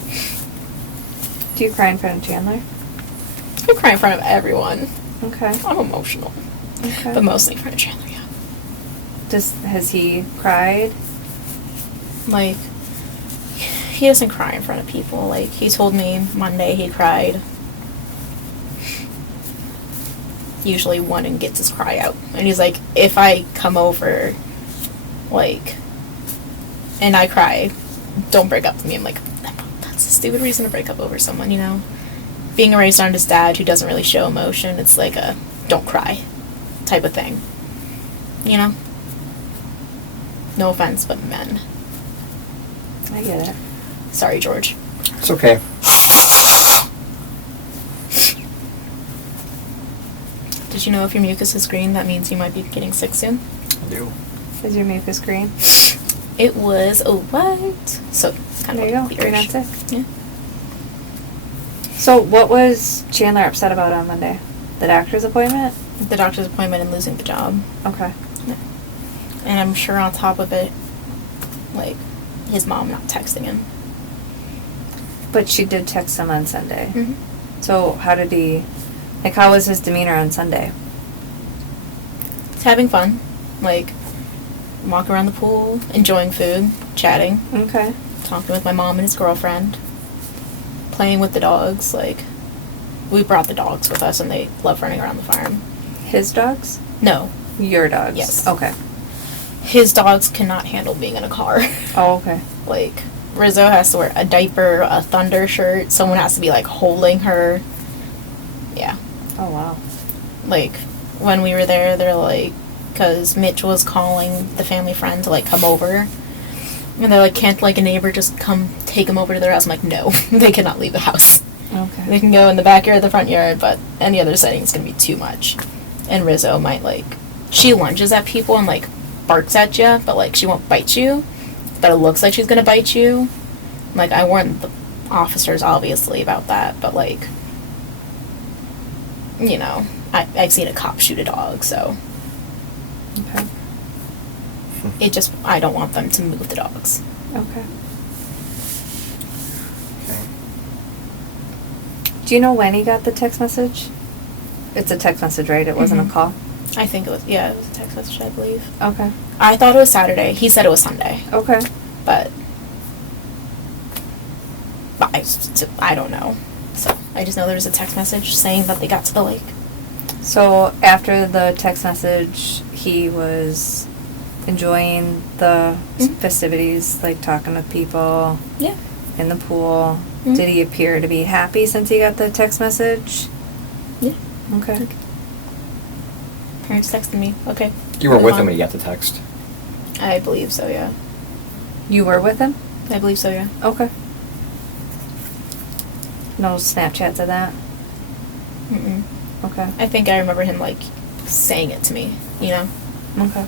Do you cry in front of Chandler? I cry in front of everyone. Okay. I'm emotional. Okay. But mostly in front of Chandler, yeah. Has he cried? Like, he doesn't cry in front of people. Like, he told me Monday he cried. Usually one and gets his cry out. And he's like, if I come over, like, and I cry, don't break up with me. I'm like, that's a stupid reason to break up over someone, you know? Being raised around his dad who doesn't really show emotion, it's like a don't cry type of thing. You know? No offense, but men. I get it. Sorry, George. It's okay. Did you know if your mucus is green, that means you might be getting sick soon? I do. Is your mucus green? It was white. So, kind There of you go. like You're not clearish. sick. Yeah. So what was Chandler upset about on Monday? The doctor's appointment? The doctor's appointment and losing the job. Okay. Yeah. And I'm sure on top of it, like, his mom not texting him. But she did text him on Sunday. Mm-hmm. So how did he, like, how was his demeanor on Sunday? He's having fun. Like, walking around the pool, enjoying food, chatting, Okay. talking with my mom and his girlfriend, playing with the dogs. Like, we brought the dogs with us and they love running around the farm. His dogs? No. Your dogs? Yes. Okay. His dogs cannot handle being in a car. Oh, okay. Like, Rizzo has to wear a diaper, a thunder shirt. Someone has to be, like, holding her. Yeah. Oh, wow. Like, when we were there, they're like, because Mitch was calling the family friend to, like, come over. And they're like, can't, like, a neighbor just come take them over to their house? I'm like, no. They cannot leave the house. Okay. They can go in the backyard, the front yard, but any other setting is going to be too much. And Rizzo might, like, she lunges at people and, like, barks at you, but, like, she won't bite you. But it looks like she's going to bite you. Like, I warned the officers, obviously, about that, but, like, you know, I've seen a cop shoot a dog, so. Okay. It just, I don't want them to move the dogs. Okay. Okay. Do you know when he got the text message? It's a text message, right? It wasn't Mhm. a call? I think it was, yeah, it was a text message, I believe. Okay. I thought it was Saturday. He said it was Sunday. Okay. But I don't know. So I just know there was a text message saying that they got to the lake. So after the text message, he was enjoying the Mhm. festivities, like talking with people Yeah. in the pool. Mhm. Did he appear to be happy since he got the text message? Yeah. Okay. Parents texted me. Okay. You were Move with on. him when you got the text. I believe so, yeah. You were with him? I believe so, yeah. Okay. No Snapchats of that? Mm-mm. Okay. I think I remember him, like, saying it to me, you know? Okay.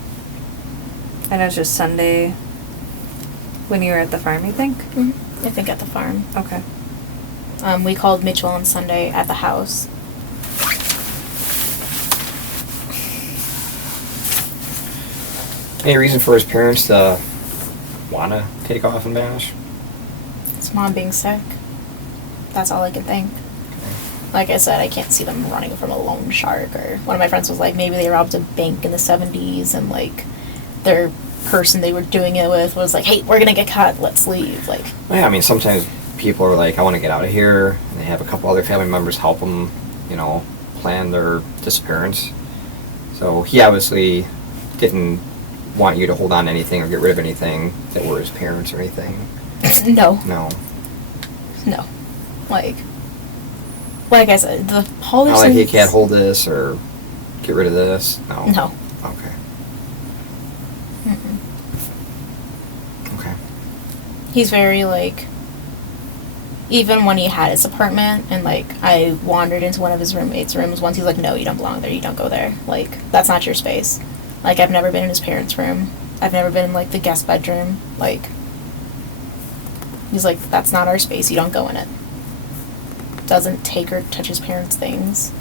And it was just Sunday when you were at the farm, you think? Mm-hmm. I think at the farm. Okay. We called Mitchell on Sunday at the house. Any reason for his parents to want to take off and bash? His mom being sick. That's all I can think. Like I said, I can't see them running from a loan shark. Or one of my friends was like, maybe they robbed a bank in the 70s and, like, their person they were doing it with was like, hey, we're gonna get caught, let's leave. Like, Yeah, I mean, sometimes people are like, I want to get out of here, and they have a couple other family members help them, you know, plan their disappearance. So he obviously didn't want you to hold on to anything or get rid of anything that were his parents or anything. no. No. No. Like I said, the Haldersons... Not like he can't hold this or get rid of this. No. No. Okay. Mm-mm. Okay. He's very, like... Even when he had his apartment and, like, I wandered into one of his roommates' rooms once, he's like, no, you don't belong there, you don't go there. Like, that's not your space. Like, I've never been in his parents' room. I've never been in, like, the guest bedroom. Like, he's like, that's not our space, you don't go in it. Doesn't take or touch his parents' things.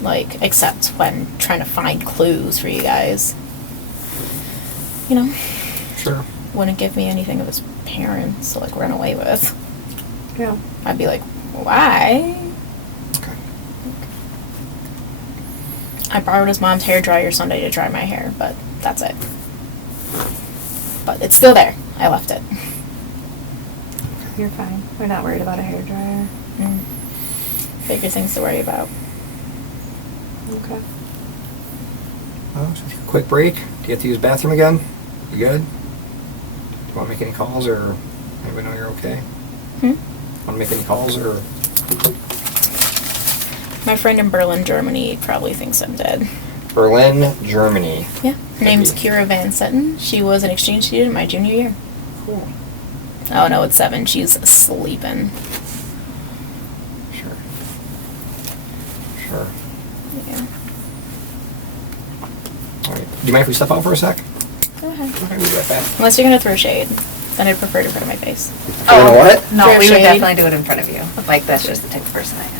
Like, except when trying to find clues for you guys. You know? Sure. wouldn't give me anything of his parents to like run away with. Yeah. I'd be like, why? Okay. I borrowed his mom's hairdryer Sunday to dry my hair, but that's it. But it's still there. I left it. You're fine. We're not worried about a hairdryer. Bigger things to worry about. Okay. Well, so take a quick break. Do you have to use the bathroom again? You good? Do you want to make any calls, or anybody know you're okay? Want to make any calls, or? My friend in Berlin, Germany probably thinks I'm dead. Berlin, Germany. Yeah. Her name's Kira Van Setten. She was an exchange student my junior year. Cool. Oh no, it's 7. She's sleeping. Sure. Yeah. All right. Do you mind if we step out for a sec? Go ahead. Okay, we'll be right back. Unless you're gonna throw shade, then I'd prefer it in front of my face. You know what? No, Fair we would shade. definitely do it in front of you. Like, that's just the type of person I am.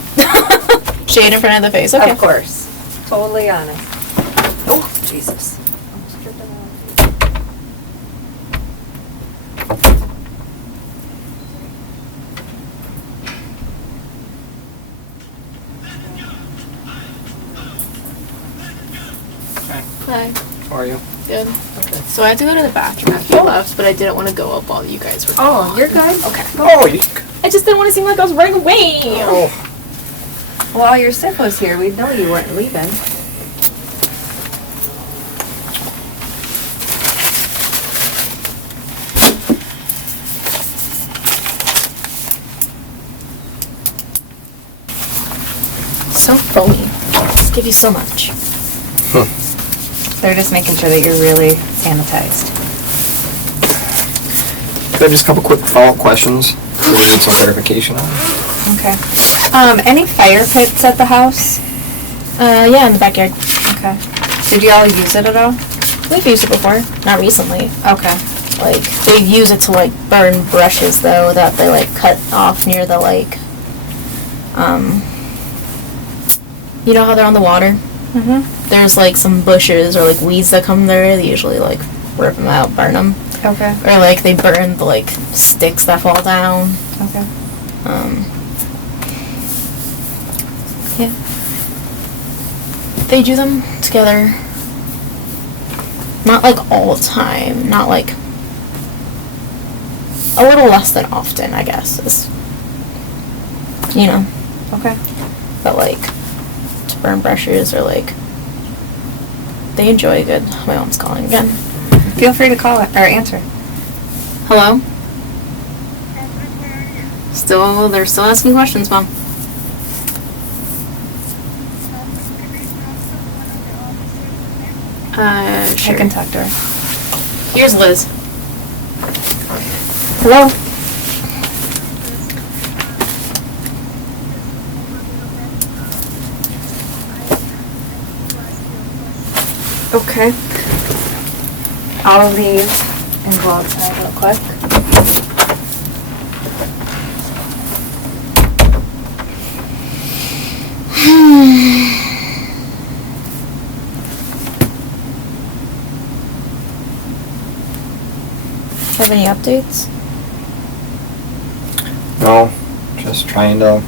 Shade in front of the face. Okay. Of course. Totally honest. Oh, Jesus. Almost tripped it out. Hi. How are you? Good. Okay. So I had to go to the bathroom after you left, but I didn't want to go up while you guys were Oh, gone. you're good? Okay. Oh, you. I just didn't want to seem like I was running away. Oh. While your sip was here, we'd know you weren't leaving. So foamy. Just give you so much. They're just making sure that you're really sanitized. Could I have just a couple quick follow-up questions that we need some clarification on? Okay. Any fire pits at the house? Yeah, in the backyard. Okay. Did y'all use it at all? We've used it before. Not recently. Okay. Like, they use it to, like, burn brushes, though, that they, like, cut off near the, like, you know how they're on the water? There's, like, some bushes or, like, weeds that come there. They usually, like, rip them out, burn them. Okay. Or, like, they burn the, like, sticks that fall down. Okay. Yeah. They do them together. Not, like, all the time. Not, like, a little less than often, I guess. Is, you know. Okay. But, like, to burn brushes or, like, they enjoy good. My mom's calling again. Feel free to call it or answer. Hello? They're still asking questions, Mom. Sure. I can talk to her. Here's Liz. Hello? Okay. I'll leave and go outside real quick. Have any updates? No, just trying to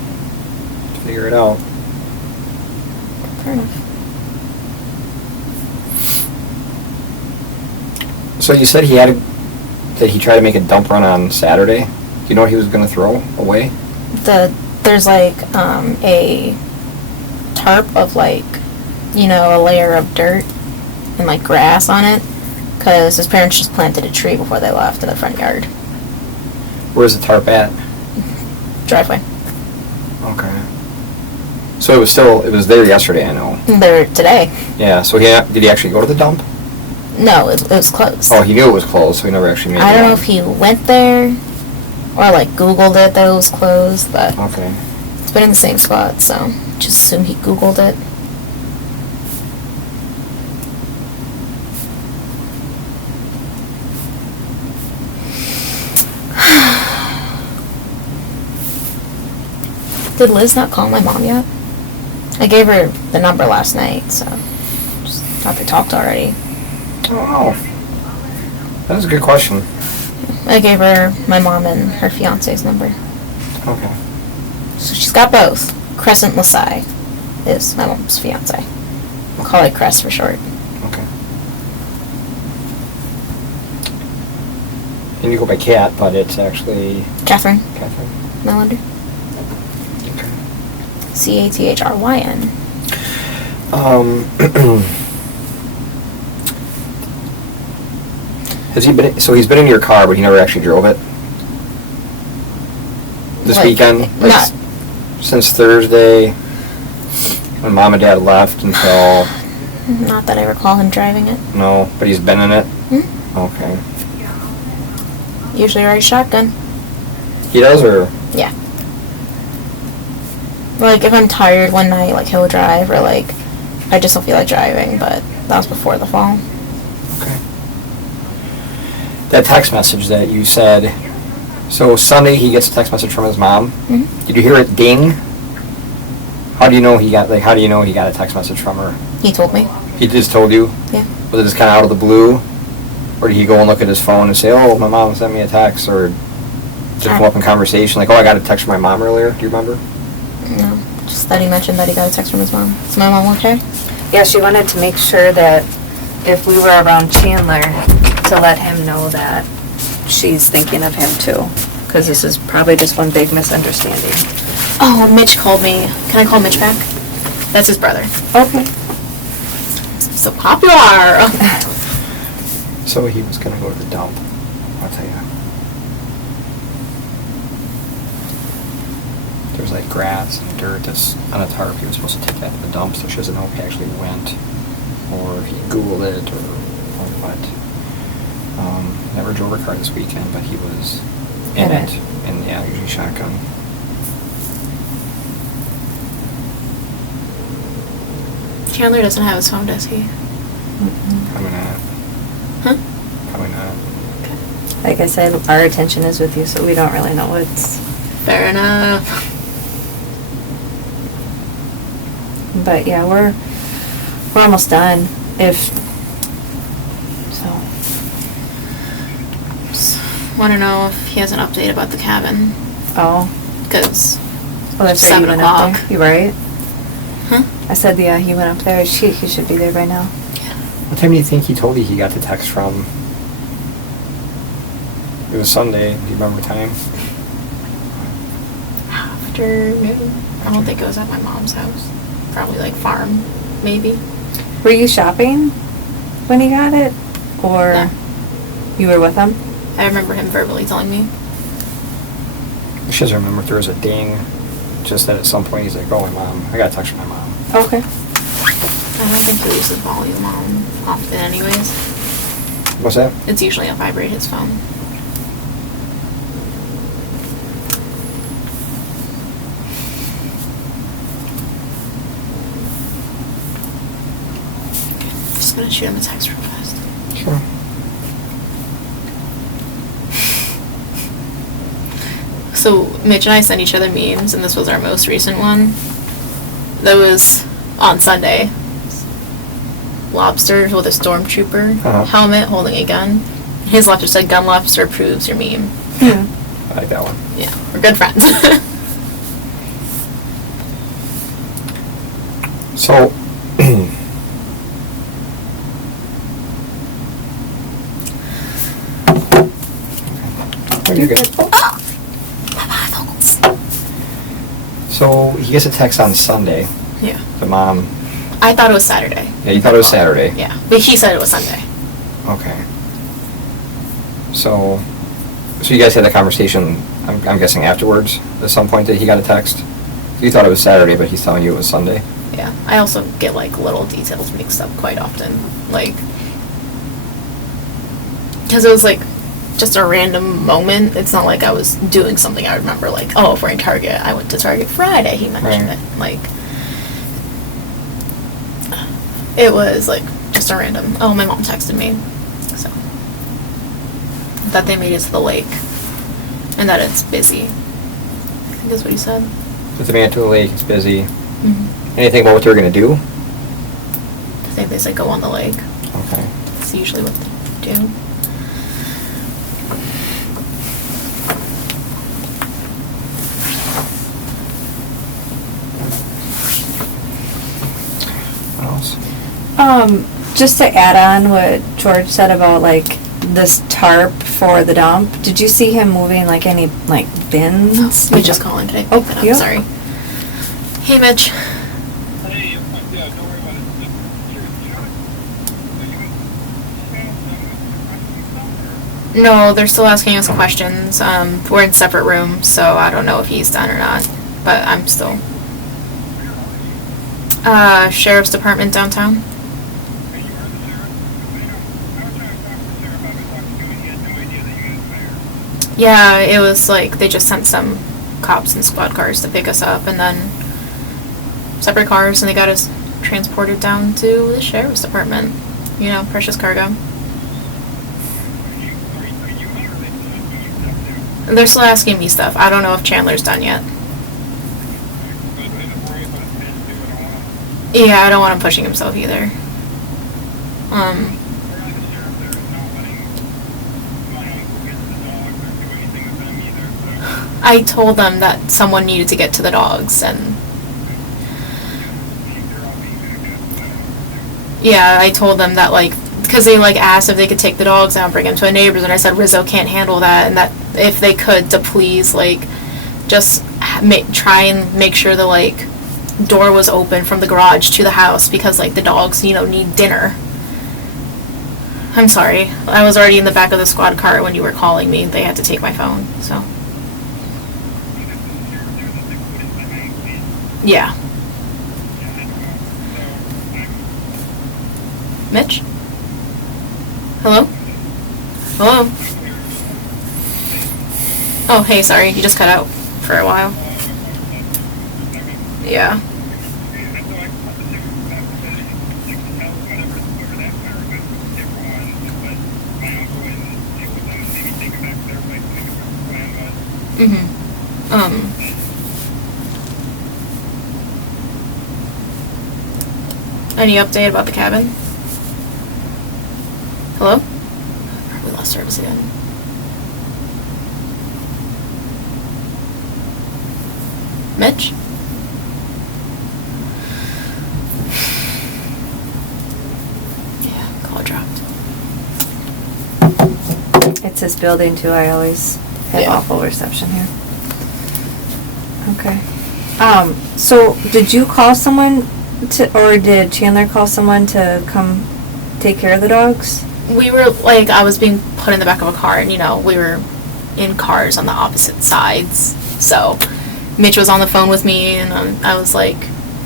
figure it out. Fair enough. So you said that he tried to make a dump run on Saturday. Do you know what he was going to throw away? There's like a tarp of like, you know, a layer of dirt and like grass on it, because his parents just planted a tree before they left in the front yard. Where's the tarp at? Driveway. Okay. So it was there yesterday, I know. There today. Yeah, so did he actually go to the dump? No, it was closed. Oh, he knew it was closed, so he never actually made it. I don't know if he went there or like Googled it that it was closed, but Okay. it's been in the same spot, so just assume he Googled it. Did Liz not call my mom yet? I gave her the number last night, so just thought they talked already. I don't know. That was a good question. I gave her my mom and her fiance's number. Okay. So she's got both. Crescent Lasai is my mom's fiance. We'll call it Cress for short. Okay. And you go by Cat, but it's actually Cathryn Cathryn. Mellender. Okay. Cathryn. Has he been? So he's been in your car, but he never actually drove it. This Like, weekend, like, not- since Thursday, when Mom and Dad left until Not that I recall him driving it. no, but he's been in it. Hmm? Okay. Usually rides shotgun. He does, or Yeah. Like, if I'm tired one night, like, he'll drive, or, like, I just don't feel like driving, but that was before the fall. okay. That text message that you said. So Sunday he gets a text message from his mom. Mhm. Did you hear it ding? How do you know he got a text message from her? He told me. He just told you? Yeah. Was it just kind of out of the blue? Or did he go and look at his phone and say, oh, my mom sent me a text? Or did it come up in conversation? Like, oh, I got a text from my mom earlier. Do you remember? No. Just that he mentioned that he got a text from his mom. Is my mom okay? Yeah, she wanted to make sure that if we were around Chandler, to let him know that she's thinking of him too. Because this is probably just one big misunderstanding. Oh, Mitch called me. Can I call Mitch back? That's his brother. Okay. So popular! So he was going to go to the dump. I'll tell you. There's like grass and dirt that's on a tarp. He was supposed to take that to the dump, so she doesn't know if he actually went or if he Googled it or what. Never drove her car this weekend, but he was in it. And yeah, usually shotgun. Chandler doesn't have his phone, does he? Probably not. Huh? Probably not. Like I said, our attention is with you, so we don't really know what's... Fair enough. But yeah, we're almost done. Want to know if he has an update about the cabin. Oh. Because Well, that's right, 7 you went up o'clock. there. You right? Huh? I said, yeah, he went up there. He should be there by now. What time do you think he told you he got the text from? It was Sunday. Do you remember time? Afternoon. I don't think it was at my mom's house. Probably like farm, maybe. Were you shopping when he got it? Or No. you were with him? I remember him verbally telling me. She doesn't remember if there was a ding. Just that at some point he's like, oh, my mom. I got a text from my mom. Okay. I don't think he leaves his volume on often anyways. What's that? It's usually on vibrate his phone. Just gonna shoot him a text real fast. Sure. So Mitch and I sent each other memes, and this was our most recent one. That was on Sunday. Lobster with a stormtrooper helmet holding a gun. His lobster said, "Gun lobster proves your meme." Yeah. I like that one. Yeah, we're good friends. So, oh, you're good. So he gets a text on Sunday. Yeah. The mom. I thought it was Saturday. Yeah, you thought it was Saturday. Yeah, but he said it was Sunday. Okay. So you guys had that conversation. I'm guessing afterwards. At some point, that he got a text. You thought it was Saturday, but he's telling you it was Sunday. Yeah, I also get like little details mixed up quite often, like because it was like just a random moment. It's not like I was doing something I remember, like, oh, if we're in Target, I went to Target Friday, he mentioned Right. it. Like, it was like just a random, oh, my mom texted me, so that they made it to the lake and that it's busy. I think that's what he said. With the man to the lake, it's busy. Mm-hmm. Anything about what they're gonna do? I think they said go on the lake. Okay. That's usually what they do. else? Just to add on what George said about like this tarp for the dump, did you see him moving like any like bins? Mitch is calling. Can I Oh, pick that up? yeah. Sorry. Hey, Mitch. Hey, yeah, don't worry about it. No, they're still asking us questions. We're in separate rooms, so I don't know if he's done or not. But I'm still. Sheriff's Department downtown. Yeah, it was like they just sent some cops and squad cars to pick us up, and then separate cars, and they got us transported down to the sheriff's department. You know, precious cargo. They're still asking me stuff. I don't know if Chandler's done yet. Yeah, I don't want him pushing himself either. I told them that someone needed to get to the dogs, and yeah, I told them that, like, because they like asked if they could take the dogs out and bring them to a neighbor's, and I said Rizzo can't handle that, and that if they could, to please like just try and make sure the like door was open from the garage to the house, because like the dogs, you know, need dinner. I'm sorry, I was already in the back of the squad car when you were calling me. They had to take my phone, so yeah. Mitch? Hello? Hello? Oh, hey, sorry, you just cut out for a while. Yeah. Any update about the cabin? Hello? We lost service again. Mitch? Yeah, call dropped. It's this building too. I always have Yeah. awful reception here. Okay. So did you call someone or did Chandler call someone to come take care of the dogs? We were, like, I was being put in the back of a car, and, you know, we were in cars on the opposite sides. So Mitch was on the phone with me, and I was like,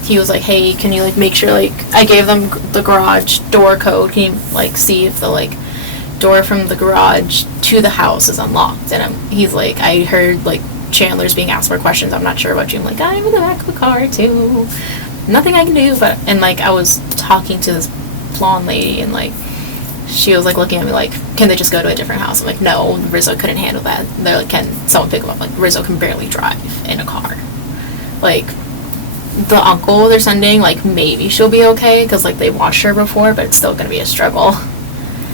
he was like, hey, can you, like, make sure, like, I gave them the garage door code. Can you, like, see if the, like, door from the garage to the house is unlocked? And he's like, I heard, like, Chandler's being asked more questions. I'm not sure about you. I'm like, I'm in the back of a car, too. Nothing I can do, but, and, like, I was talking to this blonde lady, and, like, she was, like, looking at me like, can they just go to a different house? I'm like, no, Rizzo couldn't handle that. They're like, can someone pick him up? Like, Rizzo can barely drive in a car. Like, the uncle they're sending, like, maybe she'll be okay, because, like, they watched her before, but it's still going to be a struggle.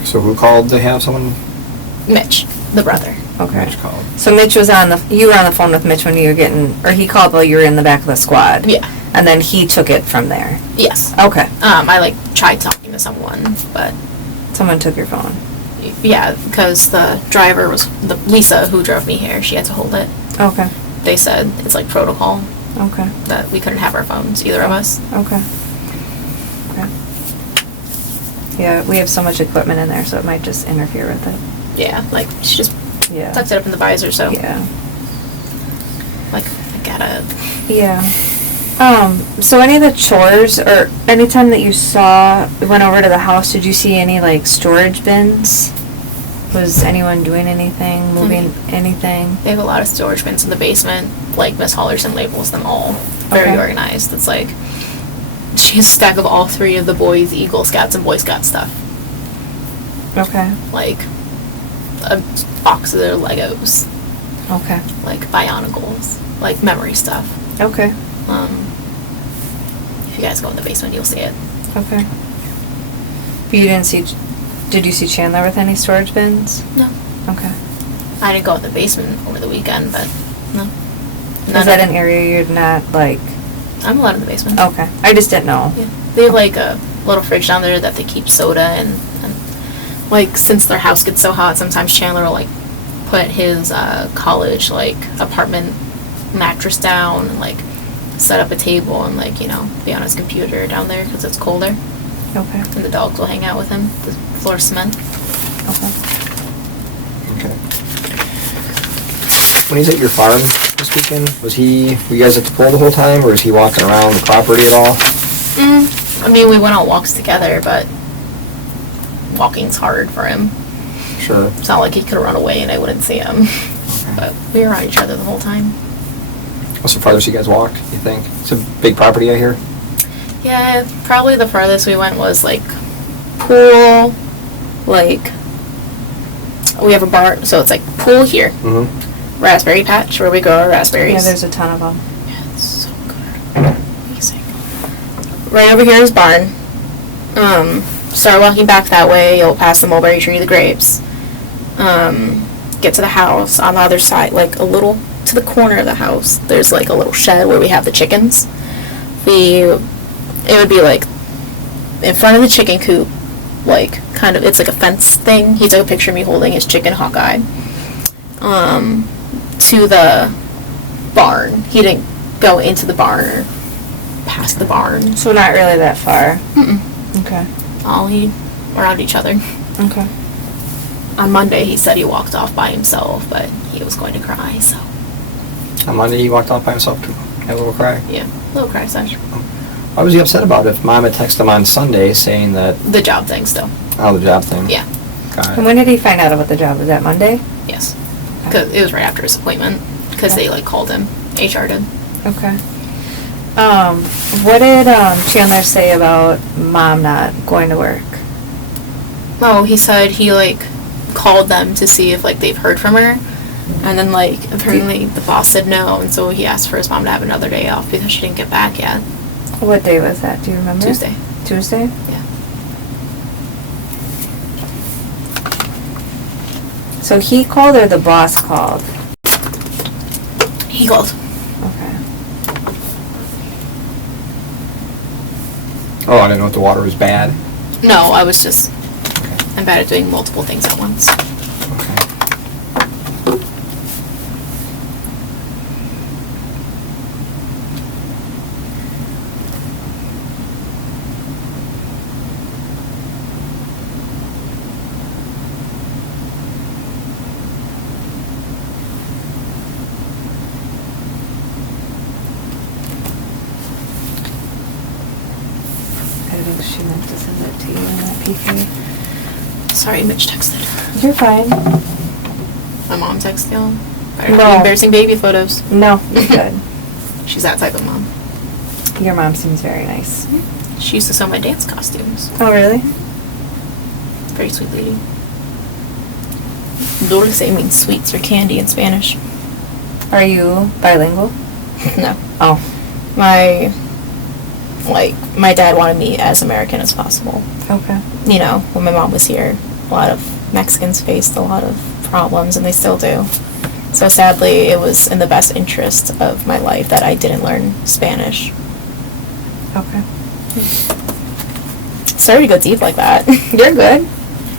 So who called to have someone? Mitch, the brother. Okay. Mitch called. So Mitch was you were on the phone with Mitch when you were getting, or he called while you were in the back of the squad. Yeah. And then he took it from there. Yes. Okay. I, like, tried talking to someone, but Someone took your phone. yeah, because the driver was Lisa who drove me here. She had to hold it. Okay. They said it's like protocol Okay. that we couldn't have our phones, either of us. Okay. Okay. Yeah, we have so much equipment in there, so it might just interfere with it. Yeah, like she just Yeah. tucked it up in the visor, so Yeah. like I gotta. Yeah. So any of the chores, or anytime that you went over to the house, did you see any, like, storage bins? Was anyone doing anything, moving anything? They have a lot of storage bins in the basement. Like Miss Halderson labels them all very Okay. organized. It's like she has a stack of all three of the boys' Eagle Scouts and Boy Scout stuff. Okay. Like a box of their Legos, Okay. like Bionicles, like memory stuff. Okay. If you guys go in the basement, you'll see it. Okay. But you did you see Chandler with any storage bins? No. Okay. I didn't go in the basement over the weekend, but no. Is that an area you're not, like... I'm allowed in the basement. Okay. I just didn't know. Yeah. They have like a little fridge down there that they keep soda and like, since their house gets so hot, sometimes Chandler will, like, put his college, like, apartment mattress down and, like, set up a table and, like, you know, be on his computer down there because it's colder. Okay. And the dogs will hang out with him. The floor cement. Okay. Okay. When he's at your farm this weekend, were you guys at the pool the whole time, or was he walking around the property at all? I mean, we went on walks together, but walking's hard for him. Sure. It's not like he could run away and I wouldn't see him. But we were around each other the whole time. What's the farthest you guys walked, you think? It's a big property out here. Yeah, probably the farthest we went was, like, pool, like, we have a bar, so it's, like, pool here. Mm-hmm. Raspberry patch, where we grow our raspberries. Yeah, there's a ton of them. Yeah, it's so good. Amazing. Right over here is barn. Start walking back that way, you'll pass the mulberry tree, the grapes. Get to the house on the other side, like, a little to the corner of the house. There's, like, a little shed where we have the chickens. It would be, like, in front of the chicken coop, like, kind of, it's like a fence thing. He took a picture of me holding his chicken Hawkeye. To the barn. He didn't go into the barn or past the barn. So not really that far. Mm-mm. Okay. All around each other. Okay. On Monday, he said he walked off by himself, but he was going to cry, so. On Monday, he walked off by himself to have a little cry. Yeah, little cry session. Why was he upset about it if Mom had texted him on Sunday saying that... The job thing still. Oh, the job thing. Yeah. Got And it. when did he find out about the job? Was that Monday? Yes. Because it was right after his appointment. Because they, like, called him. HR did. Okay. What did Chandler say about Mom not going to work? Oh, he said he, like, called them to see if, like, they've heard from her. And then, like, apparently the boss said no, and so he asked for his mom to have another day off because she didn't get back yet. What day was that? Do you remember? Tuesday. Tuesday? Yeah. So he called or the boss called? He called. Okay. Oh, I didn't know if the water was bad. No, I'm bad at doing multiple things at once. Okay. I think she meant to send that to you in that PK. Sorry, Mitch texted. You're fine. My mom texted y'all. No. Embarrassing baby photos. No, you're good. She's that type of mom. Your mom seems very nice. She used to sew my dance costumes. Oh, really? Very sweet lady. Dulce means sweets or candy in Spanish. Are you bilingual? No. Oh. My dad wanted me as American as possible. Okay. You know, when my mom was here, a lot of Mexicans faced a lot of problems, and they still do. So sadly, it was in the best interest of my life that I didn't learn Spanish. Okay. Sorry to go deep like that. You're good.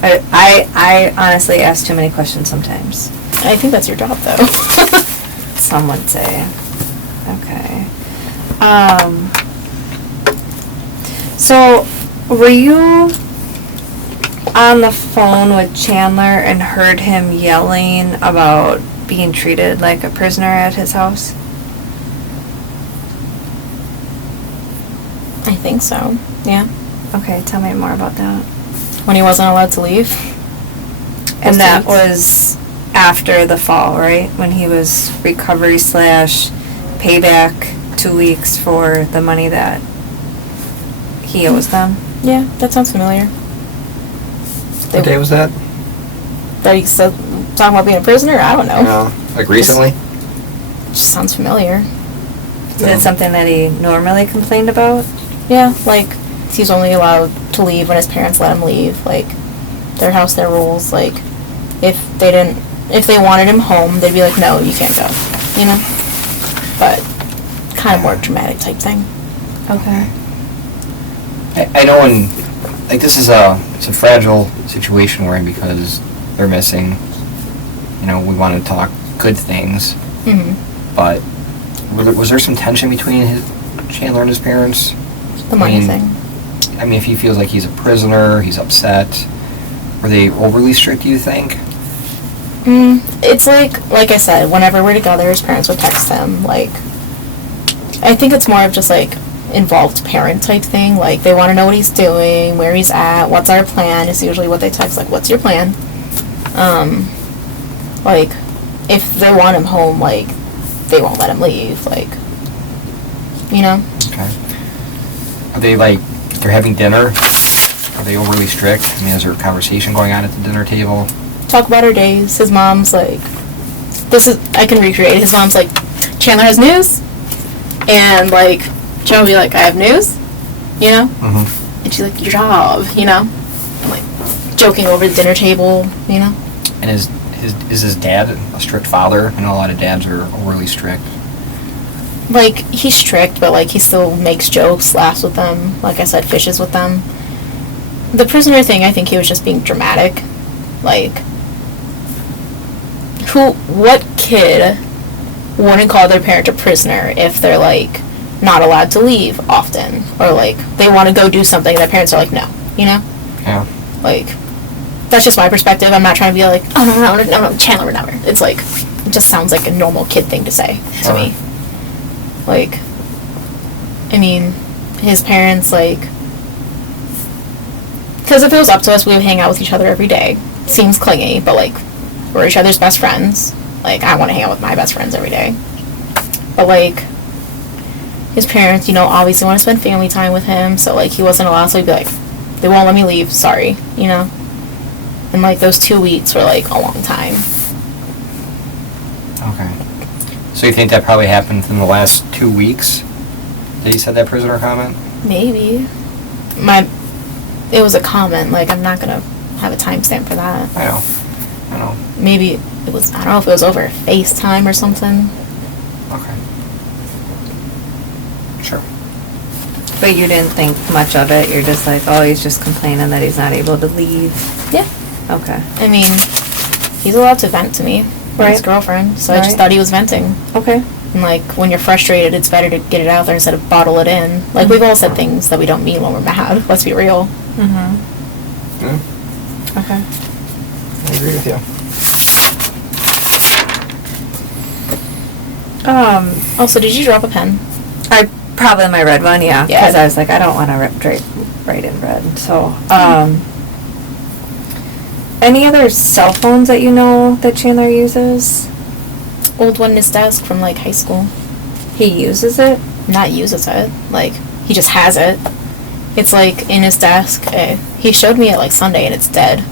I honestly ask too many questions sometimes. I think that's your job, though. Some would say. Okay. So, were you on the phone with Chandler and heard him yelling about being treated like a prisoner at his house? I think so. Yeah. Okay, tell me more about that. When he wasn't allowed to leave. And that was after the fall, right? When he was recovery / payback 2 weeks for the money that he owes them. Yeah, that sounds familiar. What day was that? That he's still talking about being a prisoner? I don't know. No, like recently? Just sounds familiar. Is it something that he normally complained about? Yeah, like, he's only allowed to leave when his parents let him leave. Like, their house, their rules. Like, if they wanted him home, they'd be like, no, you can't go. You know? But, kind of more dramatic type thing. Okay. I know like this is it's a fragile situation we're in because they're missing. You know, we want to talk good things, but was there some tension between Chandler and his parents? The money thing. I mean, if he feels like he's a prisoner, he's upset. Were they overly strict, do you think? It's like I said, whenever we're together, his parents would text him. Like, I think it's more of just like involved parent type thing. Like, they want to know what he's doing, where he's at, what's our plan is usually what they text. Like, what's your plan? Like, if they want him home, like, they won't let him leave. Like, you know? Okay. Are they they're having dinner? Are they overly strict? I mean, is there a conversation going on at the dinner table? Talk about our days. His mom's like, I can recreate. His mom's like, Chandler has news. And like, Chandler will be like, I have news, you know? And she's like, your job, you know? And like, joking over the dinner table, you know? And is his dad a strict father? I know a lot of dads are overly strict. Like, he's strict, but like, he still makes jokes, laughs with them. Like I said, fishes with them. The prisoner thing, I think he was just being dramatic. Like, what kid wouldn't call their parent a prisoner if they're like not allowed to leave often, or like they want to go do something and their parents are like, no, you know? Yeah. Like, that's just my perspective. I'm not trying to be like, oh no, Chandler would never. It's like, it just sounds like a normal kid thing to say to me. Like, I mean, his parents, like, because if it was up to us, we would hang out with each other every day. Seems clingy, but like, we're each other's best friends. Like, I want to hang out with my best friends every day. But like, his parents, you know, obviously want to spend family time with him, so like, he wasn't allowed, so he'd be like, they won't let me leave, sorry, you know? And like, those 2 weeks were like a long time. Okay. So you think that probably happened in the last 2 weeks that he said that prisoner comment? Maybe. It was a comment, like, I'm not gonna have a timestamp for that. I know. Maybe it was, I don't know if it was over FaceTime or something. Okay. Sure. But you didn't think much of it? You're just like, oh, he's just complaining that he's not able to leave? Yeah. Okay. I mean, he's allowed to vent to me. Right. His girlfriend, so I just thought he was venting. Okay. And like, when you're frustrated, it's better to get it out there instead of bottle it in. Like, we've all said things that we don't mean when we're mad. Let's be real. Yeah. Okay. I agree with you. Also, did you drop a pen? I probably my red one, yeah. Because I was like, I don't want to write in red. So, any other cell phones that you know that Chandler uses? Old one in his desk from like high school. He uses it? Not uses it. Like, he just has it. It's like in his desk. He showed me it like Sunday and it's dead.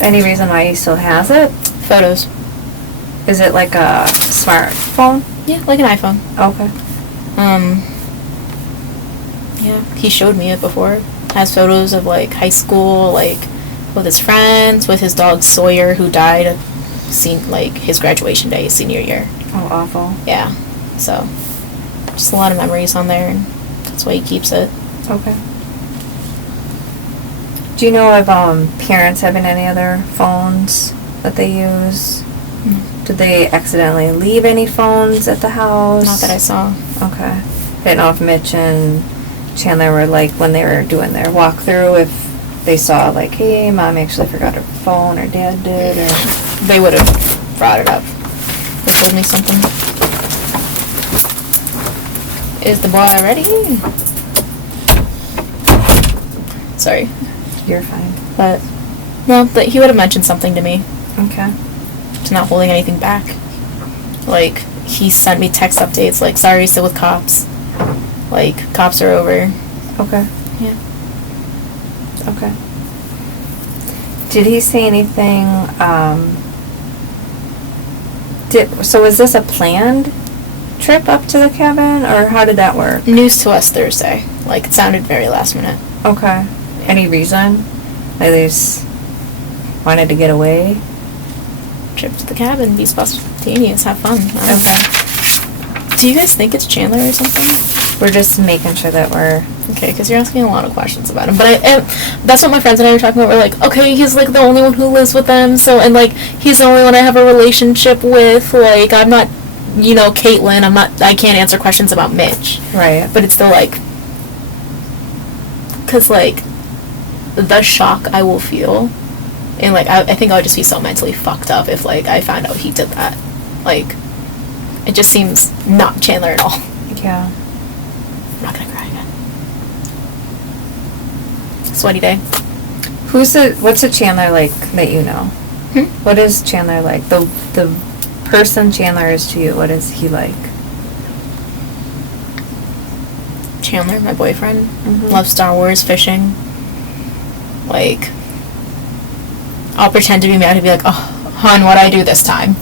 Any reason why he still has it? Photos. Is it like a smartphone? Yeah, like an iPhone. Okay. Yeah, he showed me it before. Has photos of like high school, like with his friends, with his dog Sawyer, who died like his graduation day, his senior year. Oh, awful. Yeah. So, just a lot of memories on there, and that's why he keeps it. Okay. Do you know of parents having any other phones that they use? Did they accidentally leave any phones at the house? Not that I saw. Okay. I didn't know if Mitch and Chandler were like, when they were doing their walkthrough, if they saw like, hey, mom actually forgot her phone, or dad did, or... They would have brought it up. They told me something. Is the boy ready? Sorry. You're fine. But, no, but he would have mentioned something to me. Okay. To not holding anything back. Like, he sent me text updates, like, sorry, still with cops. Like, cops are over. Okay. Yeah. Okay. Did he say anything, so was this a planned trip up to the cabin, or how did that work? News to us Thursday. Like, it sounded very last minute. Okay. Any reason? Like, they just wanted to get away? Trip to the cabin, be spontaneous, have fun. Okay. Do you guys think it's Chandler or something? We're just making sure that we're... Okay, because you're asking a lot of questions about him. But that's what my friends and I were talking about. We're like, okay, he's like the only one who lives with them. So, and like, he's the only one I have a relationship with. Like, I'm not, you know, Caitlin. I can't answer questions about Mitch. Right. But it's still like, because like, the shock I will feel. And like, I think I would just be so mentally fucked up if like I found out he did that. Like, it just seems not Chandler at all. Yeah. I'm not gonna cry again. Sweaty day. What's the Chandler like that you know? What is Chandler like? The person Chandler is to you, what is he like? Chandler, my boyfriend, loves Star Wars, fishing. Like, I'll pretend to be mad and be like, oh, hon, what'd I do this time?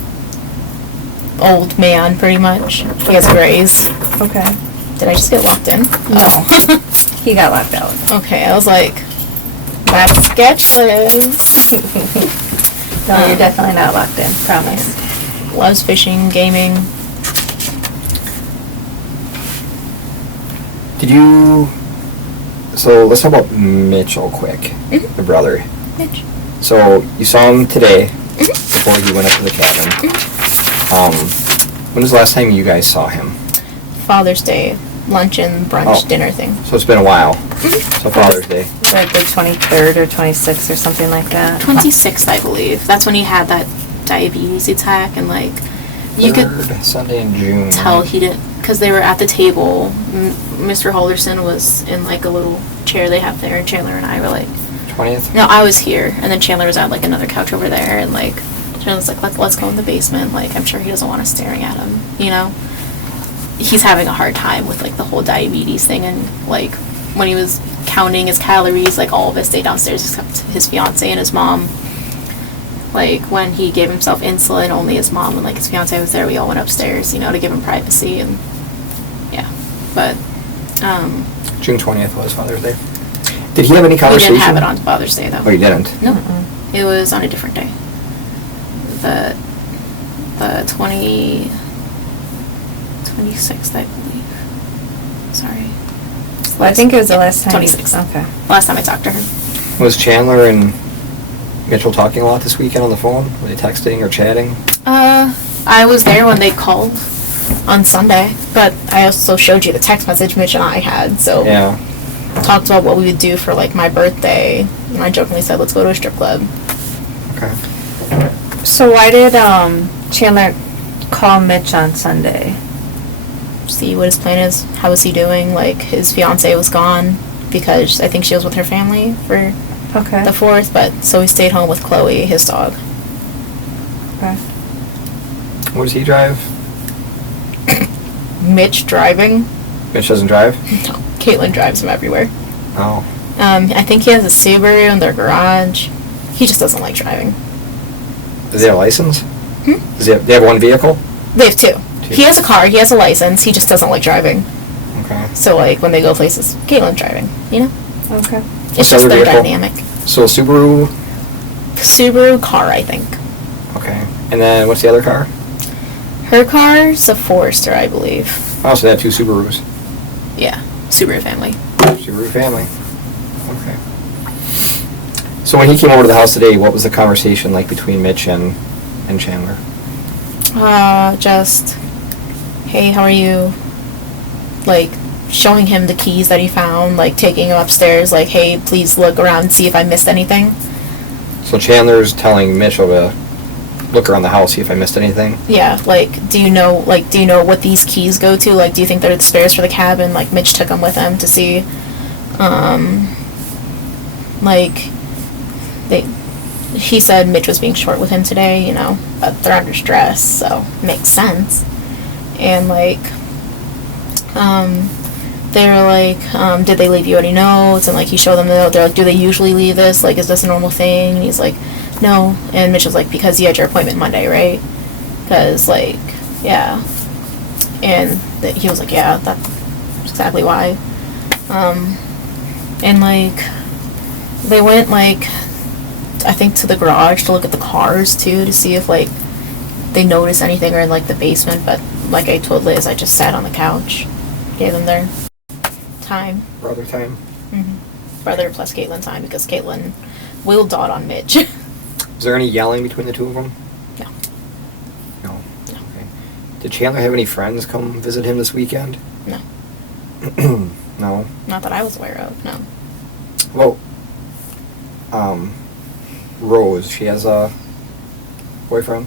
Old man, pretty much. He has grays. Okay. Did I just get locked in? No. He got locked out. Okay, I was like, that's sketchless. No, you're definitely not locked in. Promise. Loves fishing, gaming. So let's talk about Mitch real quick, the brother. Mitch. So you saw him today before he went up to the cabin. When was the last time you guys saw him? Father's Day, luncheon, brunch, dinner thing. So it's been a while. So Father's Day. Like the 23rd or 26th or something like that. 26th, I believe. That's when he had that diabetes attack, and like, you could Sunday in June. tell he didn't, because they were at the table. Mr. Halderson was in like a little chair they have there, and Chandler and I were like, 20th? no, I was here, and then Chandler was at like another couch over there, and like, Chandler's like, let's go in the basement. Like, I'm sure he doesn't want us staring at him, you know? He's having a hard time with like the whole diabetes thing, and like, when he was counting his calories, like, all of us stayed downstairs except his fiance and his mom. Like, when he gave himself insulin, only his mom and like his fiance was there. We all went upstairs, you know, to give him privacy, and yeah. But June 20th was Father's Day. Did he have any conversation? We didn't have it on Father's Day, though. Oh, you didn't? No. It was on a different day. The 26th, I believe. Sorry. Well, I think it was the last time. 26th. Okay. Last time I talked to her. Was Chandler and Mitchell talking a lot this weekend on the phone? Were they texting or chatting? I was there when they called on Sunday, but I also showed you the text message Mitch and I had, so Yeah. talked about what we would do for like my birthday, and I jokingly said, let's go to a strip club. Okay. So why did Chandler call Mitch on Sunday? See what his plan is. How is he doing? Like, his fiance was gone because I think she was with her family for the 4th, but so he stayed home with Chloe, his dog. Okay. What does he drive? Mitch driving? Mitch doesn't drive? No. Caitlin drives him everywhere. Oh. I think he has a Subaru in their garage. He just doesn't like driving. Does he have a license? Does he have, they have one vehicle? They have two. He has a car, he has a license, he just doesn't like driving. Okay. So, like, when they go places, Caitlin's driving, you know? Okay. It's just their dynamic. So, Subaru? Subaru car, I think. Okay. And then, what's the other car? Her car's a Forester, I believe. Oh, so they have two Subarus. Yeah. Subaru family. Subaru family. Okay. So when he came over to the house today, what was the conversation like between Mitch and Chandler? Just, hey, how are you? Like, showing him the keys that he found, like, taking him upstairs, like, hey, please look around and see if I missed anything. So Chandler's telling Mitchell to look around the house, see if I missed anything? Yeah, like, do you know what these keys go to? Like, do you think they're the spares for the cabin? Like, Mitch took them with him to see, like, he said Mitch was being short with him today, you know, but they're under stress, so makes sense. And, like, they were like, did they leave you any notes? And, like, he showed them the note. They're like, do they usually leave this? Like, is this a normal thing? And he's like, no. And Mitch was like, because you had your appointment Monday, right? Because, like, yeah. And he was like, yeah, that's exactly why. And, like, they went, like, I think to the garage to look at the cars, too, to see if, like, they noticed anything or in, like, the basement. But, like I told Liz, I just sat on the couch, gave them their time. Brother time? Brother plus Caitlin time, because Caitlin will dot on Mitch. Is there any yelling between the two of them? No. No? Okay. Did Chandler have any friends come visit him this weekend? No. No? Not that I was aware of, no. Well, Rose, she has a boyfriend?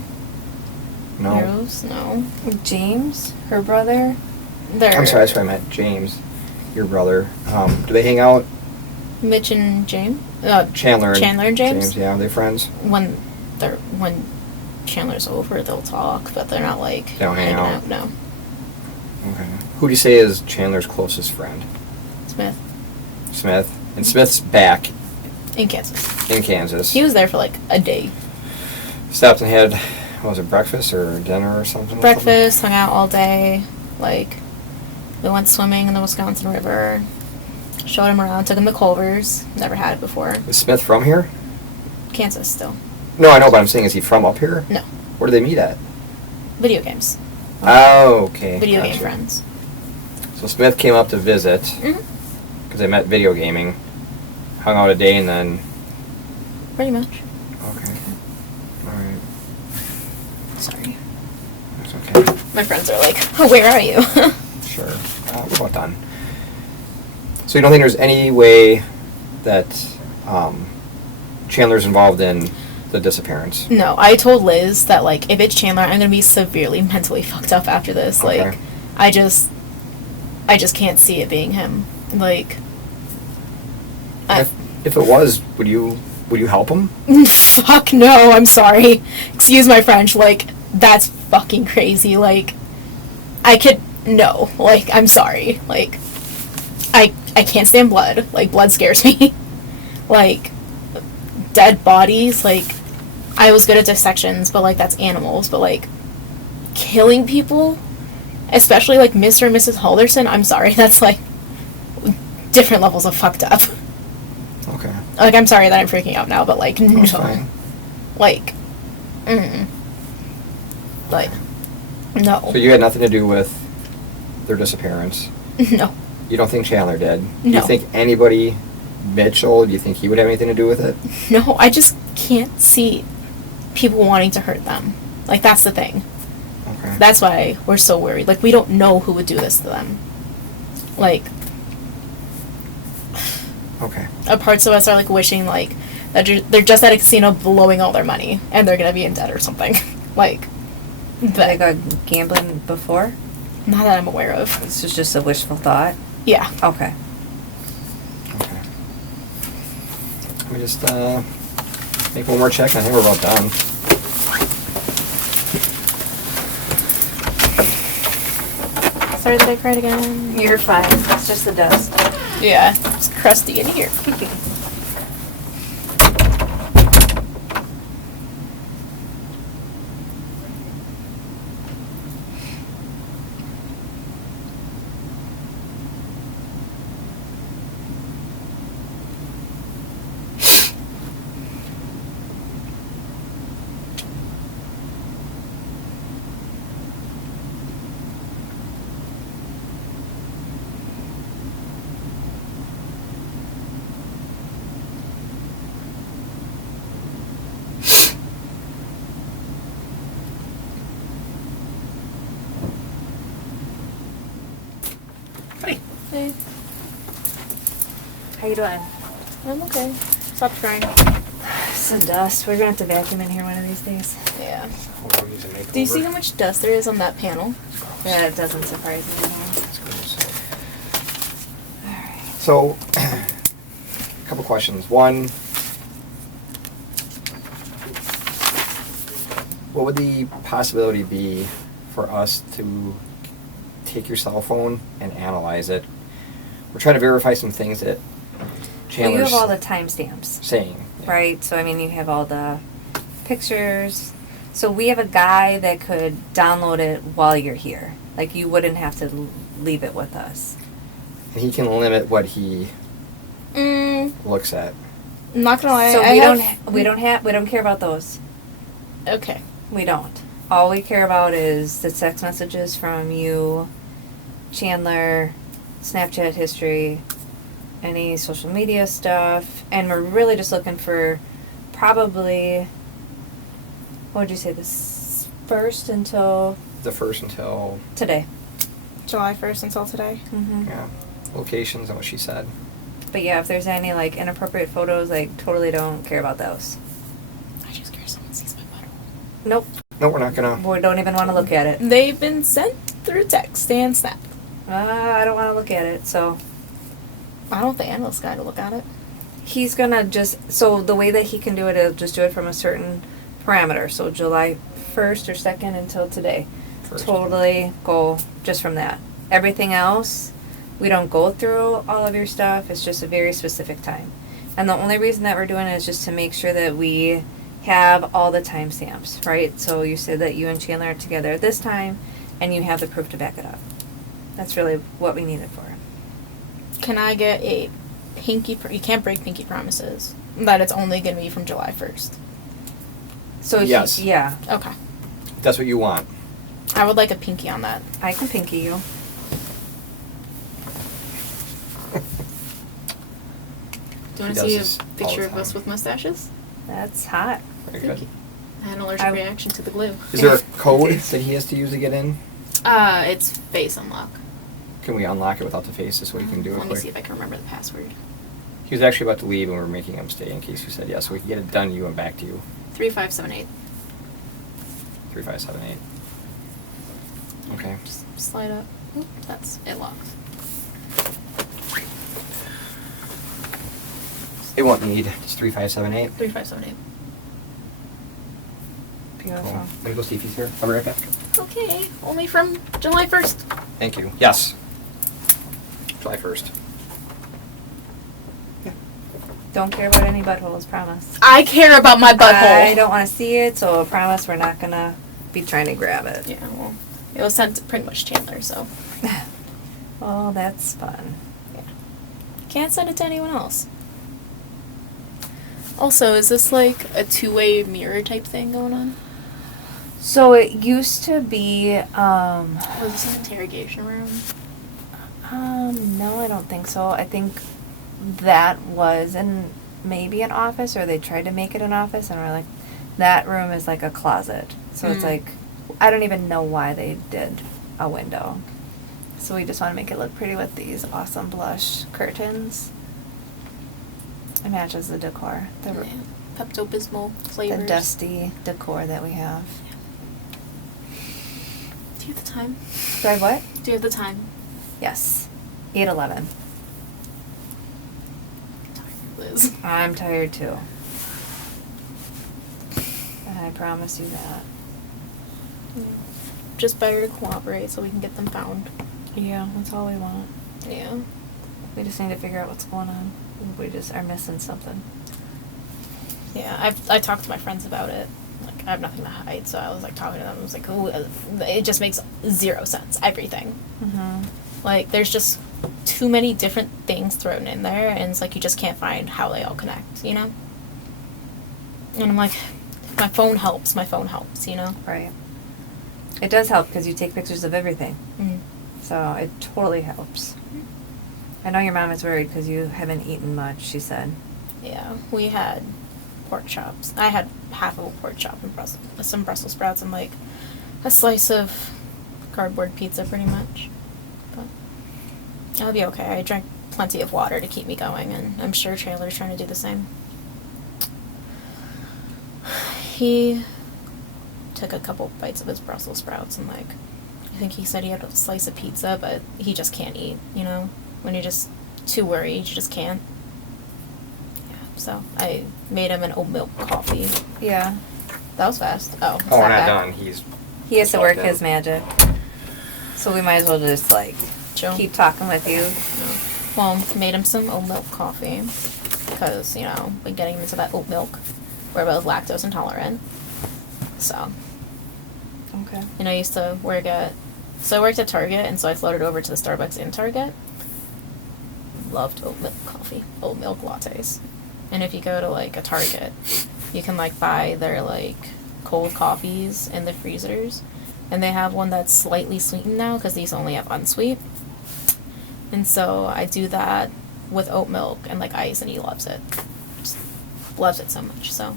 No? Rose? No. James, her brother. I'm sorry, that's what I meant. James, your brother. Do they hang out? Mitch and James? Chandler and James? Yeah, are they friends? When Chandler's over, they'll talk, but they're not like They don't hang hanging out? No. Okay. Who do you say is Chandler's closest friend? Smith. And Smith's back In Kansas. in Kansas. He was there for like a day. Stopped and had, what was it, breakfast or dinner or something? Breakfast, hung out all day. Like, we went swimming in the Wisconsin River. Showed him around, took him to Culver's. Never had it before. Is Smith from here? Kansas still. No, I know, but I'm saying, is he from up here? No. Where do they meet at? Video games. Oh, okay. Video Gotcha. game friends. So Smith came up to visit Mm-hmm. because they met video gaming, hung out a day, and then. Pretty much. Okay. All right. Sorry. That's okay. My friends are like, oh, where are you? Sure. We're about done. So you don't think there's any way that Chandler's involved in the disappearance? No, I told Liz that, like, if it's Chandler, I'm going to be severely mentally fucked up after this. Okay. Like, I just can't see it being him. Like, If it was, would you help him? fuck no, I'm sorry. Excuse my French. Like, that's fucking crazy. Like, no. Like, I'm sorry. Like, I can't stand blood. Like, blood scares me. Like, dead bodies, like, I was good at dissections, but, like, that's animals. But, like, killing people, especially, like, Mr. and Mrs. Halderson, I'm sorry, that's, like, different levels of fucked up. Okay. Like, I'm sorry that I'm freaking out now, but, like, no. That's fine. Like, like, no. So you had nothing to do with their disappearance? No. You don't think Chandler did? Do No. you think anybody, Mitchell, do you think he would have anything to do with it? No, I just can't see people wanting to hurt them. Like, that's the thing. Okay. That's why we're so worried. Like, we don't know who would do this to them. Like, Okay. parts of us are, like, wishing, like, that they're just at a casino blowing all their money, and they're gonna be in debt or something. Like, They but go gambling before? not that I'm aware of. This is just a wishful thought? Yeah. Okay. Okay. Let me just make one more check, and I think we're about done. Sorry that I cried again. You're fine. It's just the dust. Yeah, it's crusty in here. Hey, How you doing? I'm okay. Stop trying. It's the dust. We're gonna have to vacuum in here one of these days. Yeah. Hold on, use a makeover. Do you see how much dust there is on that panel? Yeah, it doesn't surprise me at all. That's good. Alright. So, a couple questions. One, what would the possibility be for us to take your cell phone and analyze it? We're trying to verify some things that Well, Chandler's you have all the timestamps, saying. right? So, I mean, you have all the pictures. So, we have a guy that could download it while you're here. Like, you wouldn't have to leave it with us. And he can limit what he looks at. I'm not gonna lie. So, I we don't care about those. Okay. We don't. All we care about is the text messages from you, Chandler, Snapchat history, any social media stuff, and we're really just looking for probably, what would you say, this first until The first until, today. July 1st until today. Mm-hmm. yeah, locations and what she said. But yeah, if there's any like inappropriate photos, like totally don't care about those. I just care someone sees my butthole. Nope, No, we're not gonna. we don't even want to look at it. They've been sent through text and Snap. I don't want to look at it, so I don't want the analyst guy to look at it. he's gonna just, so the way that he can do it is just do it from a certain parameter. So July 1st or 2nd until today. First. Totally go just from that. Everything else, we don't go through all of your stuff. It's just a very specific time. And the only reason that we're doing it is just to make sure that we have all the timestamps, right? So you said that you and Chandler are together at this time, and you have the proof to back it up. That's really what we need it for. Can I get a pinky? You can't break pinky promises. That it's only going to be from July 1st. So Yes. yeah, Okay. That's what you want. I would like a pinky on that. I can pinky you. Do you want He to see does this a all picture the of us time. with mustaches? That's hot. Very good. I had an allergic reaction to the glue. Is there a code that he has to use to get in? It's face unlock. Can we unlock it without the face so we can do it Let me quick? see if I can remember the password. He was actually about to leave and we were making him stay in case you said yes, so we can get it done to you and back to you. 3578. 3578. Okay. Just slide up. Oop, that's it locked. It won't need. It's 3578. 3578. Beautiful. Cool. Let me go see if he's here. I'll be right back. Okay, only from July 1st. Thank you. Yes. July 1st. Don't care about any buttholes, promise. I care about my butthole. I don't want to see it, so I promise we're not gonna be trying to grab it. Yeah, well, it was sent to pretty much Chandler, so Oh, that's fun. can't send it to anyone else. Also, is this like a two-way mirror type thing going on? So it used to be, Was this an interrogation room? no, I don't think so. I think that was in maybe an office, or they tried to make it an office, and we're like, that room is like a closet. So it's like, I don't even know why they did a window. So we just want to make it look pretty with these awesome blush curtains. It matches the decor, the Pepto-Bismol flavors. dusty decor that we have. Do you have the time? Do I have what? Do you have the time? Yes. 8:11. Liz. I'm tired too. And I promise you that. Just better to cooperate so we can get them found. Yeah, that's all we want. Yeah. We just need to figure out what's going on. We just are missing something. Yeah, I talked to my friends about it. Like, I have nothing to hide, so I was like talking to them. I was like, "Ooh, it just makes zero sense. Everything. Mm-hmm. Like, there's just too many different things thrown in there, and it's like you just can't find how they all connect, you know? And I'm like, my phone helps, you know? Right. It does help because you take pictures of everything. Mm. So it totally helps. I know your mom is worried because you haven't eaten much, she said. Yeah, we had pork chops. I had half of a pork chop and some Brussels sprouts and like a slice of cardboard pizza pretty much. But I'll be okay. I drank plenty of water to keep me going, and I'm sure Chandler's trying to do the same. He took a couple bites of his Brussels sprouts and like, I think he said he had a slice of pizza, but he just can't eat, you know? When you're just too worried, you just can't. Yeah, so I made him an oat milk coffee. Yeah. That was fast. Oh, Oh, we're not done. He He has to work walked in. his magic. So we might as well just like Chill. keep talking with you. Well, made him some oat milk coffee because, you know, we're getting into that oat milk. We're both lactose intolerant. So, Okay. and I used to work at, so I worked at Target, and so I floated over to the Starbucks in Target. Loved oat milk coffee, oat milk lattes. And if you go to like a Target, you can like buy their like cold coffees in the freezers. And they have one that's slightly sweetened now because these only have unsweet. And so I do that with oat milk and like ice, and he loves it. Just loves it so much. So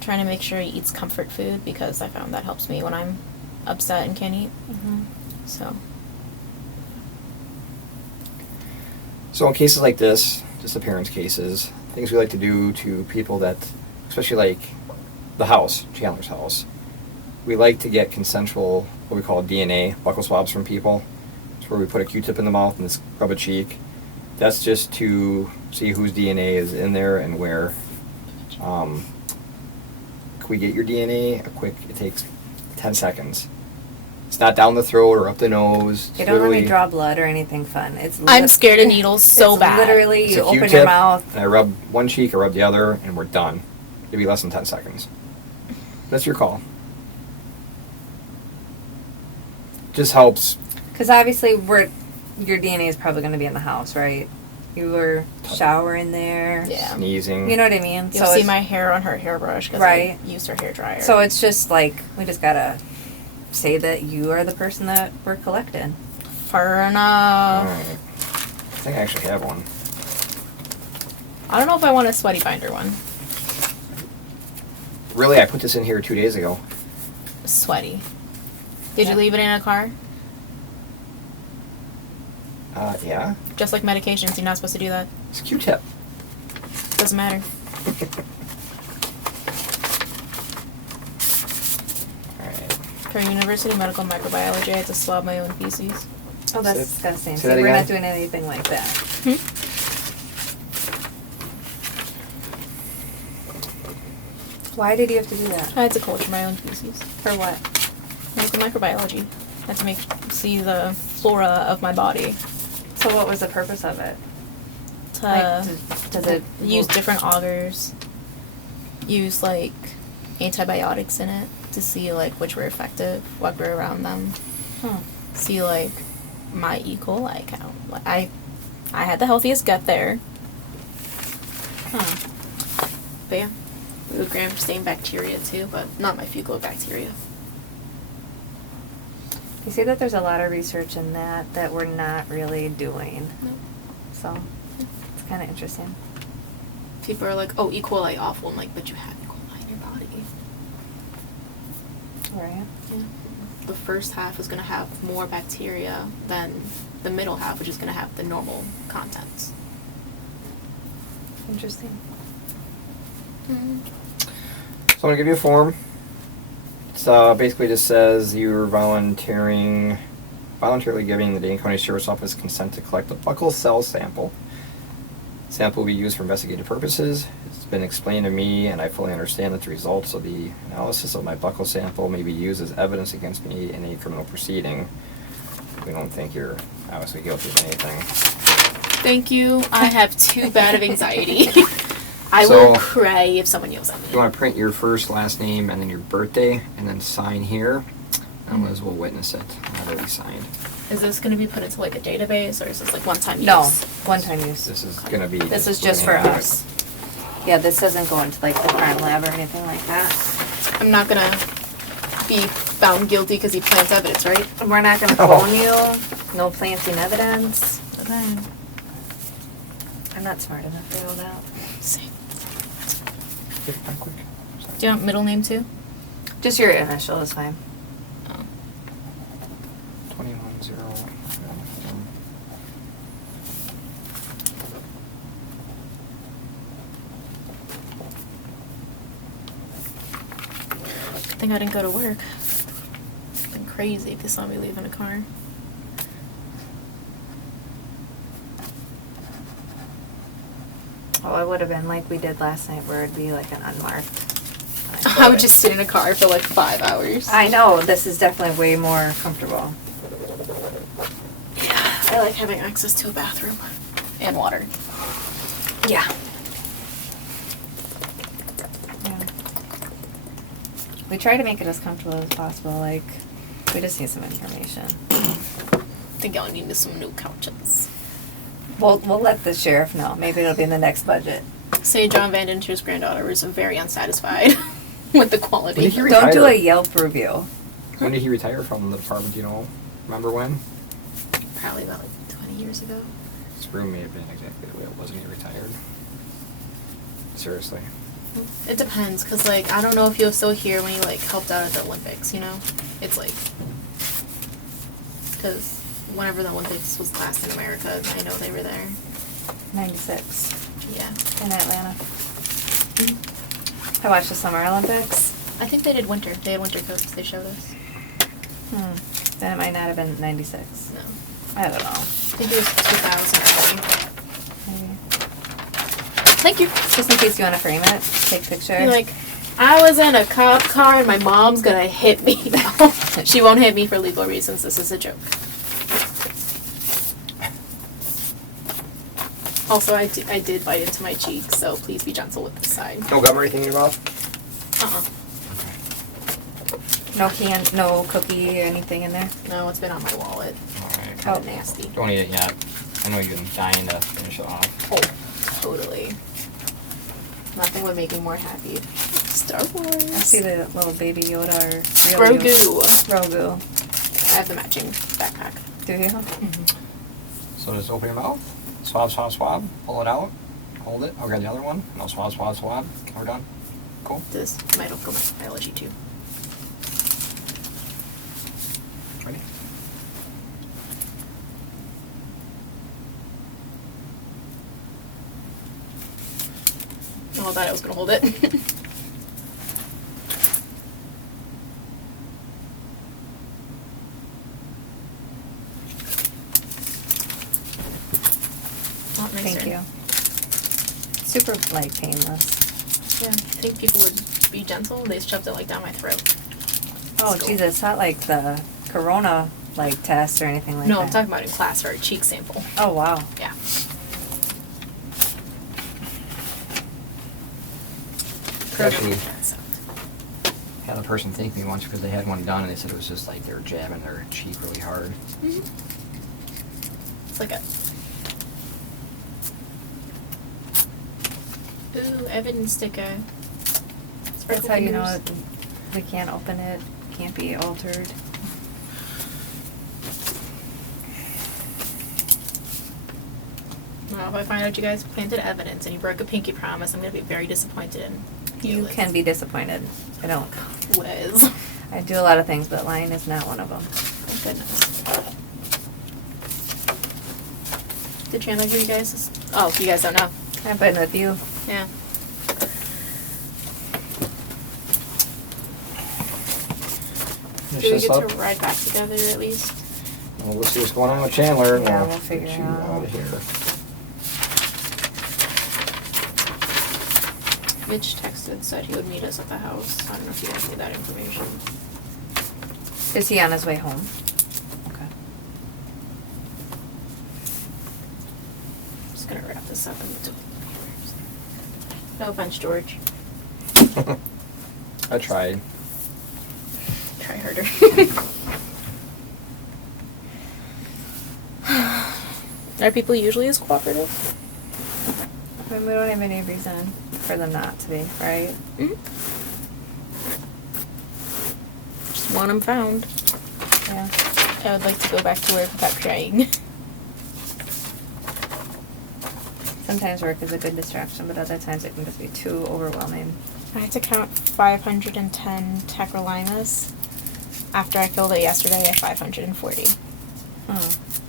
trying to make sure he eats comfort food, because I found that helps me when I'm upset and can't eat. So in cases like this, disappearance cases, things we like to do to people that, especially like the house, Chandler's house, we like to get consensual, what we call DNA, buccal swabs from people. It's where we put a Q-tip in the mouth and scrub a cheek. That's just to see whose DNA is in there and where. Can we get your DNA? It takes 10 seconds. It's not down the throat or up the nose. They don't let me draw blood or anything fun. I'm scared of needles so bad. Literally, It's you a open Q-tip, your mouth. and I rub one cheek, I rub the other, and we're done. It'll be less than 10 seconds. That's your call. Just helps. Because obviously, your DNA is probably going to be in the house, right? You were showering there. Yeah. Sneezing. You know what I mean? You'll see my hair on her hairbrush because Right. I used her hair dryer. So it's just like, we just got to say that you are the person that we're collecting. Fair enough. Alright. I think I actually have one. I don't know if I want a sweaty binder one. Really, I put this in here 2 days ago. Sweaty. Did you leave it in a car? Yeah. Just like medications, you're not supposed to do that. It's a Q-tip. Doesn't matter. Alright. For University Medical Microbiology, I had to swab my own feces. Oh, that's Say- disgusting. say See, that we're again? not doing anything like that. Why did you have to do that? I had to culture my own feces. For what? Medical microbiology. I had to see the flora of my body. So what was the purpose of it? To Does it use different augers. Use like antibiotics in it to see like which were effective, what grew around them. See like my E. coli count. Like I had the healthiest gut there. But yeah, we would gram-stained bacteria too, but not my fecal bacteria. You see that there's a lot of research in that we're not really doing. Nope. So it's kind of interesting. People are like, "Oh, E. coli awful." I'm like, "But you have E. coli in your body." Right. Yeah. The first half is gonna have more bacteria than the middle half, which is gonna have the normal contents. Interesting. So I'm going to give you a form. It's basically just says you're voluntarily giving the Dane County Sheriff's Office consent to collect a buccal cell sample. Sample will be used for investigative purposes. It's been explained to me, and I fully understand that the results of the analysis of my buccal sample may be used as evidence against me in a criminal proceeding. We don't think you're obviously guilty of anything. Thank you. I have too bad of anxiety. I So- will cry if someone yells at me. You want to print your first, last name, and then your birthday, and then sign here, and Liz will witness it. I've already signed. Is this going to be put into like a database, or is this like one-time use? No, one-time use. This is going to be... This is just for us. Yeah, this doesn't go into like the crime lab or anything like that. I'm not going to be found guilty because he plants evidence, right? We're not going to phone you. No planting evidence. Okay. I'm not smart enough for all that. Same. Quick. Do you want middle name too? Just your initial is fine. 21-0. Good thing I didn't go to work. It's been crazy if they saw me leaving a car. Oh, it would have been like we did last night where it'd be like an unmarked. I would just sit in a car for like 5 hours. I know, this is definitely way more comfortable. I like having access to a bathroom and water. Yeah. We try to make it as comfortable as possible, like, we just need some information. I think I'll need some new couches. We'll let the sheriff know. Maybe it'll be in the next budget. Say John Van Denter's granddaughter was very unsatisfied with the quality. When did he Don't do a retire? Yelp review. When did he retire from the department, do you know? Remember when? Probably about like 20 years ago. His room may have been exactly the way it was when he retired. Seriously. It depends, because, like, I don't know if he was still here when he, like, helped out at the Olympics, you know? It's, like... Because whenever the Olympics was last in America, I know they were there. 96. Yeah. In Atlanta. I watched the Summer Olympics. I think they did winter. They had winter coats they showed us. Then it might not have been 96. No. I don't know. I think it was 2000. Maybe. Thank you. Just in case you want to frame it, take a picture. You're like, I was in a cop car and my mom's gonna hit me. No, she won't hit me for legal reasons. This is a joke. Also, I did bite into my cheek, so please be gentle with this side. No gum or anything in your mouth? No can, no cookie or anything in there? No, it's been on my wallet. Alright. Kind of nasty. Don't eat it yet. I know you've been dying to finish it off. Oh, totally. Nothing would make me more happy. Star Wars. I see the little baby Yoda or real Grogu. I have the matching backpack. Do you? Mm-hmm. So just open your mouth. Swab, swab, swab. Pull it out. Hold it. I'll grab the other one. No, swab, swab, swab. We're done. Cool. This might go my biology too. Ready? Oh, I thought I was gonna hold it. Thank you. Super, like, painless. Yeah, I think people would be gentle. They shoved it, like, down my throat. Oh, Jesus, it's not like the corona, like, test or anything like that. No, I'm talking about in class for a cheek sample. Oh, wow. Yeah. Actually, had a person thank me once because they had one done and they said it was just like they were jabbing their cheek really hard. Mm-hmm. It's like a... Ooh, evidence sticker. That's how you know we can't open it, can't be altered. Well, if I find out you guys planted evidence and you broke a pinky promise, I'm going to be very disappointed in you. You can be disappointed. I don't. Liz. I do a lot of things, but lying is not one of them. Thank goodness. Did Chandler give you guys this? Oh, you guys don't know. I've been with you. Yeah. Do we get to ride back together at least? Well, we'll see what's going on with Chandler. And Yeah, we'll figure get it you out. of here. Mitch texted, said he would meet us at the house. I don't know if you guys need that information. Is he on his way home? Okay. I'm just gonna wrap this up in the No offense, George. I tried. Try harder. Are people usually as cooperative? I mean, we don't have any reason for them not to be, right? Mm-hmm. Just want them found. Yeah. I would like to go back to work without crying. Sometimes work is a good distraction, but other times it can just be too overwhelming. I had to count 510 tacrolimus after I filled it yesterday at 540.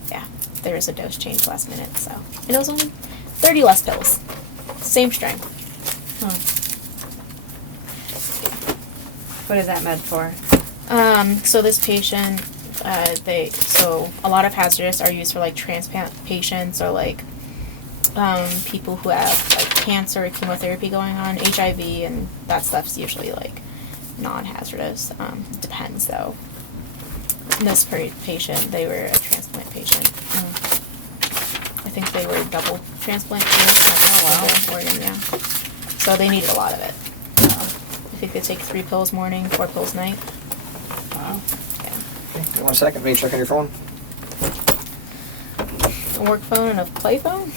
Yeah, there was a dose change last minute, so. And it was only 30 less pills. Same strength. What is that med for? So this patient, so a lot of hazardous are used for like transplant patients or like people who have like cancer or chemotherapy going on, HIV, and that stuff's usually like non-hazardous. Depends though. This patient, they were a transplant patient. I think they were double transplant too. Oh wow. Organ, yeah. So they needed a lot of it. I think they take 3 pills morning, 4 pills night. Wow. Yeah. Okay, 1 second. Maybe check on your phone. A work phone and a play phone?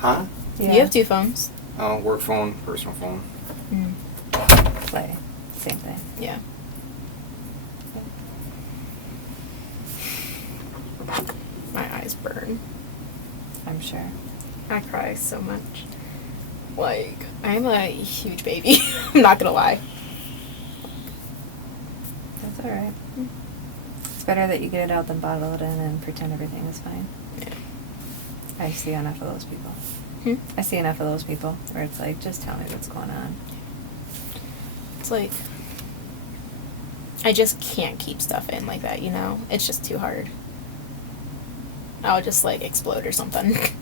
Huh? Yeah. You have 2 phones. Oh, work phone, personal phone. Play. Same thing. Yeah. My eyes burn. I'm sure. I cry so much. Like, I'm a huge baby. I'm not gonna lie. That's alright. It's better that you get it out than bottle it in and pretend everything is fine. Yeah. I see enough of those people. I see enough of those people where it's like, just tell me what's going on. It's like, I just can't keep stuff in like that, you know? It's just too hard. I'll just, like, explode or something. Like,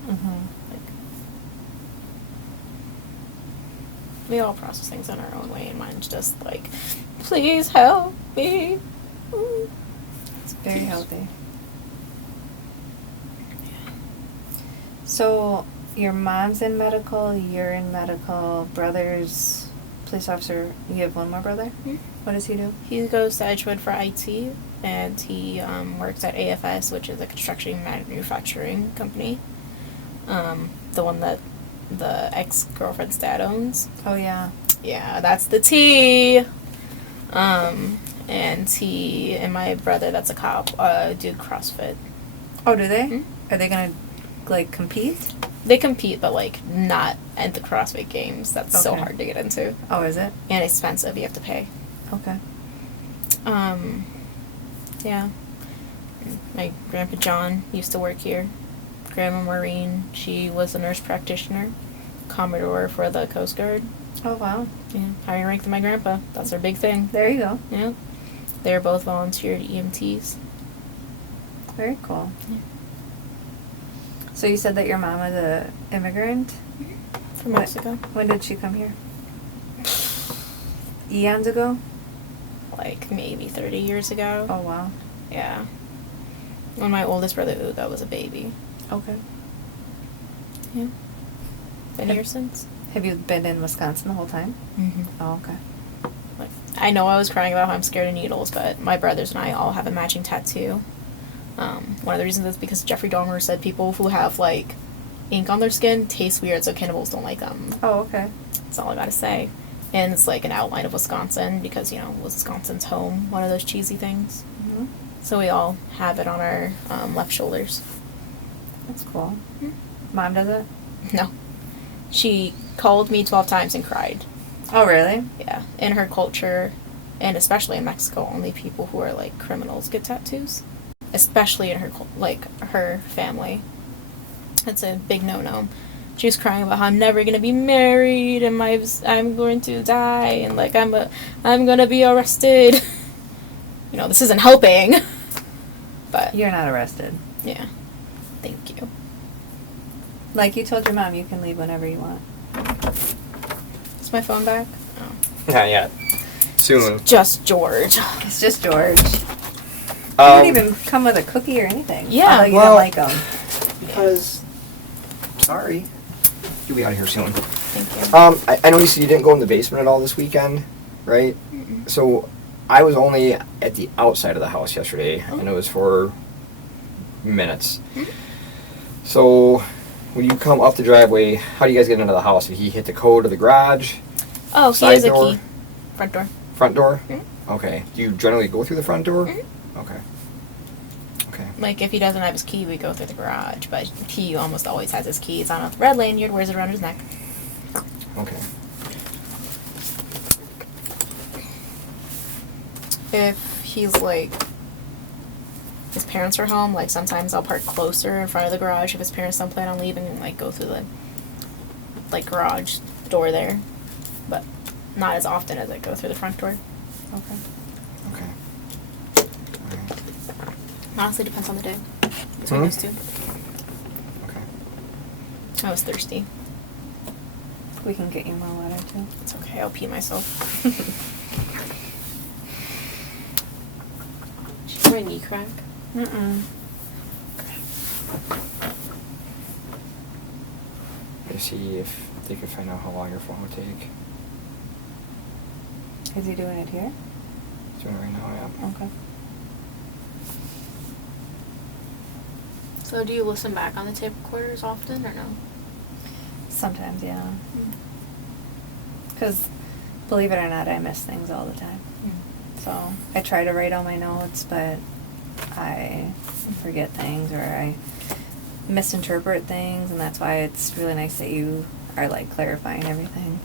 we all process things in our own way, and mine's just like, please help me. It's very healthy. So, your mom's in medical, you're in medical, brother's police officer. You have one more brother? What does he do? He goes to Edgewood for IT, and he works at AFS, which is a construction manufacturing company. The one that the ex-girlfriend's dad owns. Oh, yeah. Yeah, that's the T. And he and my brother, that's a cop, do CrossFit. Oh, do they? Are they gonna, like, compete? They compete, but, like, not at the CrossFit Games. That's so Okay. hard to get into. Oh, is it? And expensive. You have to pay. Okay. Yeah. My grandpa John used to work here. Grandma Maureen, she was a nurse practitioner, Commodore for the Coast Guard. Oh, wow. Yeah, higher rank than my grandpa. That's their big thing. There you go. Yeah. They're both volunteered EMTs. Very cool. So you said that your mom was a immigrant? From Mexico. When did she come here? Eons ago? Like, maybe 30 years ago. Oh, wow. Yeah. When my oldest brother Uga was a baby. Okay. Yeah. Been here since. Have you been in Wisconsin the whole time? Mm-hmm. Oh, okay. Like, I know I was crying about how I'm scared of needles, but my brothers and I all have a matching tattoo. One of the reasons is because Jeffrey Dahmer said people who have, like, ink on their skin taste weird, so cannibals don't like them. Oh, okay. That's all I gotta say. And it's, like, an outline of Wisconsin, because, you know, Wisconsin's home, one of those cheesy things. Mm-hmm. So we all have it on our left shoulders. That's cool. Mom does it? No. She called me 12 times and cried. Oh, really? Yeah. In her culture, and especially in Mexico, only people who are, like, criminals get tattoos. Especially in her, like, her family. It's a big no-no. She was crying about how I'm never gonna be married, and I'm going to die, and, like, I'm gonna be arrested. You know, this isn't helping. But You're not arrested. yeah. Thank you. Like you told your mom, you can leave whenever you want. Is my phone back? Oh. Not yet. Soon. Just George. It's just George. You didn't even come with a cookie or anything. Yeah. Although you Well- don't like them. Because, sorry. You'll be out of here soon. Thank you. I know you said you didn't go in the basement at all this weekend, right? So, I was only at the outside of the house yesterday, and it was for minutes. So, when you come up the driveway, how do you guys get into the house? Did he hit the code of the garage? Oh, he Side has a door? key. Front door. Front door? Mhm. Okay. Do you generally go through the front door? Mhm. Okay. Okay. Like, if he doesn't have his key, we go through the garage. But he almost always has his key. It's on a red lanyard, wears it around his neck. Okay. If he's, like, his parents are home, like, sometimes I'll park closer in front of the garage if his parents don't plan on leaving and, like, go through the, like, garage door there. But not as often as I go through the front door. Okay. Okay. Alright. Honestly, depends on the day. Between those two. Okay. I was thirsty. We can get you more water, too. It's okay, I'll pee myself. Did my knee crack? Mm-mm. Let's see if they could find out how long your phone would take. Is he doing it here? He's doing it right now, yeah. Okay. So do you listen back on the tape recorders often, or no? Sometimes, yeah. Because, believe it or not, I miss things all the time. So, I try to write all my notes, but I forget things, or misinterpret things, and that's why it's really nice that you are like clarifying everything.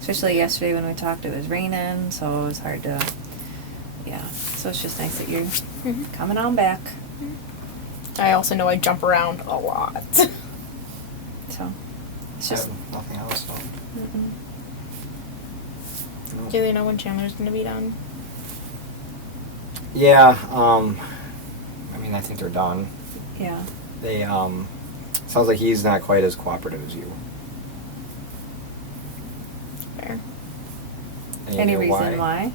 Especially yesterday when we talked, it was raining, so it was hard to, yeah. So it's just nice that you're coming on back. I also know I jump around a lot. So it's just nothing else. So. Do they know when Chandler's gonna be done? Yeah. I mean, I think they're done. yeah. They sounds like he's not quite as cooperative as you. Fair. And Any you know reason why?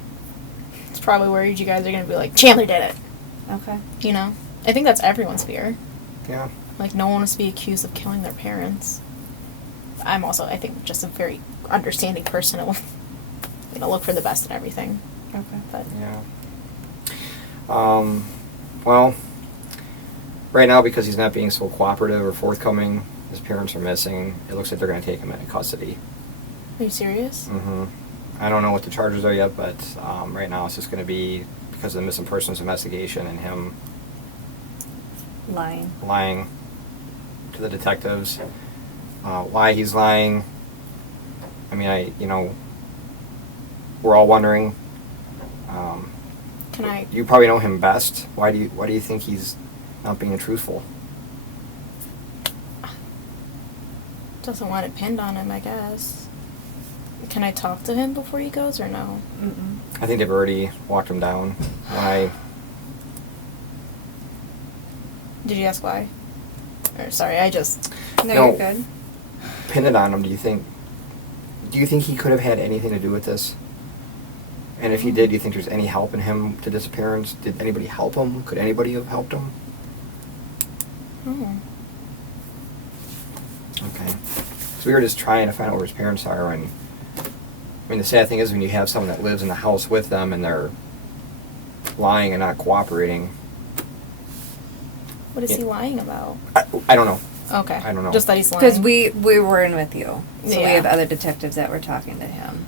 It's probably worried you guys are gonna be like, Chandler did it. Okay. You know? I think that's everyone's fear. Yeah. Like, no one wants to be accused of killing their parents. I'm also, I think, just a very understanding person. Look for the best in everything. Okay. But Yeah. Well, right now, because he's not being so cooperative or forthcoming, his parents are missing. It looks like they're going to take him into custody. are you serious? Mm-hmm. I don't know what the charges are yet, but right now it's just going to be because of the missing persons investigation and him lying to the detectives. Why he's lying, I mean, we're all wondering. Can I? You probably know him best. Why do you think he's not being truthful? Doesn't want it pinned on him, I guess. Can I talk to him before he goes, or no? Mm-mm. I think they've already walked him down. Did you ask why? Or sorry, I just. No, No. you're good. Pin it on him. Do you think he could have had anything to do with this? And if he did, do you think there's any help in him to disappearance? Did anybody help him? Could anybody have helped him? Oh. Okay. So we were just trying to find out where his parents are, and I mean, the sad thing is when you have someone that lives in the house with them and they're lying and not cooperating. What is he lying about? I don't know. Okay. I don't know. Just that he's lying. Because we were in with you, so we Yeah. have other detectives that were talking to him.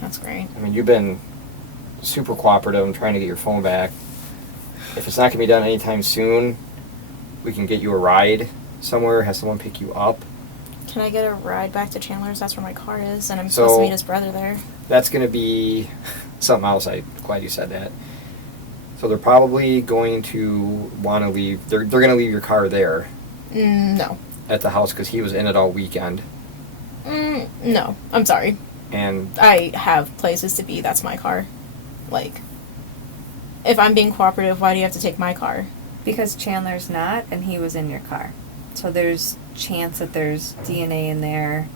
That's great. I mean, you've been super cooperative in trying to get your phone back. If it's not going to be done anytime soon, we can get you a ride somewhere, have someone pick you up. Can I get a ride back to Chandler's? That's where my car is, and I'm So- supposed to meet his brother there. That's going to be something else. I'm glad you said that. So they're probably going to want to leave. They're going to leave your car there No. at the house because he was in it all weekend. No. I'm sorry. And I have places to be. That's my car. Like, if I'm being cooperative, why do you have to take my car? Because Chandler's not, and he was in your car. So there's chance that there's DNA in there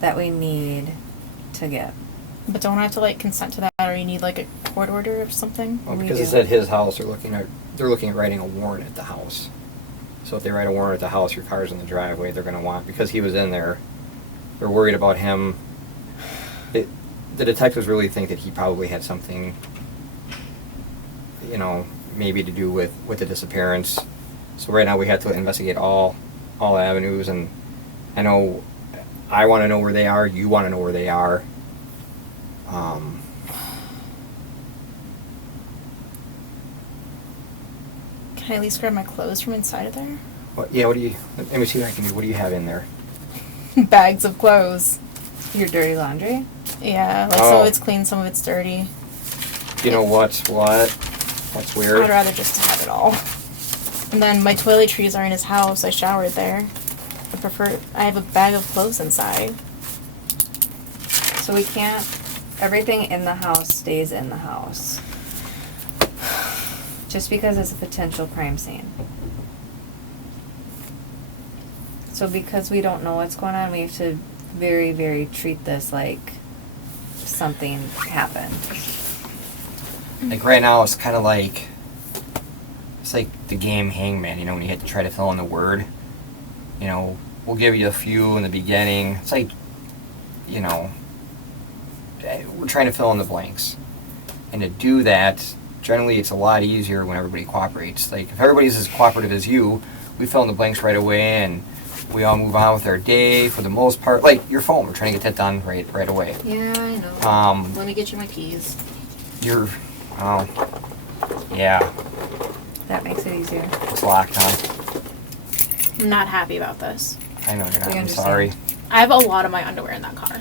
that we need to get. But don't I have to, like, consent to that, or you need, like, a court order or something? well, We because do. it's at his house, they're looking at writing a warrant at the house. So if they write a warrant at the house, your car's in the driveway. They're going to want, because he was in there. They're worried about him. The detectives really think that he probably had something, maybe to do with the disappearance. So right now we have to investigate all avenues, and I know I want to know where they are. You want to know where they are. Can I at least grab my clothes from inside of there? What do you? Let me see what I can do. What do you have in there? Bags of clothes. Your dirty laundry? Yeah, like, some Oh. of it's clean, some of it's dirty. Do you know what's what? What's where? I'd rather just have it all. And then my toiletries are in his house. I showered there. I have a bag of clothes inside. So we can't, everything in the house stays in the house. Just because it's a potential crime scene. So because we don't know what's going on, we have to very, very treat this like something happened. Like right now, it's kind of like the game Hangman. When you have to try to fill in the word. We'll give you a few in the beginning. It's like, we're trying to fill in the blanks, and to do that, generally, it's a lot easier when everybody cooperates. Like if everybody's as cooperative as you, we fill in the blanks right away, and we all move on with our day for the most part. Like your phone, we're trying to get that done right away. Yeah, I know. Let me get you my keys. Oh. Yeah. That makes it easier. It's locked, huh? I'm not happy about this. I know you're not. We I'm understand. sorry. I have a lot of my underwear in that car.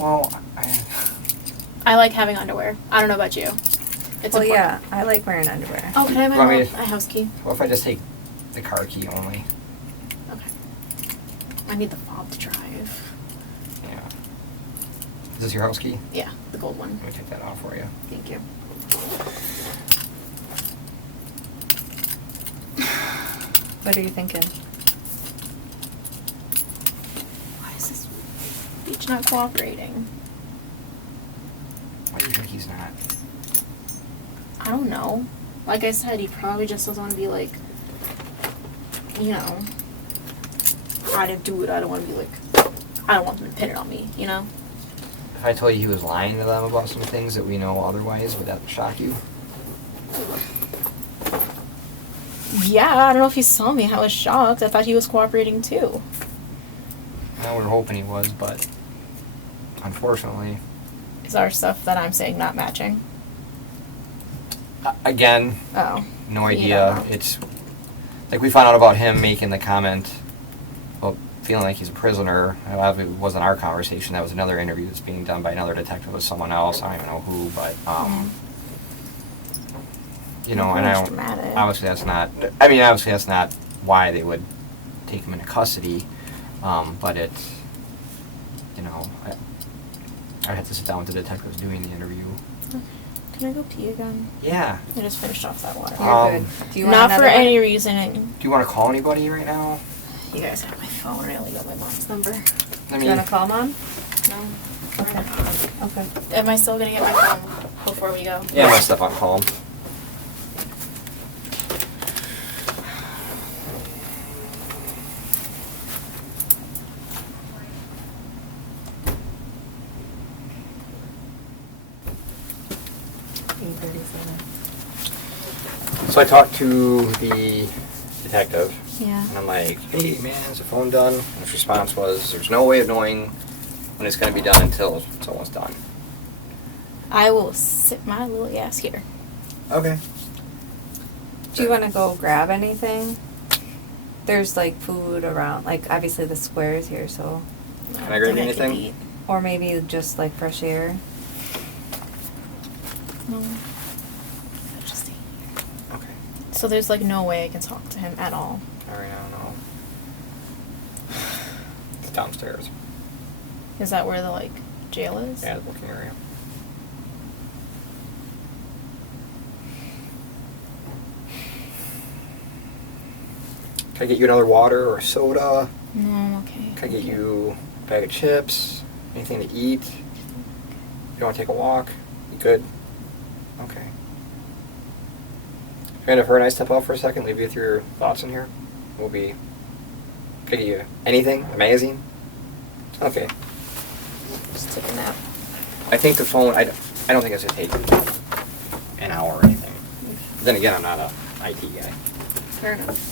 Well, I like having underwear. I don't know about you. It's Well, important. yeah, I like wearing underwear. Oh, can I have Want me my, to- my house key? what if I just take the car key only? Okay. I need the fob to drive. Yeah. Is this your house key? Yeah, the gold one. Let me take that off for you. Thank you. What are you thinking? Why is this beach not cooperating? Why do you think he's not? I don't know. Like I said, he probably just doesn't want to be like, you know, I didn't do it. I don't want to be like, I don't want them to pin it on me, you know? If I told you he was lying to them about some things that we know otherwise, would that shock you? Yeah, I don't know if he saw me. I was shocked. I thought he was cooperating too. Well, we were hoping he was, but unfortunately. Is our stuff that I'm saying not matching? Again, Oh. no You idea. don't know. It's like we found out about him making the comment about feeling like he's a prisoner. It wasn't our conversation. That was another interview that's being done by another detective with someone else. I don't even know who, but you know, and I That's don't. dramatic. Obviously, that's not. I mean, obviously, that's not why they would take him into custody. But it's, you know, I had to sit down with the detectives doing the interview. Can I go pee again? Yeah. I just finished off that water. You're good. Do you want Not for another one? any reason. Do you want to call anybody right now? You guys have my phone. I only got my mom's number. I Do mean, you want to call Mom? No. Okay. Okay. Am I still gonna get my phone before we go? yeah, my stuff on calm. So I talked to the detective, Yeah. and I'm like, hey man, is the phone done? And his response was, there's no way of knowing when it's going to be done until it's almost done. I will sit my little ass here. Okay. Do you want to go grab anything? There's like food around, like obviously the square is here, so. Can I grab anything? Or maybe just like fresh air. No. Just eat. Okay. So there's like no way I can talk to him at all. All right, I don't know. It's downstairs. Is that where the like jail is? Yeah, the booking area. Can I get you another water or soda? No, I'm okay. Can I get you a bag of chips? Anything to eat? You want to take a walk? You good? Okay. If her and I step out for a second, leave you with your thoughts in here. We'll be. Can I get you anything? A magazine? Okay. Just take a nap. I think the phone. I don't think it's gonna take an hour or anything. Then again, I'm not a IT guy. Fair enough.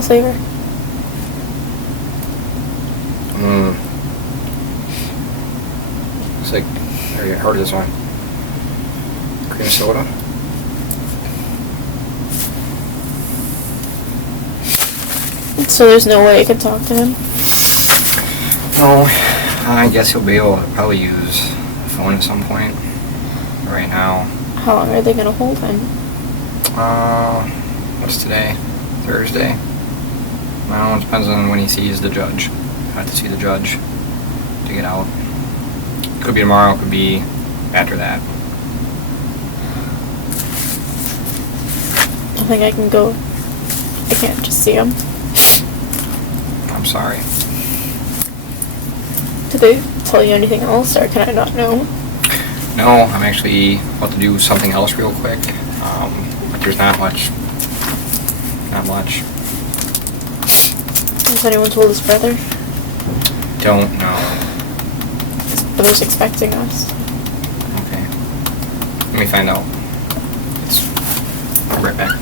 I'll save her. It's like, I heard this one. Cream soda. So there's no way I could talk to him? No, I guess he'll be able to probably use the phone at some point. Right now. How long are they gonna hold him? What's today? Thursday? I don't know, it depends on when he sees the judge. I have to see the judge to get out. Could be tomorrow, could be after that. I think I can go. I can't just see him. I'm sorry. Did they tell you anything else, or can I not know? No, I'm actually about to do something else real quick. But there's not much. Not much. Has anyone told his brother? Don't know. His brother's expecting us. Okay. Let me find out. I'll be right back.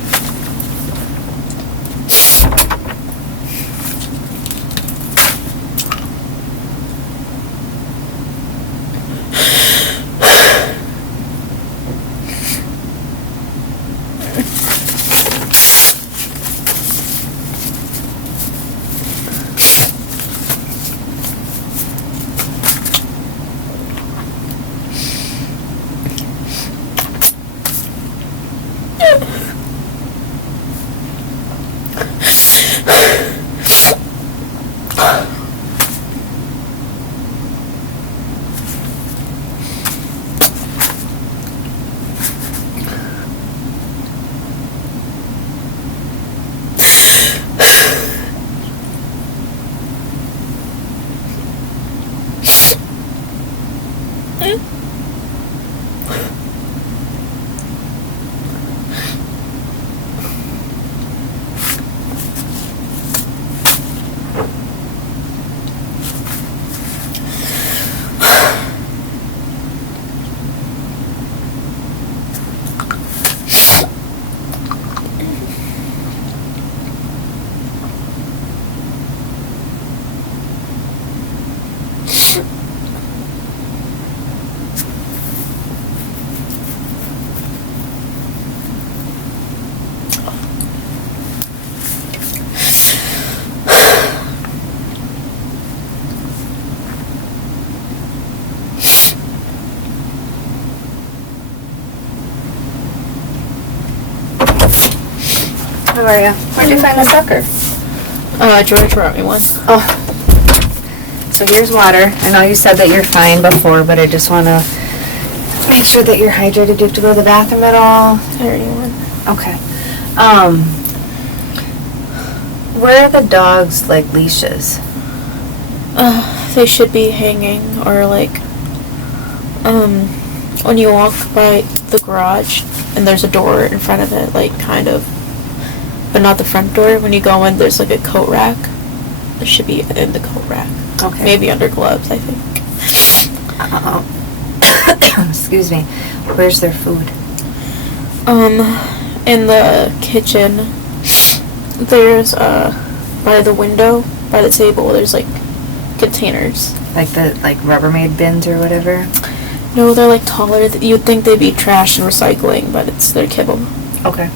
How are you? Where'd you find the sucker? George brought me one. Oh. So here's water. I know you said that you're fine before, but I just want to make sure that you're hydrated. Do you have to go to the bathroom at all? I already went. Okay. Where are the dogs, like, leashes? They should be hanging, or like, when you walk by the garage and there's a door in front of it, like, kind of, but not the front door. When you go in, there's like a coat rack. It should be in the coat rack. Okay. Maybe under gloves, I think. Excuse me. Where's their food? In the kitchen. There's, by the window, by the table, there's like containers. Like the, like, Rubbermaid bins or whatever? No, they're like taller. You'd think they'd be trash and recycling, but it's their kibble. Okay.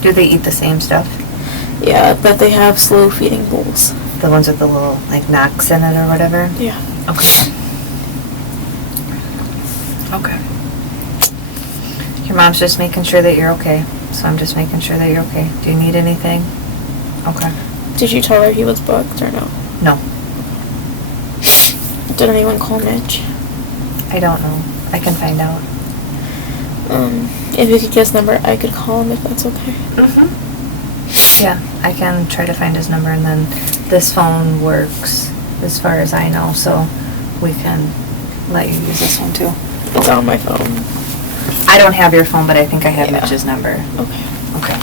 Do they eat the same stuff? Yeah, but they have slow feeding bowls. The ones with the little, like, knocks in it or whatever? Yeah. Okay. Okay. Your mom's just making sure that you're okay. So I'm just making sure that you're okay. Do you need anything? Okay. Did you tell her he was booked or no? No. Did anyone call Mitch? I don't know. I can find out. If you could get his number, I could call him if that's okay. Mm-hmm. Yeah, I can try to find his number, and then this phone works as far as I know, so we can let you use this one too. It's on my phone. I don't have your phone, but I think I have Yeah. Mitch's number. Okay. Okay.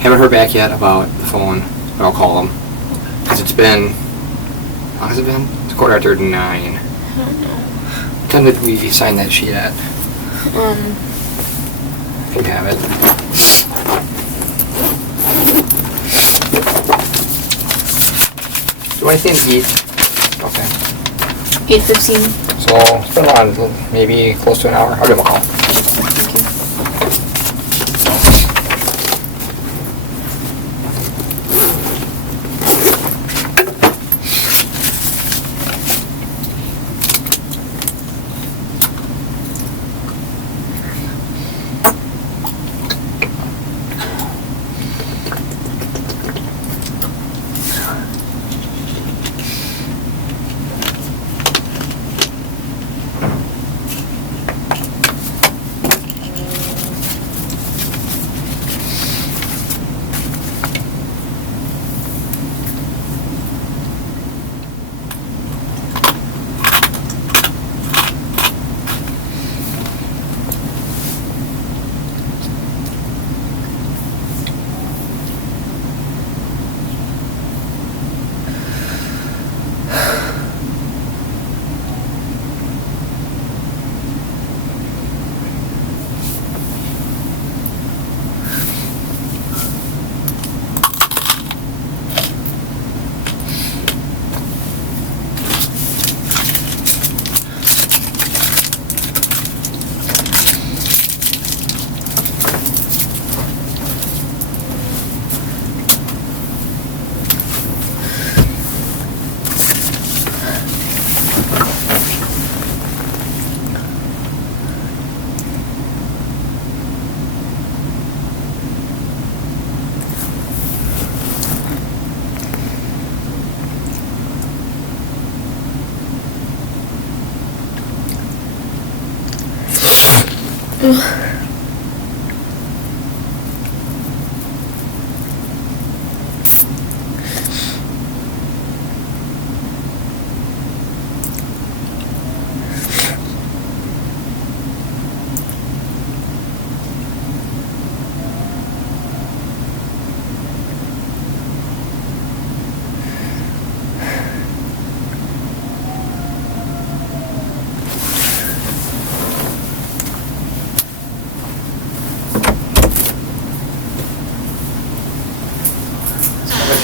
Haven't heard back yet about the phone, but I'll call them. Because it's been, how long has it been? It's 9:15. I don't know. What time did we sign that sheet at? I can have it. Do anything to eat? Okay. 8:15. So it's been on maybe close to an hour. I'll give him a call.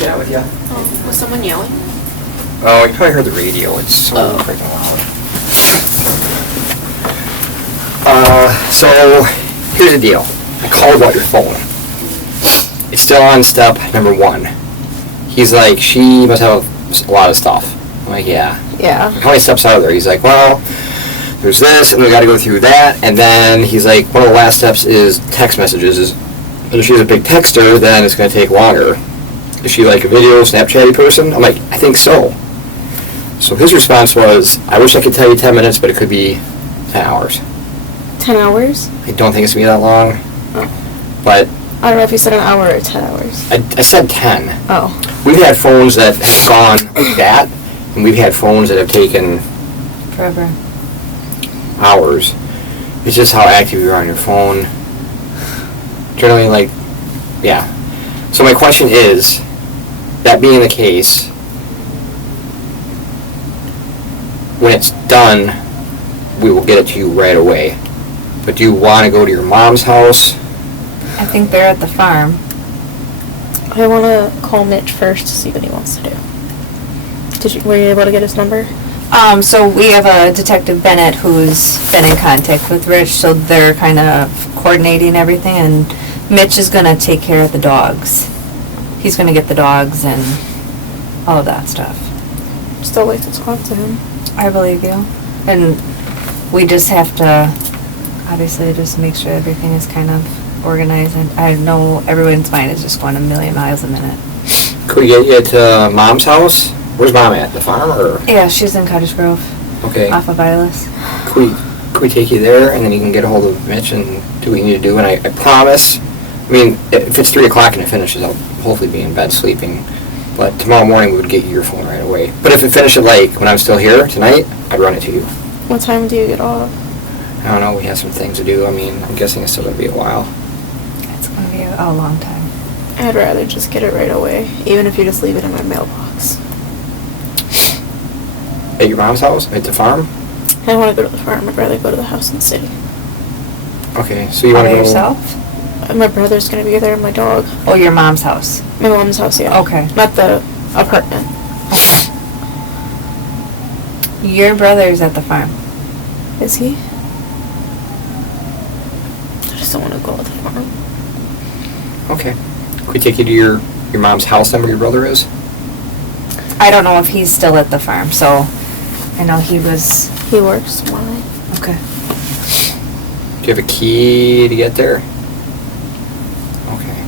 Chat with you. Oh, was someone yelling? Oh, you probably heard the radio. It's so freaking loud. So here's the deal. I called about your phone. It's still on step number 1. He's like, she must have a lot of stuff. I'm like, yeah. Yeah. How many steps are there? He's like, well, there's this, and we got to go through that, and then he's like, one of the last steps is text messages. And if she's a big texter, then it's going to take longer. Is she like a video Snapchatty person? I'm like, I think so. So his response was, I wish I could tell you 10 minutes, but it could be 10 hours. 10 hours? I don't think it's going to be that long. Oh. But I don't know if you said an hour or 10 hours. I said 10. Oh. We've had phones that have gone like that, and we've had phones that have taken Forever. hours. It's just how active you are on your phone. Generally, like, yeah. So my question is, that being the case, when it's done, we will get it to you right away. But do you want to go to your mom's house? I think they're at the farm. I want to call Mitch first to see what he wants to do. Were you able to get his number? So we have a Detective Bennett who's been in contact with Rich, so they're kind of coordinating everything, and Mitch is going to take care of the dogs. He's going to get the dogs and all of that stuff. Still like to talk to him. I believe you. And we just have to, obviously, just make sure everything is kind of organized. And I know everyone's mind is just going a million miles a minute. Could we get you to Mom's house? Where's Mom at? The farm, or? Yeah, she's in Cottage Grove. Okay. Off of Vilas. Could we take you there, and then you can get a hold of Mitch and do what you need to do? And I promise, I mean, if it's 3 o'clock and it finishes, I'll hopefully be in bed sleeping. But tomorrow morning we would get you your phone right away. But if it finished at like when I'm still here tonight, I'd run it to you. What time do you get off? I don't know. We have some things to do. I mean, I'm guessing it's still gonna be a while. It's going to be a long time. I'd rather just get it right away, even if you just leave it in my mailbox. At your mom's house? At the farm? I don't want to go to the farm. I'd rather go to the house in the city. Okay, so you want By to go... yourself? My brother's gonna be there and my dog. Oh, your mom's house. My mom's house, yeah. Okay. Not the apartment. Your brother's at the farm. Is he? I just don't want to go to the farm. Okay. Could we take you to your mom's house then where your brother is? I don't know if he's still at the farm, so I know he was... He works tomorrow. Okay. Do you have a key to get there? Okay.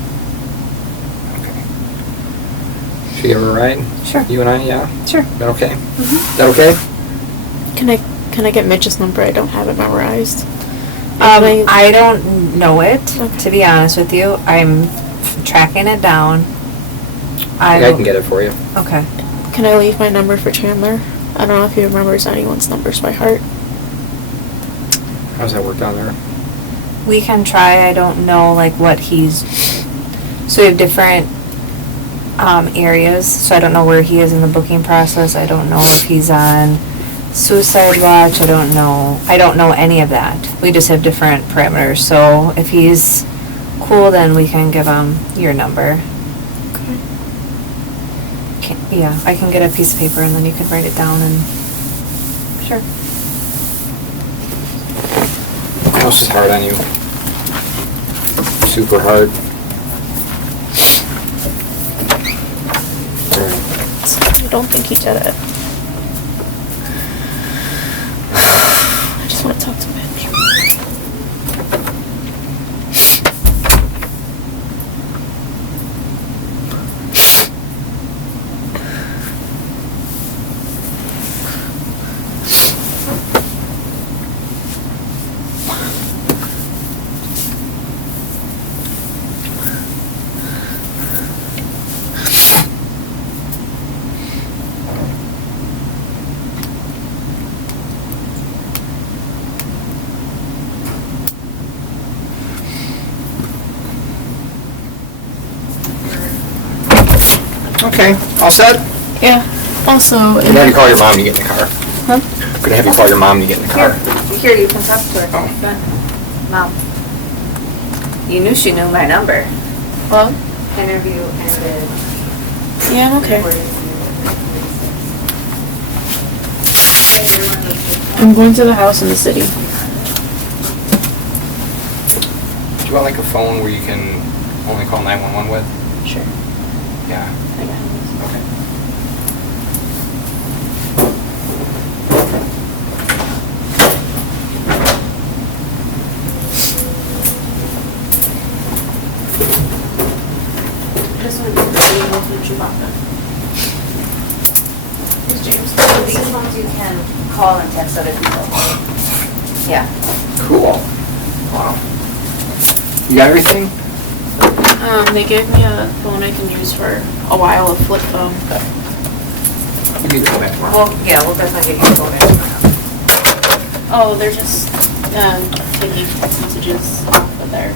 Okay. Should we give her a ride? Sure. You and I, yeah? Sure. That okay? Mm-hmm. That okay? Can I get Mitch's number? I don't have it memorized. I don't know it, to be honest with you. I'm tracking it down. I can get it for you. Okay. Can I leave my number for Chandler? I don't know if he remembers anyone's numbers by heart. How does that work down there? We can try. I don't know, like, what he's... So we have different areas, so I don't know where he is in the booking process. I don't know if he's on suicide watch. I don't know any of that. We just have different parameters. So if he's cool, then we can give him your number. Okay. Yeah, I can get a piece of paper and then you can write it down and... Sure. What else is hard on you? Super hard. I don't think he did it. I just want to talk to Mitch. Okay, all set? Yeah. Also, I'm gonna have you call your mom when you get in the car. Huh? I'm gonna have you call your mom when you get in the car. Here, you can talk to her. Oh. Go ahead. Mom. You knew she knew my number. well, Interview ended. yeah, I'm okay. I'm going to the house in the city. Do you want like a phone where you can only call 911 with? Sure. Yeah. I got it. Okay. This one is open Chewbacca. Here's James. These ones you can call and text other people. Yeah. Cool. Wow. You got everything? They gave me a phone I can use for a while, a flip phone. You can go back tomorrow. Well, yeah, we'll definitely get you a phone tomorrow. Oh, they're just taking text messages off of there.